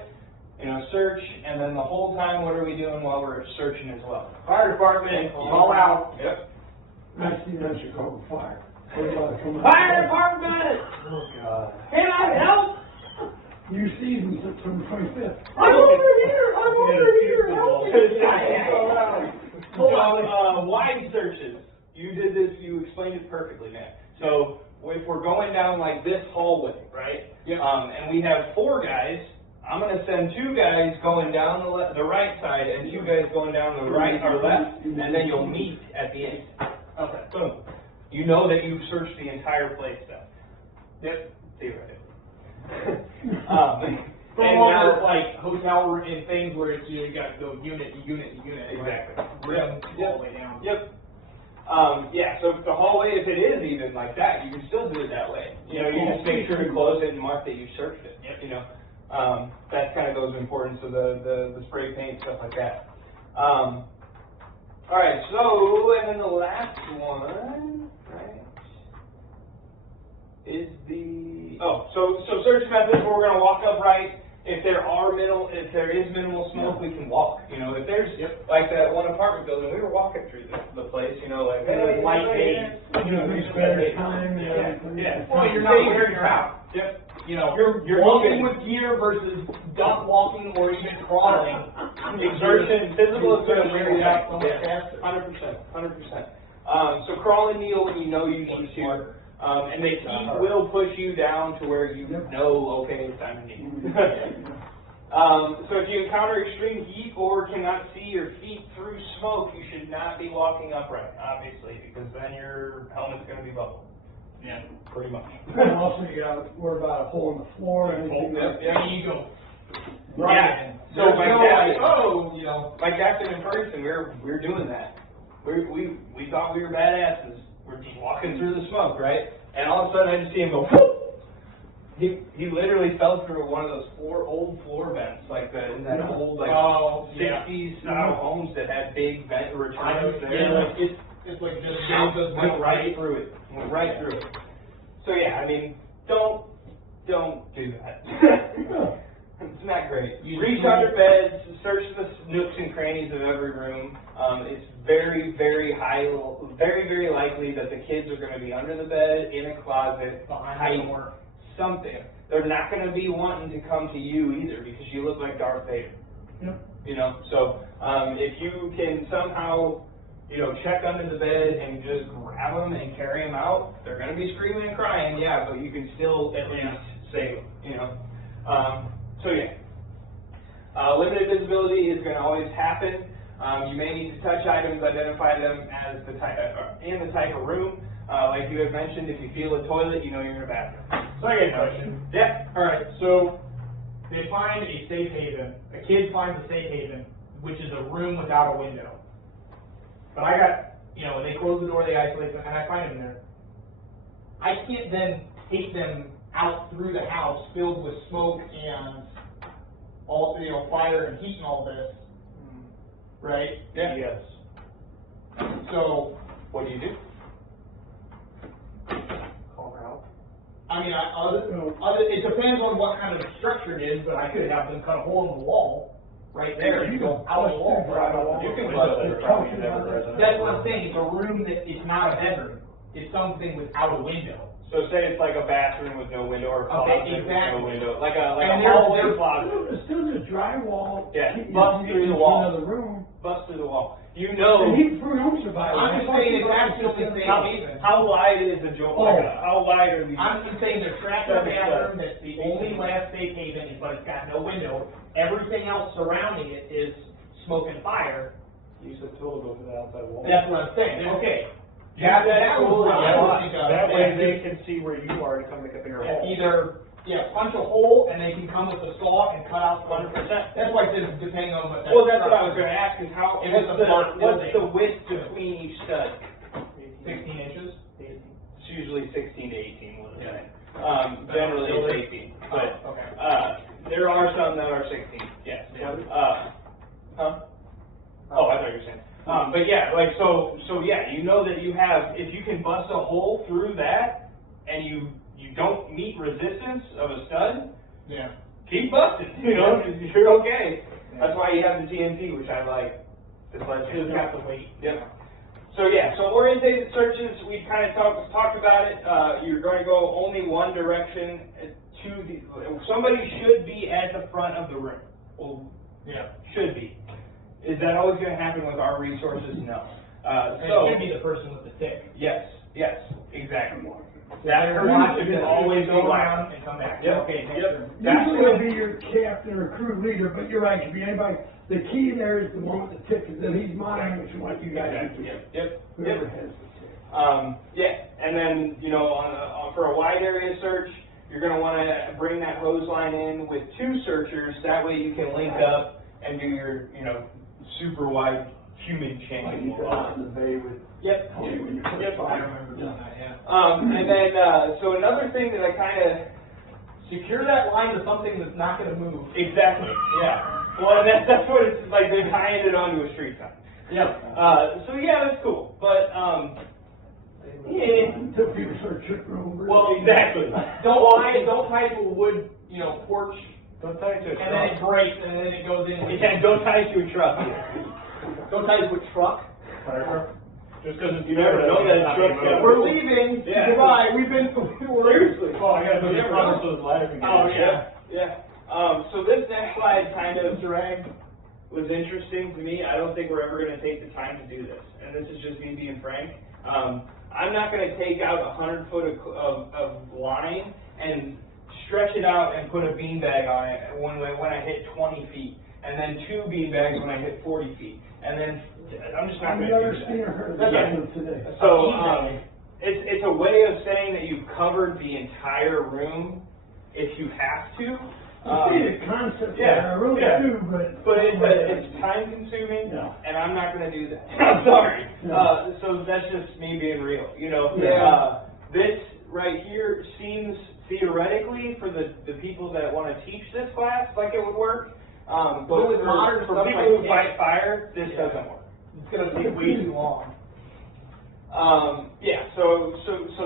you know, search, and then the whole time, what are we doing while we're searching as well? Fire department, all out. Yep. I see that Chicago fire. Fire department! Oh, God. Can I help? New season, September 25th. I'm over here, help me! So, wide searches. You did this, you explained it perfectly, man. So, if we're going down like this hallway, right? And we have 4 guys, I'm gonna send 2 guys going down the right side and 2 guys going down the right or left, and then you'll meet at the end. Okay, boom. You know that you've searched the entire place then. Yep, theoretically. For And more now, like hotel and things where it's, you got to go unit to unit to unit. Exactly. Rim all the way down. Yep. Yeah, so if the hallway, if it is even like that, you can still do it that way. You know, you just make sure to close it and mark that you searched it. Yep. You know, that kind of goes importance of the spray paint, stuff like that. All right, so, and then the last one, right, is so search methods where we're going to walk up right. If there is minimal smoke, we can walk. You know, if there's like that one apartment building, we were walking through the place. You know, like hey, Light hey, days. You know, we spend time and yeah. Well, you're not wearing your out. Yep. You know, You're walking moving. with gear versus duck walking or even crawling. Exertion, physical exertion wear you out so much faster. 100%. So crawl and kneel when you know you need to. And the heat will push you down to where you know, okay, it's time to kneel. So if you encounter extreme heat or cannot see your feet through smoke, you should not be walking upright, obviously, because then your helmet's going to be bubbled. Yeah. Pretty much. And also you gotta worry about a hole in the floor and anything. There you go. Yeah. So There's my no dad, like, oh, you know. my captain in person, we're doing that. We thought we were badasses. We're just walking through the smoke, right? And all of a sudden I just see him go, whoop! He literally fell through one of those old floor vents, like that old like 60s style homes that had big vent returns there. Yeah, it's like just Went right through it. Went right through it. So yeah, I mean, don't do that. It's not great. Reach under beds, search the nooks and crannies of every room. It's very, very likely that the kids are going to be under the bed, in a closet, behind the door. Something. They're not going to be wanting to come to you either because you look like Darth Vader. Yep. You know, so if you can somehow, check under the bed and just grab them and carry them out, they're going to be screaming and crying, yeah, but you can still at least save them, So yeah, limited visibility is going to always happen. You may need to touch items, identify them as the type in the type of room. Like you had mentioned, if you feel a toilet, you know you're in a bathroom. So I got a question. Yeah. Alright, so they find a safe haven, a kid finds a safe haven, which is a room without a window. But I got, when they close the door, they isolate them, and I find them there. I can't then take them out through the house filled with smoke and all, fire and heat and all this, right? Yeah. Yes. So, What do you do? call her out. I mean, it depends on what kind of structure it is, but I could have them cut a hole in the wall right there and go out the wall. You can bust it. That's what I'm saying. It's a room that it's not a bedroom. It's something without a window. So say it's like a bathroom with no window or a closet with no window, like a And hallway there's- closet. Still the drywall. Yeah, you bust get through the into wall. Another room. Bust through the wall. You And know he threw home survival. I'm just saying it's actually the how, same haven. how wide is the door? How wide are these? I'm just saying they're trapped in a bathroom that's the only last safe haven, but it's got no window. Everything else surrounding it is smoke and fire. You said total go to the outside wall. That's what I'm saying. Okay. Yeah, That was what I was thinking of. That way they can see where you are and come to bigger hole. Either, punch a hole and they can come with a saw and cut out 100%. That's why I said depending on what that. Well, that's what I was going to ask is how, If it's a block what's the building. width between each stud? 16 inches. It's usually 16 to 18, we'll say. Yeah. Generally it's 18, but, Okay. there are some that are 16, yes. Huh? Oh, I thought you were saying. But yeah, like, so yeah, you know that you have, if you can bust a hole through that, and you don't meet resistance of a stud, Yeah. keep busting, you're okay. That's why you have the TNT, which I like. It's got the weight. Yep. So yeah, so orientated searches, we kind of talked about it. You're going to go only one direction somebody should be at the front of the room. Well, Yeah. should be. Is that always going to happen with our resources? No. And it should be the person with the stick. Yes, exactly. That person should always go around and come back. Yep. Okay, thank Yep. you. That's Usually it'll be your captain or crew leader, but you're right, it could be anybody. The key there is the one with the tick, because then he's monitoring which one you guys do. Yep. Whoever has the tick. And then, for a wide area search, you're going to want to bring that hose line in with 2 searchers. That way you can link up and do your, super wide human Like chain. you got in the bay with. Yep. Tony when you first Yep. saw I him. remember doing that, yeah. And then, so another thing that I kind of, Secure that line to something that's not gonna move. exactly, yeah. Well, and that's what it's like, they're tying it onto a street sign. Yep. So yeah, that's cool, but, yeah. Took people sort of trick room. Well, exactly. Don't tie it to a wood, porch, Don't tie it to a and then it breaks, and then it goes in. Yeah, don't tie it to a truck. Don't tie it to a truck. Just because You never know that truck's gonna- We're leaving. Yeah. Goodbye. We've been. Seriously. Oh, I gotta put You the never front know. so the ladder can get Oh, in. yeah. So this next slide kind of was interesting to me. I don't think we're ever going to take the time to do this, and this is just me being frank. I'm not going to take out 100 foot of line and stretch it out and put a beanbag on it when I hit 20 feet, and then 2 beanbags when I hit 40 feet, and then I'm just not going to do that. That's what today. So it's a way of saying that you've covered the entire room if you have to. I see the concept Yeah, there, I really yeah. do, but. But it's time consuming, Yeah. and I'm not going to do that. I'm sorry. Yeah. So that's just me being real, you know. Yeah. This right here seems theoretically for the people that want to teach this class like it would work. But with modern for stuff people like who this, fight fire, this doesn't work. It's gonna take way too long. Yeah, so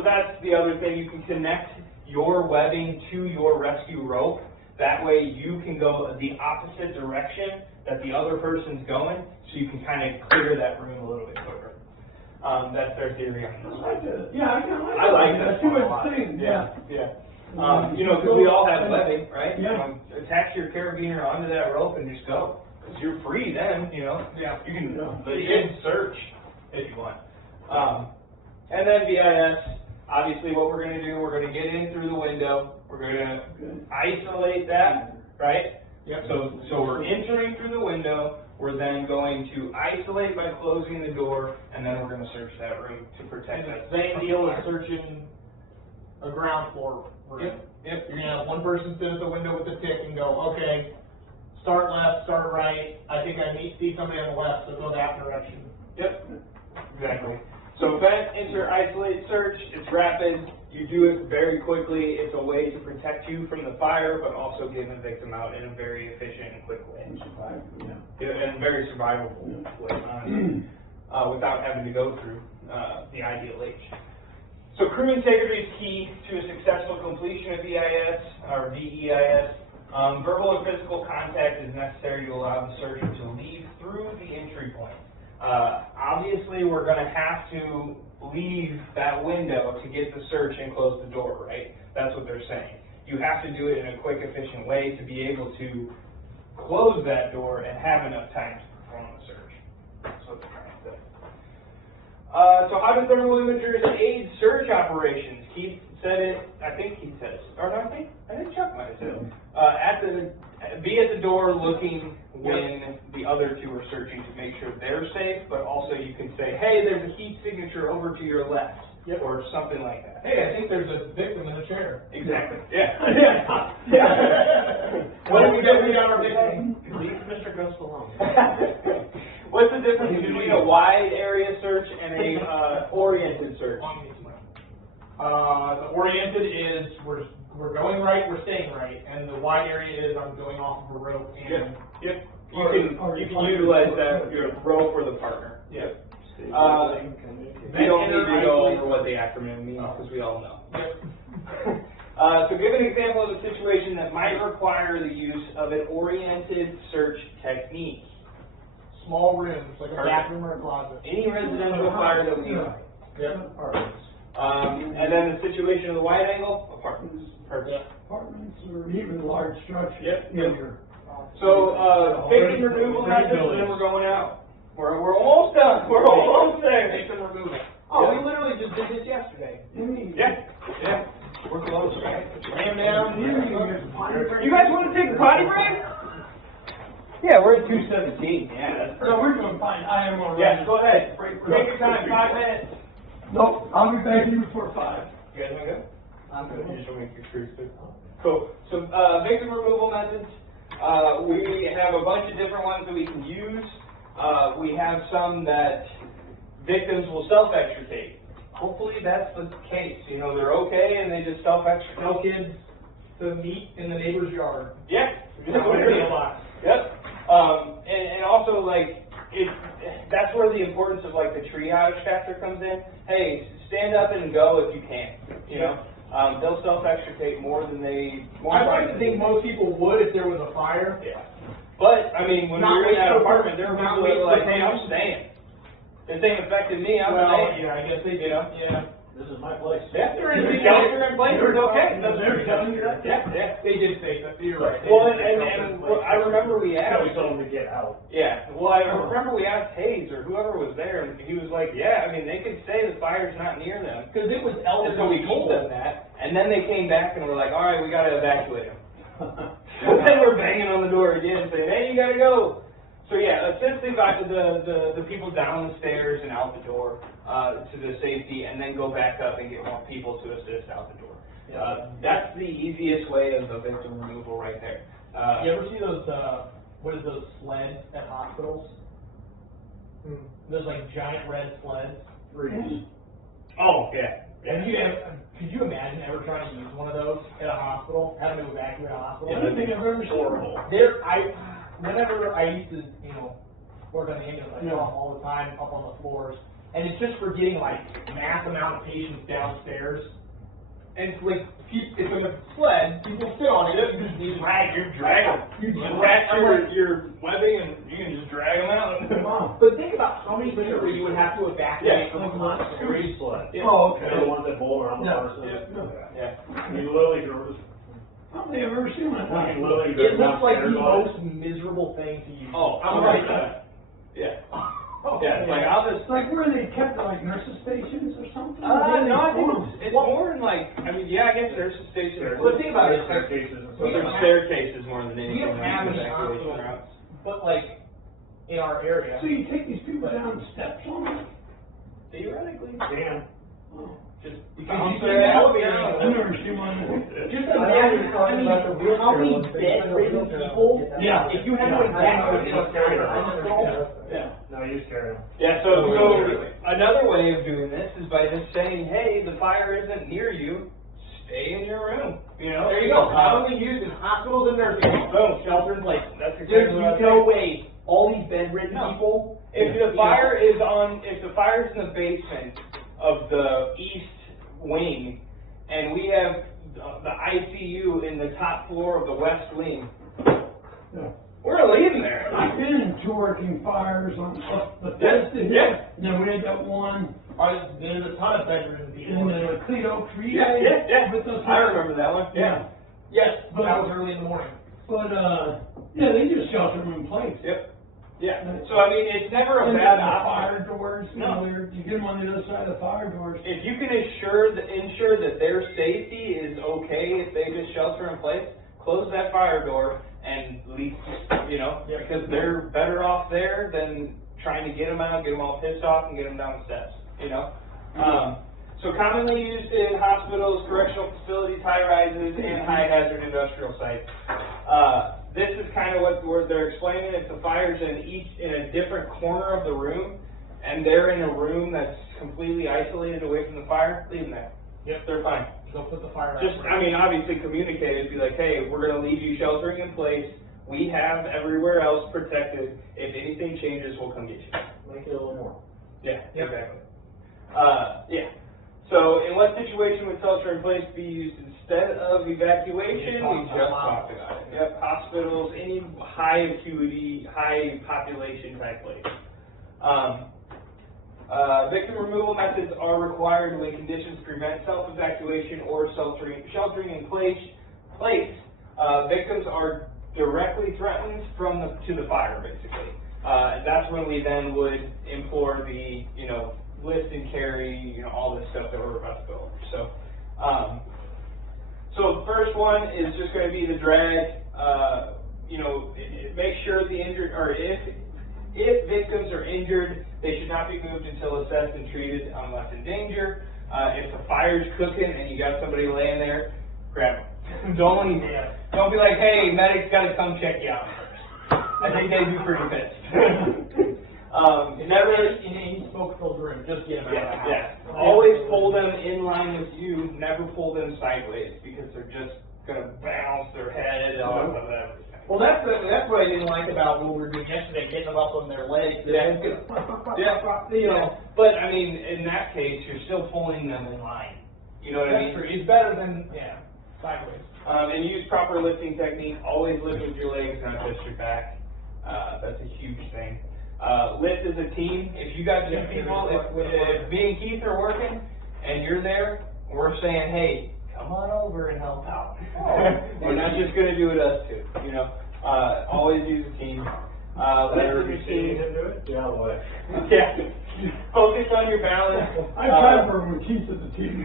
that's the other thing. You can connect your webbing to your rescue rope. That way you can go the opposite direction that the other person's going, so you can kind of clear that room a little bit quicker. That's their theory on this. I like it. Yeah, I like that. this I see one a what lot. you're saying, Yeah, yeah. You know, because we all have webbing, right? Yeah. Attach your carabiner onto that rope and just go. Because you're free then, you know. Yeah. You can Yeah. legit search if you want. And then VIS, obviously what we're going to do, we're going to get in through the window. We're going to isolate that, right? Yep. So we're entering through the window. We're then going to isolate by closing the door, and then we're going to search that room to protect And us. the same deal as searching a ground floor room. Yep. You're gonna have one person sit at the window with the tick and go, okay, start left, start right. I think I see somebody on the left, so go that direction. Yep, exactly. So vent, enter, isolate, search, it's rapid, you do it very quickly, it's a way to protect you from the fire, but also get the victim out in a very efficient and quick way. And very survivable way, without having to go through the ideal age. So crew integrity is key to a successful completion of VIS, or VEIS. Verbal and physical contact is necessary to allow the searcher to leave through the entry point. Obviously, we're going to have to leave that window to get the search and close the door, right? That's what they're saying. You have to do it in a quick, efficient way to be able to close that door and have enough time to perform the search. That's what they're trying to say. So how do thermal imagers aid search operations? Keith said it, I think Keith said it, or no, I think Chuck might have said it. Be at the door looking when the other two are searching to make sure they're safe, but also you can say, hey, there's a heat signature over to your left, or something like that. Hey, I think there's a victim in the chair. Exactly, yeah. What did we get? We got our victim. Leave Mr. Ghost alone. What's the difference between a wide area search and a oriented search? The oriented is we're going right, we're staying right, and the wide area is I'm going off of a rope and Yep. You can utilize that your rope or the partner. Yep. We don't need to go over what the acronym means because we all know. So give an example of a situation that might require the use of an oriented search technique. small rooms, like a bathroom or a closet. Any residential fire that we have. Yep. And then the situation of the wide angle, apartments. Perfect. Apartments or even large structures. Yep. So, victim removal methods, and then we're going out. We're almost done. We're almost there. Victim removal. Oh, we literally just did this yesterday. Yeah. We're close, right? Ram down. You guys want to take a potty break? Yeah, we're at 2:17. Yeah. So we're going to find IMO. Yeah, go ahead. Take your time, 5 minutes. Nope, I'll be back here before 5. You guys want to go? I'm good. You just want to make your crews too. Cool. So, victim removal methods. We have a bunch of different ones that we can use. We have some that victims will self-extricate. Hopefully that's the case. You know, they're okay and they just self-extricate. Tell kids to meet in the neighbor's yard. Yeah. That would be a lot. Yep. And also, like, that's where the importance of, like, the triage factor comes in. Hey, stand up and go if you can, you know. They'll self-extricate more than they... I'd like to think most people would if there was a fire. Yeah. But, I mean, when we're in that apartment, there are people that are like, hey, I'm staying. This ain't affecting me, I'm staying. Yeah, I guess they do. You know? Yeah. This is my place. Yeah, there is a shelter in place, it's okay. They're telling you that? Yeah. They did say that, you're right. They Well, did say shelter in and place. I remember we asked. We told them to get out. Yeah, well, I remember we asked Hayes or whoever was there, and he was like, yeah, I mean, they could say the fire's not near them. Because it was And elderly so we told them people. that, and then they came back and were like, all right, we gotta evacuate them. So then we're banging on the door again, saying, hey, you gotta go. So yeah, essentially the people down the stairs and out the door, to the safety, and then go back up and get more people to assist out the door. That's the easiest way of the victim removal right there. You ever see those, what is those sleds at hospitals? Those like giant red sleds. Oh, yeah. Could you imagine ever trying to use one of those at a hospital, having to evacuate a hospital? I don't think I've ever seen one. Whenever I used to, work on the ambulance, I saw them all the time up on the floors, and it's just for getting like mass amount of patients downstairs. And it's like, it's in a sled, people sit on it, you drag them. You Wrap your webbing and you can just drag them out. But think about how many people you would have to evacuate from a hospital. Street sled. Yeah. Oh, okay. They're the ones that bowl around the No. horses. Yeah. I mean, literally, there was, I don't think I've ever seen one. I mean, literally, It there's looks like the downstairs on it. most miserable thing to use. Oh, I'm right. right. Yeah. Yeah, it's like, I'll just. It's like where they kept it, like nurses stations or something? No, I think it's more in like, I mean, yeah, I guess there's a station. Well, think about it. Staircases and So stuff. there's staircases more than anything. We don't have any evacuation hospitals, routes. but like, in our area. So you take these people down steps on them? Theoretically. Damn. Just You bounce can their use elevator. the I've never seen one. Just imagine how many bedridden people, Yeah. if you had to evacuate a hospital. Yeah. No, you scare them. Yeah, so another way of doing this is by just saying, hey, the fire isn't near you, stay in your room. There you go, commonly used in hospitals and nursing homes. Boom, Shelter in place. That's There's exactly what I no think. way, all these bedridden people. If the fire is in the basement of the east wing, and we have the ICU in the top floor of the west wing, we're leaving there. I've been in two working fires on up the Bethesda Hill. Yeah. And then we had that one There's a ton of bedridden people. in Cleto Creek. Yeah. With those I remember that one. Yeah. Yes, but that was early in the morning. But, yeah, they just shelter them in place. Yep. Yeah. So I mean, it's never a And bad then the option. fire doors, No. you get them on the other side of the fire doors. If you can ensure that their safety is okay if they just shelter in place, close that fire door and leave, because they're better off there than trying to get them out, get them all pissed off, and get them down the steps, So commonly used in hospitals, correctional facilities, high rises, and high hazard industrial sites. This is kind of what they're explaining. If the fire's in a different corner of the room, and they're in a room that's completely isolated away from the fire, leave them there. Yep. They're fine. They'll put the fire out. Just, obviously communicate it, be like, hey, we're gonna leave you sheltering in place. We have everywhere else protected. If anything changes, we'll come get you. Make it a little more. Yeah, exactly. Yeah. So in what situation would shelter in place be used instead of evacuation? We just talked about it. Yep, hospitals, any high acuity, high population type place. Victim removal methods are required when conditions prevent self-evacuation or sheltering in place. Victims are directly threatened to the fire, basically. That's when we then would implore the, lift and carry, all this stuff that we're about to go over. So the first one is just going to be the drag. Make sure the injured, or if victims are injured, they should not be moved until assessed and treated unless in danger. If the fire's cooking and you got somebody laying there, grab them. Don't be like, hey, medic's got to come check you out first. I think they'd be pretty pissed. Never in any smoke-filled room, just get them out of the house. Yeah. Always pull them in line with you, never pull them sideways, because they're just going to bounce their head on whatever. Well, that's what I didn't like about what we were doing yesterday, getting them up on their legs. Yeah. Yeah. But, I mean, in that case, you're still pulling them in line. You know what I mean? That's true. It's better than, sideways. And use proper lifting technique. Always lift with your legs, not just your back. That's a huge thing. Lift as a team. If you got two people, if me and Keith are working, and you're there, we're saying, hey, come on over and help out. We're not just going to do it us two, you know. Always use a team. Whatever you see. Yeah, what? Yeah. Focus on your balance. I tried for when she said the TV.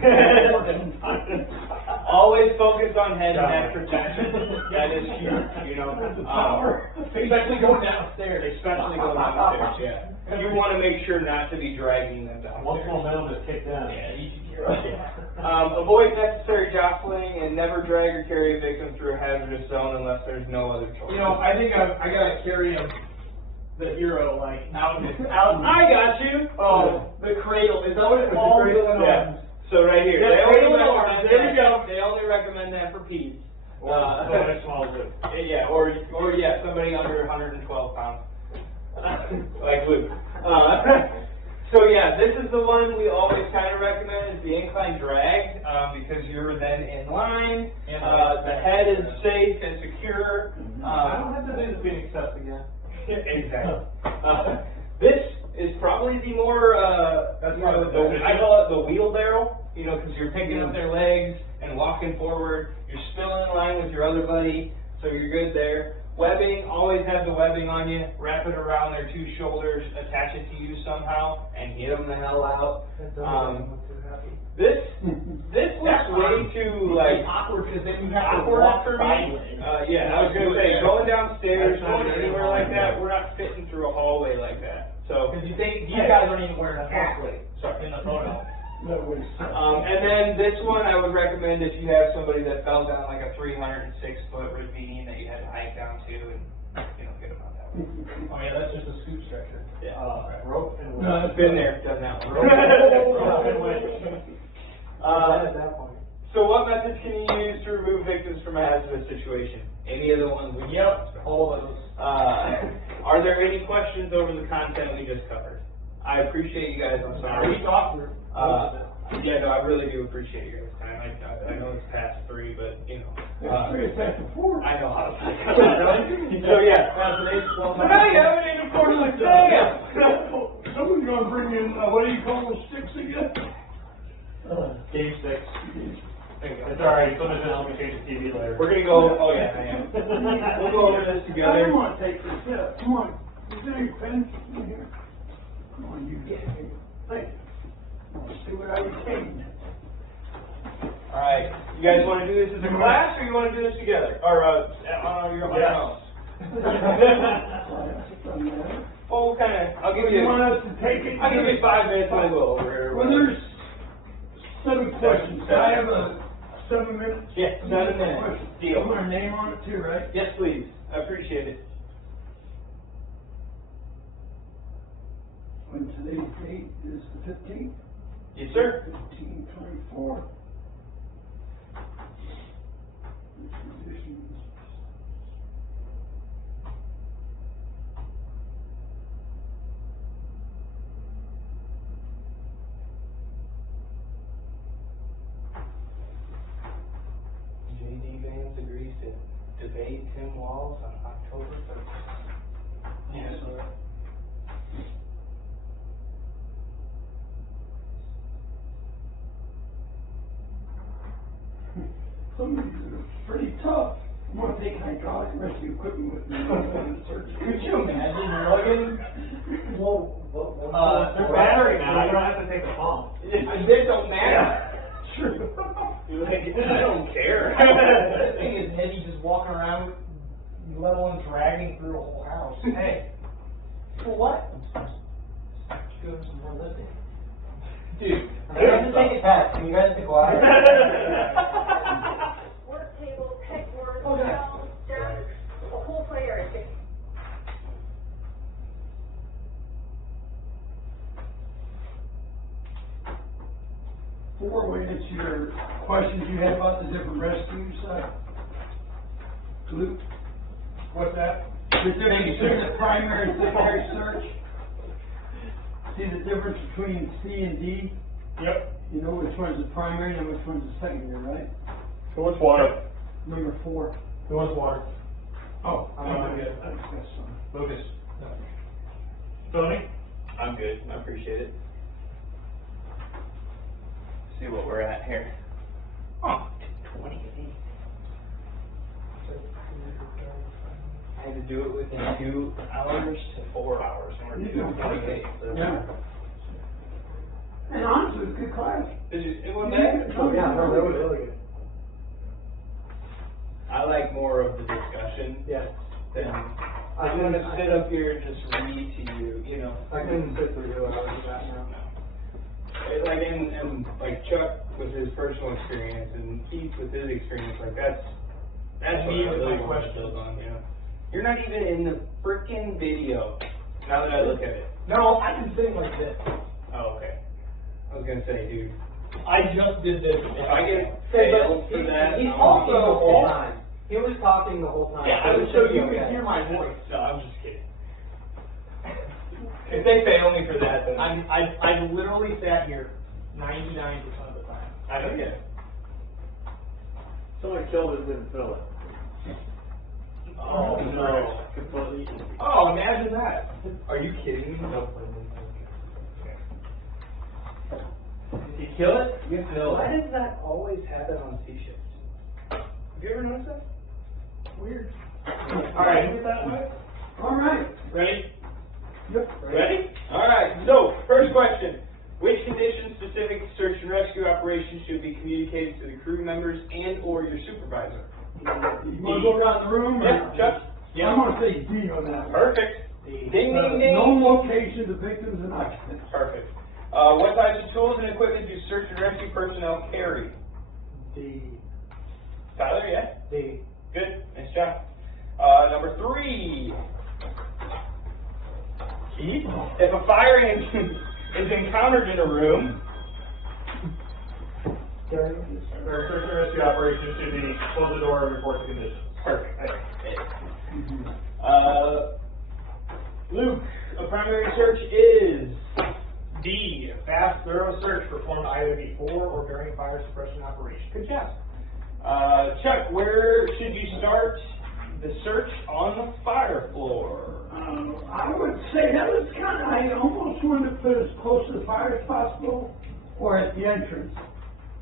Always focus on head and neck protection. That is huge, you know. Especially going downstairs. Especially going downstairs, yeah. You want to make sure not to be dragging them down. Once momentum is kicked in. Avoid necessary jostling and never drag or carry a victim through a hazardous zone unless there's no other choice. You know, I think I gotta carry him, the hero, like, out. I got you. Oh, the cradle. Is that what it's called? Yeah. So right here, Yeah, they only cradle and recommend arms. There you that- go. They only recommend that for peds. Small too. Yeah, or yeah, somebody under 112 pounds, like Luke. So yeah, this is the one we always kind of recommend is the incline drag because you're then in line. The head is safe and secure. I don't have to do the Phoenix test again. Exactly. This is probably the more I call it the wheelbarrow. You know, because you're picking up their legs and walking forward. You're still in line with your other buddy, so you're good there. Webbing, always have the webbing on you. Wrap it around their two shoulders, attach it to you somehow, and get them the hell out. This looks way too like awkward because then you have to awkward walk for me. sideways. Yeah, I was gonna say going downstairs, going anywhere like that, we're not fitting through a hallway like that. So. Because you guys aren't even wearing a hat in the photo. And then this one I would recommend if you have somebody that fell down like a 306-foot ravine that you had to hike down to and, you know, get them out that way. Oh yeah, that's just a scoop stretcher. Yeah. Rope and No, it's been there, done that one. At that point. So what methods can you use to remove victims from a hazardous situation? Any of the ones we discussed? All of those. Are there any questions over the content we just covered? I appreciate you guys, I'm sorry. We talked through. Yeah, no, I really do appreciate you guys' time. I know it's past 3, but, you know. It's past 4. I know how to So, yeah. But I haven't even quarterly exam. Someone's gonna bring in, what do you call those sticks again? Game 6. It's alright, so just help me change the TV later. We're gonna go, oh yeah, I am. We'll go over this together. Come on, take this, yeah, come on. Is there your pen? Here. Come on, you get it. Thanks. Let's see what I was saying. Alright, you guys wanna do this as a class, or you wanna do this together? Or, on your own? Well, we'll kinda, I'll give you, You want us to take it? I'll give you 5 minutes and we'll go over here. Well, there's 7 questions. Can I have a 7 minutes? Yeah, 7 minutes. Question. Deal. Put our name on it too, right? Yes, please. I appreciate it. When today's date is the 15th? Yes, sir. 15/24. J.D. Vance agrees to debate Tim Walls on October 1st. Yes, sir. Some of these are pretty tough. I'm gonna take hydraulic rescue equipment with me. Could you imagine lugging? They're battery now, you don't have to take the pump. This don't matter. True. You're like, I don't care. The thing is heavy just walking around, let alone dragging through a whole house. Hey, for what? Doing some more lifting. Dude. I'm going to take it back. Can you guys be quiet? Work tables, headboards, shelves, desks, a whole play area. Four, we get your questions you had about the different rescues, Luke? What's that? The difference between the primary and secondary search? See the difference between C and D? Yep. You know which one's the primary and which one's the secondary, right? Who wants water? Number 4. Who wants water? Oh, I'm good. That's fine. Lucas. Tony? I'm good. I appreciate it. see what we're at here. Oh, 28. I had to do it within 2 hours to 4 hours. And we're doing 28. So. Yeah. And honestly, it's a good class. It went bad? Oh, yeah, no, that was really good. I like more of the discussion Yeah. than I'm going to sit up here and just read to you, you know. I couldn't sit through 2 hours of that now. Like, and like Chuck with his personal experience and Keith with his experience, like that's what I really want to build on, you know. You're not even in the freaking video, now that I look at it. No, I've been sitting like this. Oh, okay. I was going to say, dude, I just did this. if I get failed for that, He's I'm talking the also whole time. He was talking the whole time. Yeah, I was so you could hear my voice. No, I'm just kidding. If they fail me for that, then I literally sat here 99% of the time. I don't get it. Somebody killed it, didn't fill it. Oh, no. Completely. Oh, imagine that. Are you kidding me? No. Did you kill it? You feel Why does that always happen on C-shifts? Have you ever noticed that? Weird. All right. All right. Ready? Yep. Ready? All right. So, first question. Which condition-specific search and rescue operations should be communicated to the crew members and or your supervisor? You want to go around the room? Yeah, Chuck? Yeah. I'm going to say D on that. Perfect. Ding, ding, ding. No location of victims and occupants. Perfect. What types of tools and equipment do search and rescue personnel carry? D. Tyler, yeah? D. Good. Nice job. Number 3. Keith? If a fire engine is encountered in a room, Our search and rescue operation should be close the door and report the conditions. perfect. Luke, a primary search is D, a fast, thorough search performed either before or during fire suppression operation. good job. Chuck, where should you start the search on the fire floor? I would say that was kind of, I almost wanted to put it as close to the fire as possible or at the entrance.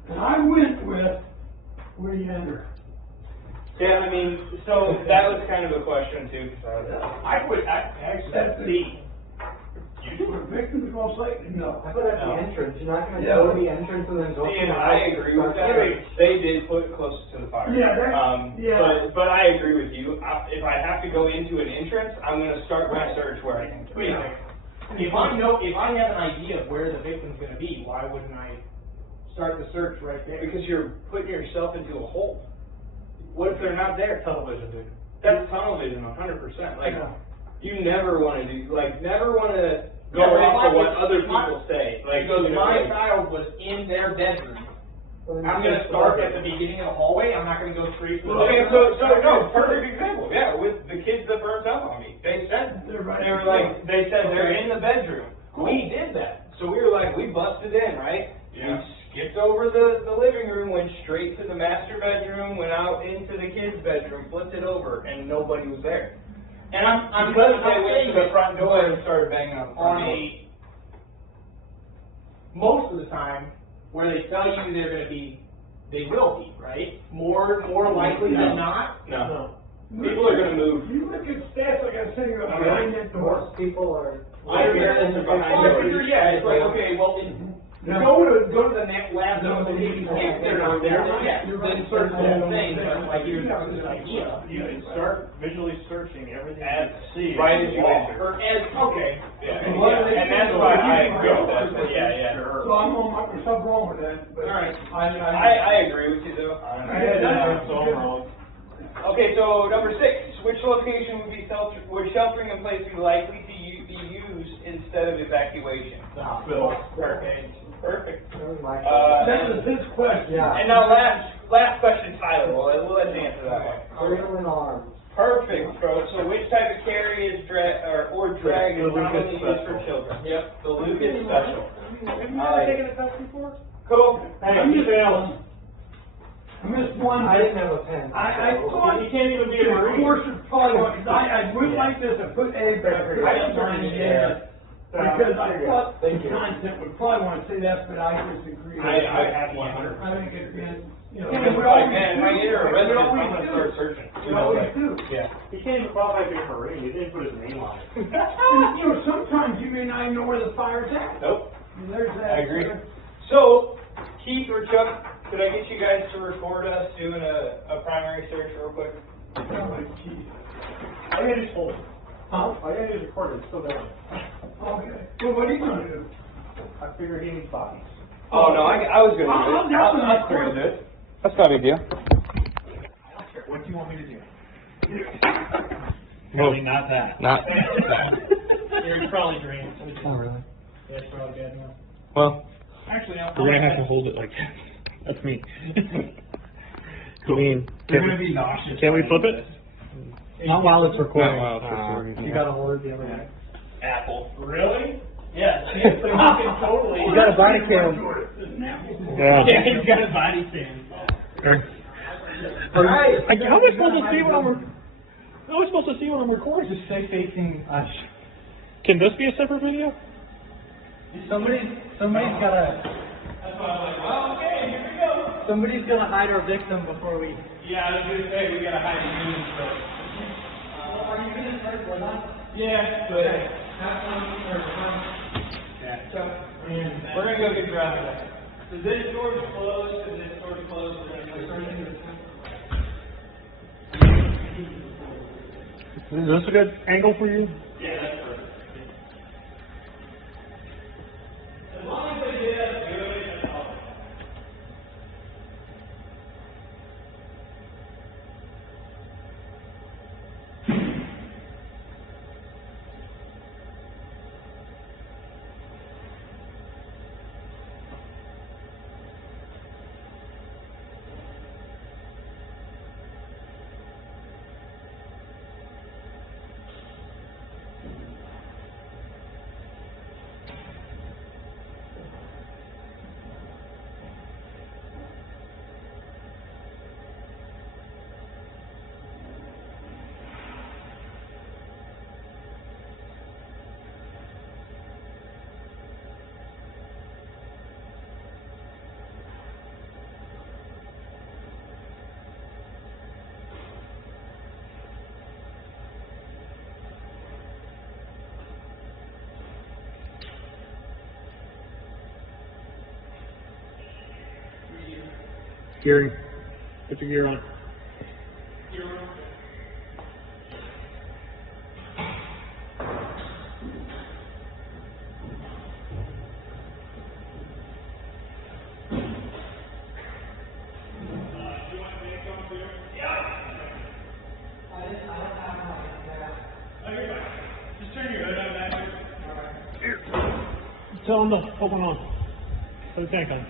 And I went with where you enter. Yeah, I mean, so that was kind of a question too. I said C. For victims, most likely, no. I put at the entrance. You're not going to Yeah. go to the entrance and then go. See, and I agree with that. They did put it closest to the fire. Yeah, that- yeah. But I agree with you. If I have to go into an entrance, I'm going to start my search where I can. Wait a second. If I have an idea of where the victim's going to be, why wouldn't I start the search right there? Because you're putting yourself into a hole. What if they're not there? Tunnel vision, dude. That's tunnel vision, 100%. Like, you never want to do, never want to go Yeah, but off of what if other my- people say. Like, Because you know, my like- child was in their bedroom. I'm going to start at the beginning of the hallway. I'm not going to go straight to the Okay, bedroom. so no, perfect example. Yeah, with the kids that burnt up on me, they said They're right. they were like, they said they're in the bedroom. We did that, so we were like, we busted in, right? Yeah. We skipped over the living room, went straight to the master bedroom, went out into the kids' bedroom, flipped it over, and nobody was there. And I'm Because not they went saying to the that front door and started banging on the front door. most of the time, where they tell you they're going to be, they will be, right? More likely than not. No. People are gonna move. You look at stats like I said, you're behind that door. Most people are. Your parents are behind doors. Yeah, it's like, okay, well, go to the next lab zone and if they're not there, then yes, then search the whole thing, but like you're talking this idea. You can start visually searching everything As- you see. right as you walk. enter. Or as, okay. Yeah, and that's why I agree with that. But yeah. So I'm on, there's something wrong with that, but. All right. I agree with you though. I had that, so I'm wrong. Okay, so number 6, which location would sheltering in place be likely to be used instead of evacuation? Hospital. Perfect. That was my. That was his question. Yeah. And now last question, Tyler. We'll let you answer that one. Freedom and arms. Perfect, bro. So which type of carry is drag is The Lucas commonly used for Special. children? Yep, the Lucas Special. Have you ever taken a test before? Cool. Hey, you failed. I missed one. I didn't have a pen. I thought You can't even be a of Marine. course it's probably, I went like this and put A back there. I didn't turn it in. Because I thought the Thank you. concept would probably want to say that, but I disagree. I have 100. I think it's been, you know. Because it's like, man, if I enter a residence, I'm gonna start searching. We always do. Yeah. He can't even qualify for your marine, he didn't put his name on it. And, you know, sometimes you may not even know where the fire's at. Nope. And there's that. I agree. So, Keith or Chuck, could I get you guys to record us doing a primary search real quick? Oh, my geez. I gotta just hold it. Huh? I gotta just record it, it's still going. Okay. Well, what are you gonna do? I figure he needs bodies. Oh, no, I was gonna I'll do it. definitely I'll record do it. it. That's not a big deal. What do you want me to do? Really not that. Not. You're probably drained. Oh, really? That's probably bad now. Well, Actually, we're gonna have to hold it like that. That's me. I mean, You're gonna be nauseous. can we flip it? Not while it's recording. Not while it's recording, You yeah. gotta hold it the other way. Apple. Really? Yes, it's fucking totally. You got a body cam. Yeah. Yeah, he's got a body cam. Alright. How am I supposed to see when I'm recording? Just stay facing us. Can this be a separate video? Somebody's gotta, That's why I was like, well, okay, here we go. somebody's gonna hide our victim before we. Yeah, I was gonna say, we gotta hide the humans first. Are you gonna start with us? Yeah, but, Have fun, or fun. yeah. We're gonna go get dressed. So this door's closed, and this door's closed, we're gonna go straight into the Is this a good angle for you? Yeah, that's perfect. As long as they get us good, that's all. Gearing. Put your gear on. Tell them to open on. Put the tank on.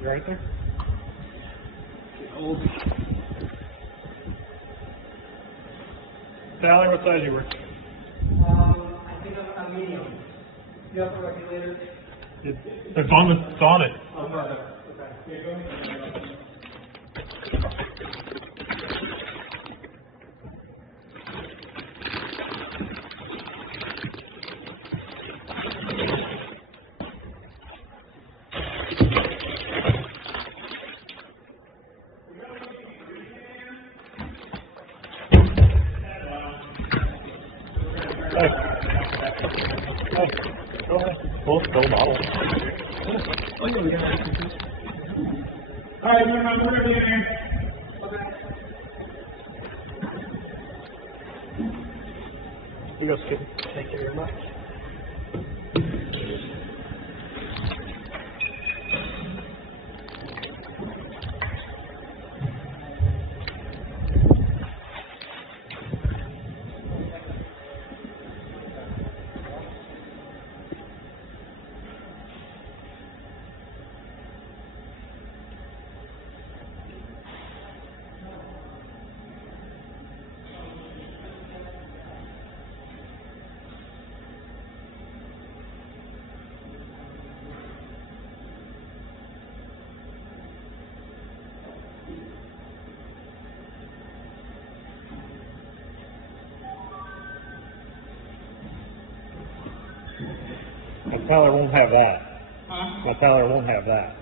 You right there? Tyler, what size you were? I think I'm medium. You have the regulator? It's on it. Full bottle. Alright, we're gonna be in here. You go, Skip. Thank you very much. My Tyler won't have that. Huh? My Tyler won't have that.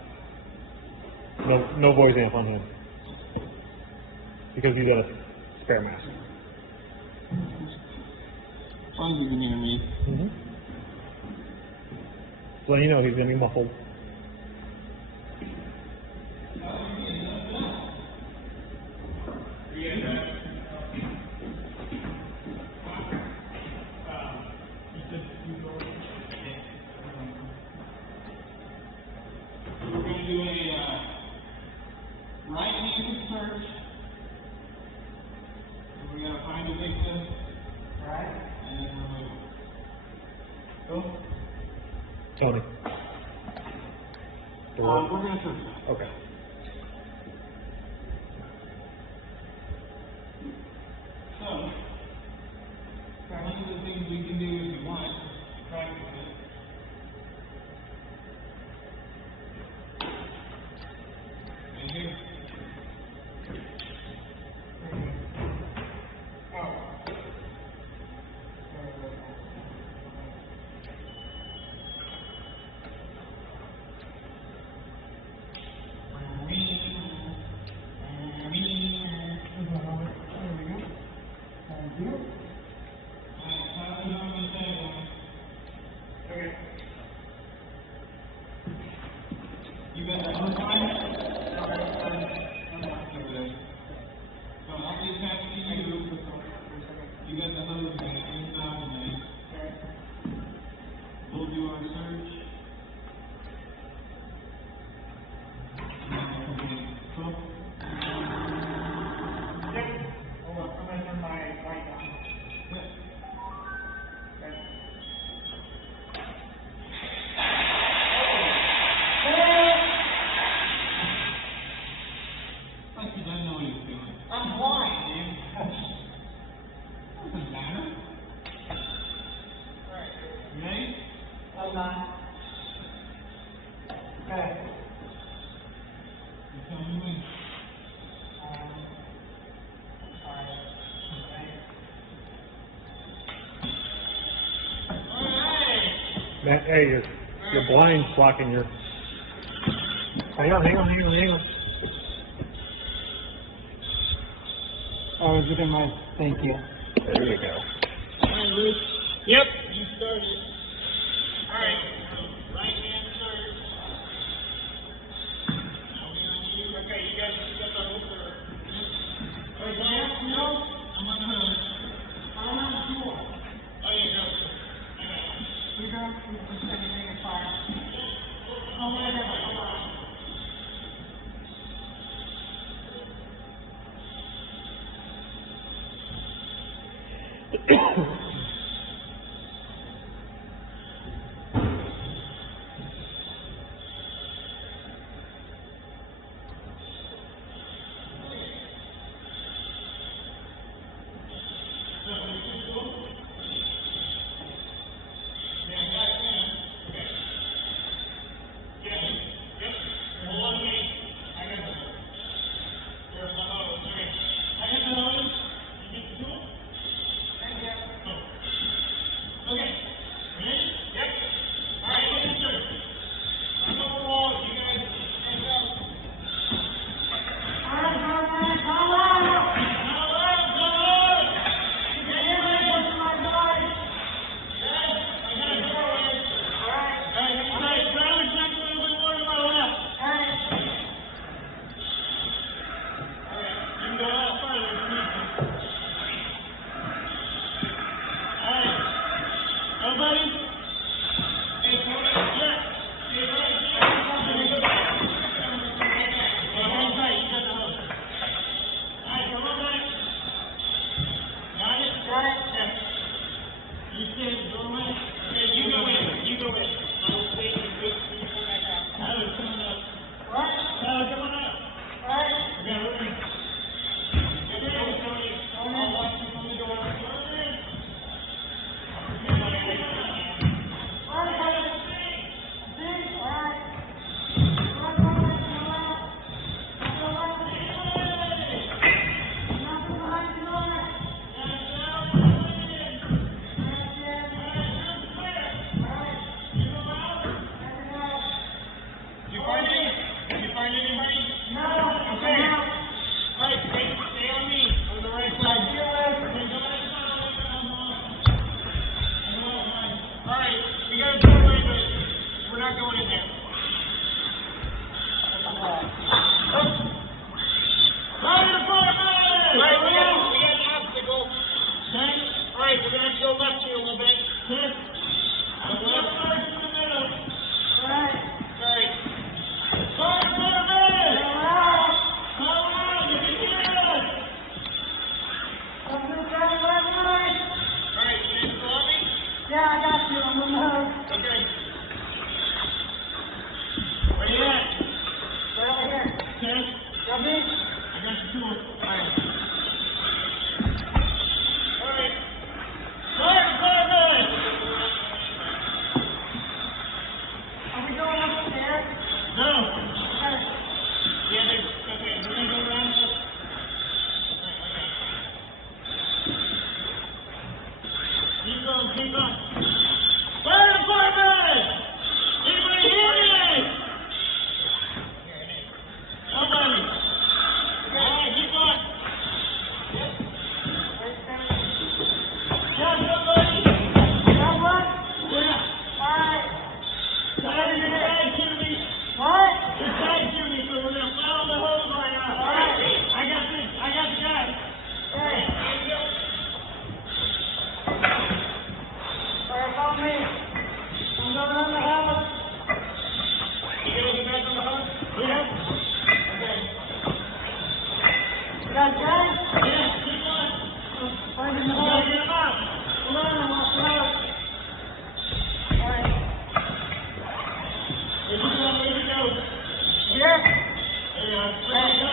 No voice amp on him. Because you got a spare master. As long as you can hear me. Mm-hmm. So you know he's gonna be muffled. We're going to do a right-handed search. We're going to find a victim. Right. And then remove it. Go. Tony. We're going to search that. Okay. So, one of the things we can do if you want, practice it. Right here. You got that hose line? I'm not sure there. So I'll be attached to you. You got the hose inside of me. We'll do our search. Cool. Hold on, I'm gonna turn my light on. Like he doesn't know what he's doing. I'm blind, dude. Doesn't matter. You ready? I'm not. Okay. You tell me when. Matt, hey, your blind's blocking your. Hang on. Oh, is it in my, thank you. There you go. Alright, Ruth. Yep. You started. Alright, right hand search. Okay, you got the hook or? Wait, no, I'm on the hook. I'm on the floor. Oh, yeah, go. You go, you just send me a fire. Oh, whatever, hold on. Yeah, I got you. I'm on the hook. Okay. Where you at? Right over here. Okay. Got me? I got you too. Alright. Alright. Good. Are we going upstairs? No. Okay. Yeah, okay. We're gonna go around this. Keep on. Fire department! Anybody hear me? Nobody. Alright, keep on. Yeah, somebody. Got one? Yeah. Alright. Somebody just tied to me. What? Just tied to me, so we're gonna follow the hose line out. Alright. I got the guy. Okay. Alright, follow me. I'm going on the house. You gonna get back on the hose? Yeah. Okay. You got guys? Yeah, keep on. Finding the You gotta house. get him out. Come on, I'm off the house. Alright. Where'd you go? Here? There you are. There you go.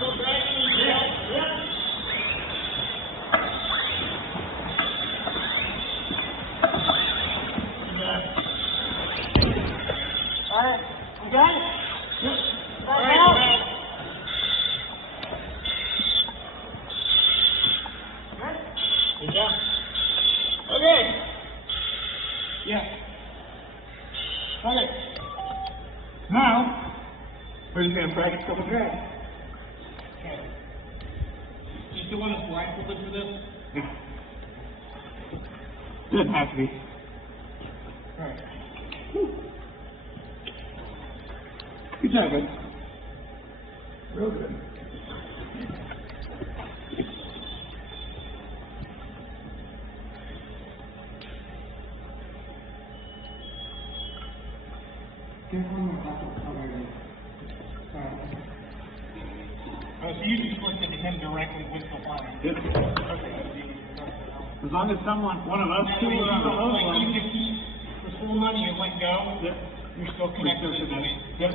Go back in. Yeah. Alright. You got it? Yep. Got All it right, now? we're back. Good job. Okay. Yeah. Okay. Now, we're just going to practice a couple drags. Okay. Do you still want us blindfolded for this? Yeah. Doesn't have to be. Alright. Good job, bud. Real good. Oh, so you just pushed it to him directly with the line? Yep. Okay. As long as one of us two are on the hose line. Even if he was full on, you let go, yep. You're still connected to the main. Yep.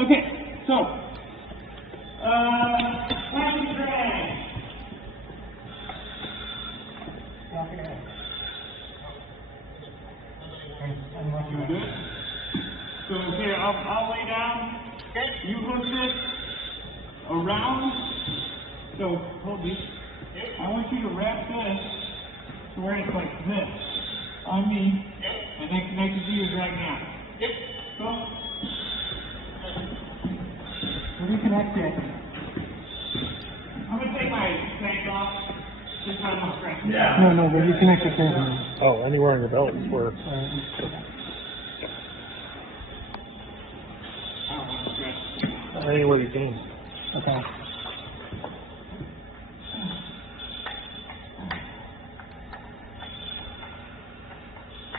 Okay, so, sliding drag. You good? So here, I'll lay down. Okay. You hook it around. So hold these. Yep. I want you to wrap this to where it's like this on me. Yep. And then connect to yours right now. Yep. So reconnect it. I'm gonna take my tank off. Just so I'm not scratching. Yeah. No, but you connect the thing. Oh, anywhere on your belt is where. I don't want to scratch. Anywhere you can. Okay.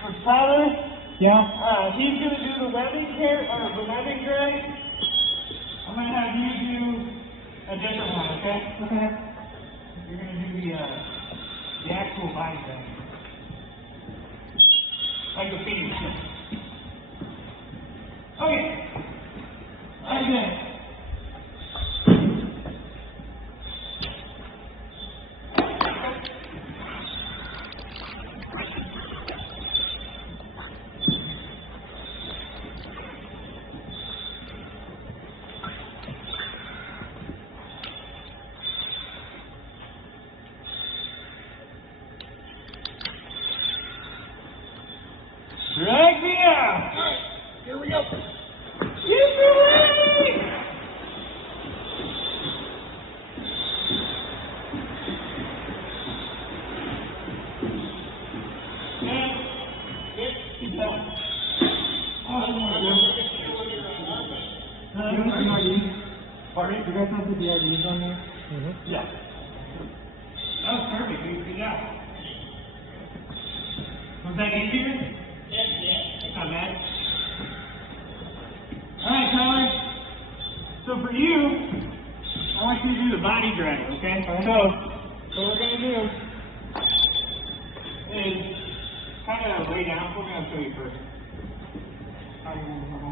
For Tyler, Yeah. he's gonna do the webbing here, or the webbing drag. I'm gonna have you do a different one, okay? Okay. You're gonna do the actual body drag. Like the feeding shit. Okay. Again. Drag me out. All right, here we go. Get ready. Pardon? You guys have the DRDs on there? Yeah. That was perfect. Good job. Was that easier? Yeah. Not bad. All right, Tyler. So for you, I want you to do the body drag, okay? So, what we're gonna do is kind of lay down. We're gonna show you first.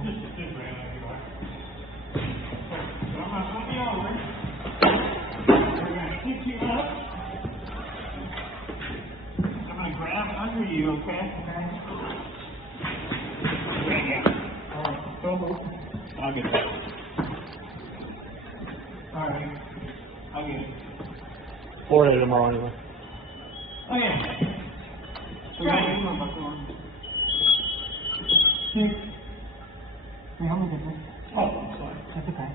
Just lay down if you want. So I'm gonna flip you over. We're gonna pick you up. I'm gonna grab under you, okay? Right, yeah. Alright, don't move. I'll get it. Alright. I'll get it. Florida tomorrow anyway. Oh yeah. So we got your phone buckle on. Hey, how many is this? Oh, I'm sorry. That's okay.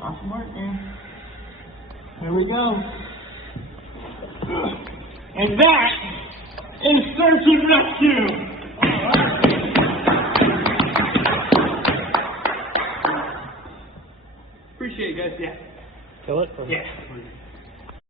Awesome work, man. Here we go. And that is search and rescue. Appreciate it, guys. Yeah. Kill it? Yeah.